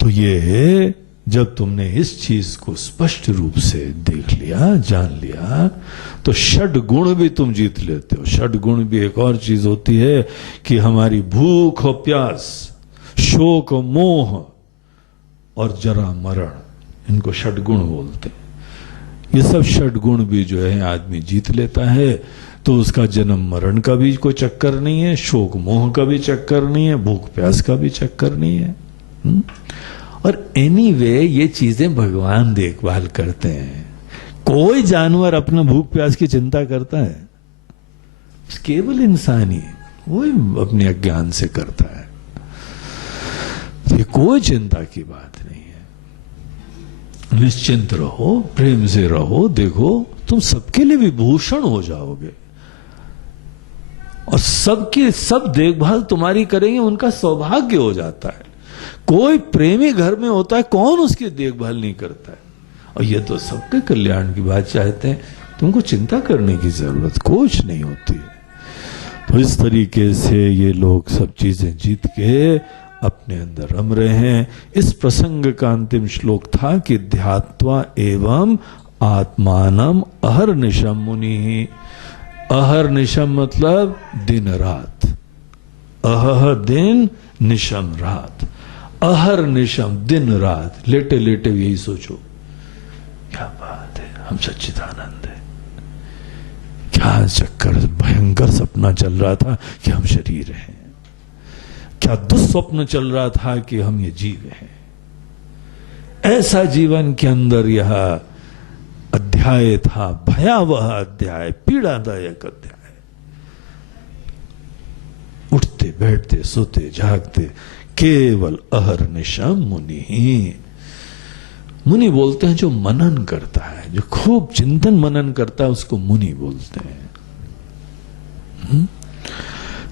तो ये जब तुमने इस चीज को स्पष्ट रूप से देख लिया, जान लिया, तो षड गुण भी तुम जीत लेते हो। षड गुण भी एक और चीज होती है कि हमारी भूख और प्यास, शोक और मोह और जरा मरण, इनको षड गुण बोलते हैं। ये सब षड गुण भी जो है आदमी जीत लेता है तो उसका जन्म मरण का भी कोई चक्कर नहीं है, शोक मोह का भी चक्कर नहीं है, भूख प्यास का भी चक्कर नहीं है। और एनीवे ये चीजें भगवान देखभाल करते हैं। कोई जानवर अपना भूख प्यास की चिंता करता है? केवल इंसान ही वही अपने अज्ञान से करता है। ये कोई चिंता की बात नहीं है। निश्चिंत रहो, प्रेम से रहो। देखो तुम सबके लिए विभूषण हो जाओगे और सबकी सब देखभाल तुम्हारी करेंगे, उनका सौभाग्य हो जाता है। कोई प्रेमी घर में होता है, कौन उसकी देखभाल नहीं करता है? और ये तो सबके कल्याण की बात चाहते हैं। तुमको चिंता करने की जरूरत कुछ नहीं होती। तो इस तरीके से ये लोग सब चीजें जीत के अपने अंदर रम रहे हैं। इस प्रसंग का अंतिम श्लोक था कि ध्यात्वा एवं आत्मानम अहर्निशम मुनि। अहर्निशम मतलब दिन रात। अह दिन, निशम रात। अहर्निशम दिन रात, लेटे लेटे यही सोचो, क्या बात है, हम सच्चिदानंद है। क्या चक्कर, भयंकर सपना चल रहा था कि हम शरीर हैं। क्या दुस्वप्न चल रहा था कि हम ये जीव हैं। ऐसा जीवन के अंदर यह अध्याय था, भयावह अध्याय, पीड़ादायक अध्याय। उठते बैठते सोते जागते केवल अहर्निशम मुनि। मुनि बोलते हैं जो मनन करता है, जो खूब चिंतन मनन करता है, उसको मुनि बोलते हैं।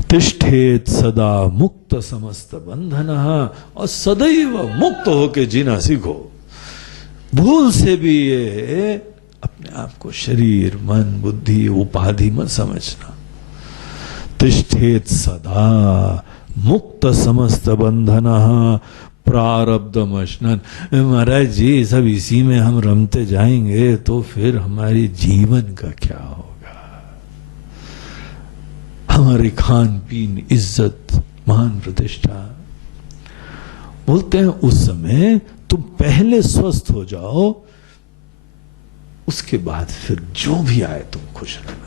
तिष्ठेत सदा मुक्त समस्त बंधन, और सदैव मुक्त होके जीना सीखो। भूल से भी ये अपने आप को शरीर मन बुद्धि उपाधि मत समझना। तिष्ठेत सदा मुक्त समस्त बंधन प्रारब्धमश्नन। महाराज जी सब इसी में हम रमते जाएंगे तो फिर हमारी जीवन का क्या होगा। हमारी खान पीन इज्जत मान प्रतिष्ठा। बोलते हैं उस समय तुम पहले स्वस्थ हो जाओ, उसके बाद फिर जो भी आए तुम खुश रहना।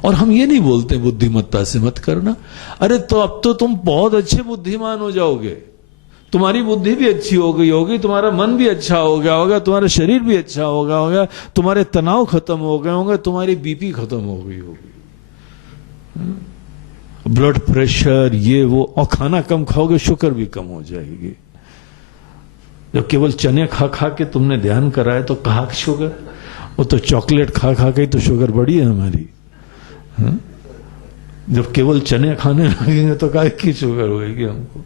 और हम ये नहीं बोलते बुद्धिमत्ता से मत करना। अरे तो अब तो तुम बहुत अच्छे बुद्धिमान हो जाओगे, तुम्हारी बुद्धि भी अच्छी हो गई होगी, तुम्हारा मन भी अच्छा हो गया होगा, तुम्हारा शरीर भी अच्छा हो गया होगा, तुम्हारे तनाव खत्म हो गए होंगे, तुम्हारी बीपी खत्म हो गई होगी, ब्लड प्रेशर ये वो, और खाना कम खाओगे शुगर भी कम हो जाएगी। जब केवल चने खा खा के तुमने ध्यान कराए तो कहा शुगर, वो तो चॉकलेट खा खा के तो शुगर बढ़ी है हमारी। जब केवल चने खाने लगेंगे तो काहे की शुगर होगी हमको।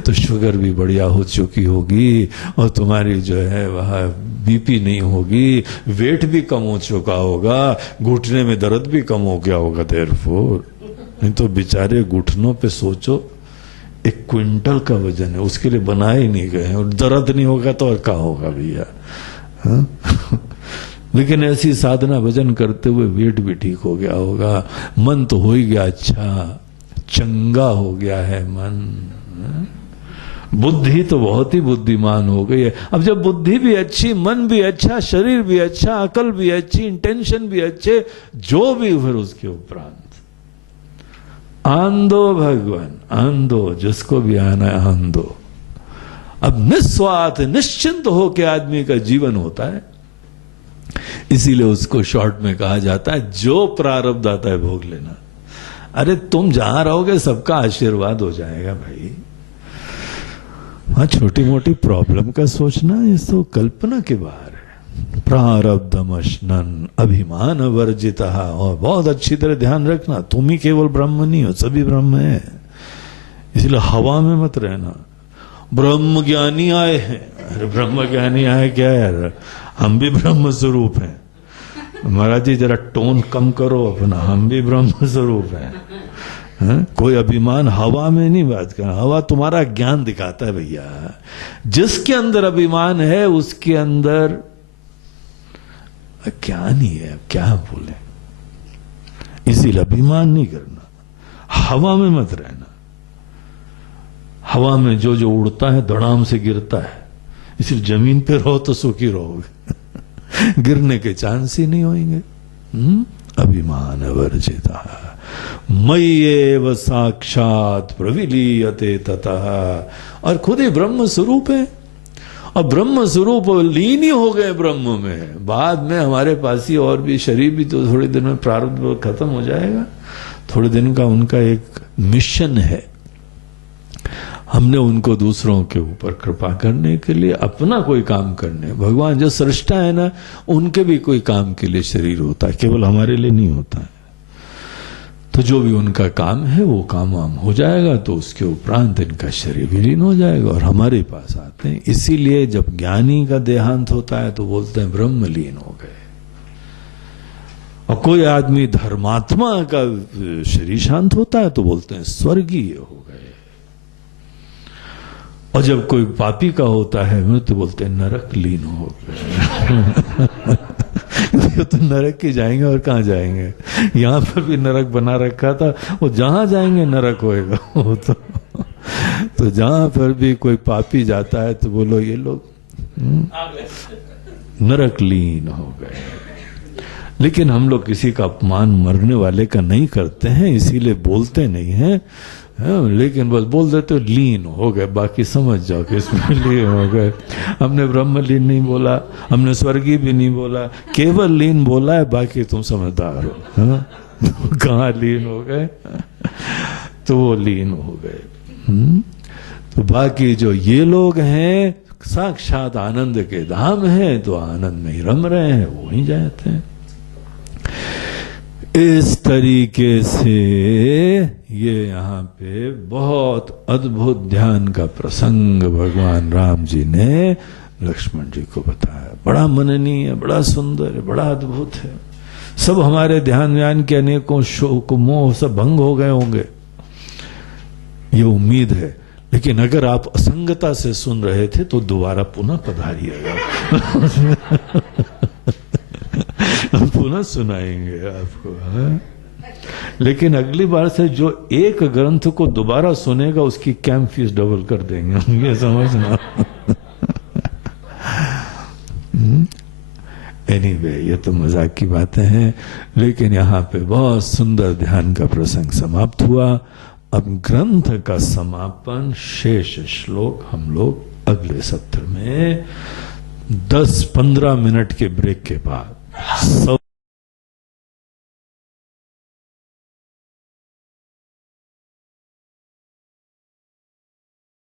तो शुगर भी बढ़िया हो चुकी होगी और तुम्हारी जो है वह बीपी नहीं होगी, वेट भी कम हो चुका होगा, घुटने में दर्द भी कम हो गया होगा। देयरफॉर नहीं तो बेचारे घुटनों पे सोचो, 1 क्विंटल का वजन है, उसके लिए बनाए ही नहीं गए, और दर्द नहीं होगा तो और क्या होगा भैया। लेकिन ऐसी साधना भजन करते हुए वेट भी ठीक हो गया होगा, मन तो हो ही गया अच्छा, चंगा हो गया है मन। बुद्धि तो बहुत ही बुद्धिमान हो गई है। अब जब बुद्धि भी अच्छी, मन भी अच्छा, शरीर भी अच्छा, अकल भी अच्छी, इंटेंशन भी अच्छे, जो भी फिर उसके उपरांत आंदो भगवान, आंदो, जिसको भी आना है आंदो। अब निस्वार्थ निश्चिंत होकर आदमी का जीवन होता है, इसीलिए उसको शॉर्ट में कहा जाता है जो प्रारब्ध आता है भोग लेना। अरे तुम जहां रहोगे सबका आशीर्वाद हो जाएगा भाई। वहां छोटी मोटी प्रॉब्लम का सोचना ये तो कल्पना के बाहर है। प्रारब्धमश्नन अभिमान वर्जिता। और बहुत अच्छी तरह ध्यान रखना, तुम ही केवल ब्रह्म नहीं हो, सभी ब्रह्म है। इसलिए हवा में मत रहना। ब्रह्म ज्ञानी आए हैं, अरे ब्रह्म ज्ञानी आए क्या यार, हम भी ब्रह्म स्वरूप हैं। महाराज जी जरा टोन कम करो अपना, हम भी ब्रह्म स्वरूप हैं। कोई अभिमान हवा में नहीं बात करना। हवा तुम्हारा ज्ञान दिखाता है भैया। जिसके अंदर अभिमान है उसके अंदर ज्ञान ही है, क्या बोले। इसीलिए अभिमान नहीं करना, हवा में मत रहना। हवा में जो जो उड़ता है धड़ाम से गिरता है, इसलिए जमीन पे रहो तो सुखी रहोगे। गिरने के चांस ही नहीं होंगे। अभिमान वर्जिता मय्येव साक्षात प्रविलीयते ततः। और खुद ही ब्रह्म स्वरूप है, और ब्रह्म स्वरूप लीन ही हो गए ब्रह्म में। बाद में हमारे पास ही और भी शरीर भी तो थोड़े दिन में प्रारब्ध खत्म हो जाएगा। थोड़े दिन का उनका एक मिशन है। हमने उनको दूसरों के ऊपर कृपा करने के लिए, अपना कोई काम करने, भगवान जो सृष्टा है ना, उनके भी कोई काम के लिए शरीर होता है, केवल हमारे लिए नहीं होता है। तो जो भी उनका काम है वो काम वाम हो जाएगा, तो उसके उपरांत इनका शरीर विलीन हो जाएगा और हमारे पास आते हैं। इसीलिए जब ज्ञानी का देहांत होता है तो बोलते हैं ब्रह्मलीन हो गए। और कोई आदमी धर्मात्मा का शरीर शांत होता है तो बोलते हैं स्वर्गीय हो गए। और जब कोई पापी का होता है तो बोलते हैं नरक लीन हो गए। तो नरक ही जाएंगे और कहाँ जाएंगे। यहाँ पर भी नरक बना रखा था, वो जहां जाएंगे नरक होएगा। वो तो जहां पर भी कोई पापी जाता है तो बोलो ये लोग नरक लीन हो गए। लेकिन हम लोग किसी का अपमान मरने वाले का नहीं करते हैं, इसीलिए बोलते नहीं हैं। लेकिन बस बोल देते हो लीन हो गए, बाकी समझ जाओ कि इसमें लीन हो गए। हमने ब्रह्मलीन नहीं बोला, हमने स्वर्गीय भी नहीं बोला, केवल लीन बोला है, बाकी तुम समझदार हो। कहाँ लीन हो गए? तो वो लीन हो गए। तो बाकी जो ये लोग हैं साक्षात आनंद के धाम हैं, तो आनंद में ही रम रहे हैं, वो ही जाते हैं। इस तरीके से ये यहाँ पे बहुत अद्भुत ध्यान का प्रसंग भगवान राम जी ने लक्ष्मण जी को बताया। बड़ा मननीय है, बड़ा सुंदर है, बड़ा अद्भुत है। सब हमारे ध्यान व्यान के अनेकों शोक मोह सब भंग हो गए होंगे, ये उम्मीद है। लेकिन अगर आप असंगता से सुन रहे थे तो दोबारा पुनः पधारिएगा। हम पुनः सुनाएंगे आपको। लेकिन अगली बार से जो एक ग्रंथ को दोबारा सुनेगा उसकी कैंप फीस डबल कर देंगे, ये समझना। एनीवे, ये तो मजाक की बातें हैं, लेकिन यहाँ पे बहुत सुंदर ध्यान का प्रसंग समाप्त हुआ। अब ग्रंथ का समापन शेष श्लोक हम लोग अगले सत्र में 10-15 मिनट के ब्रेक के बाद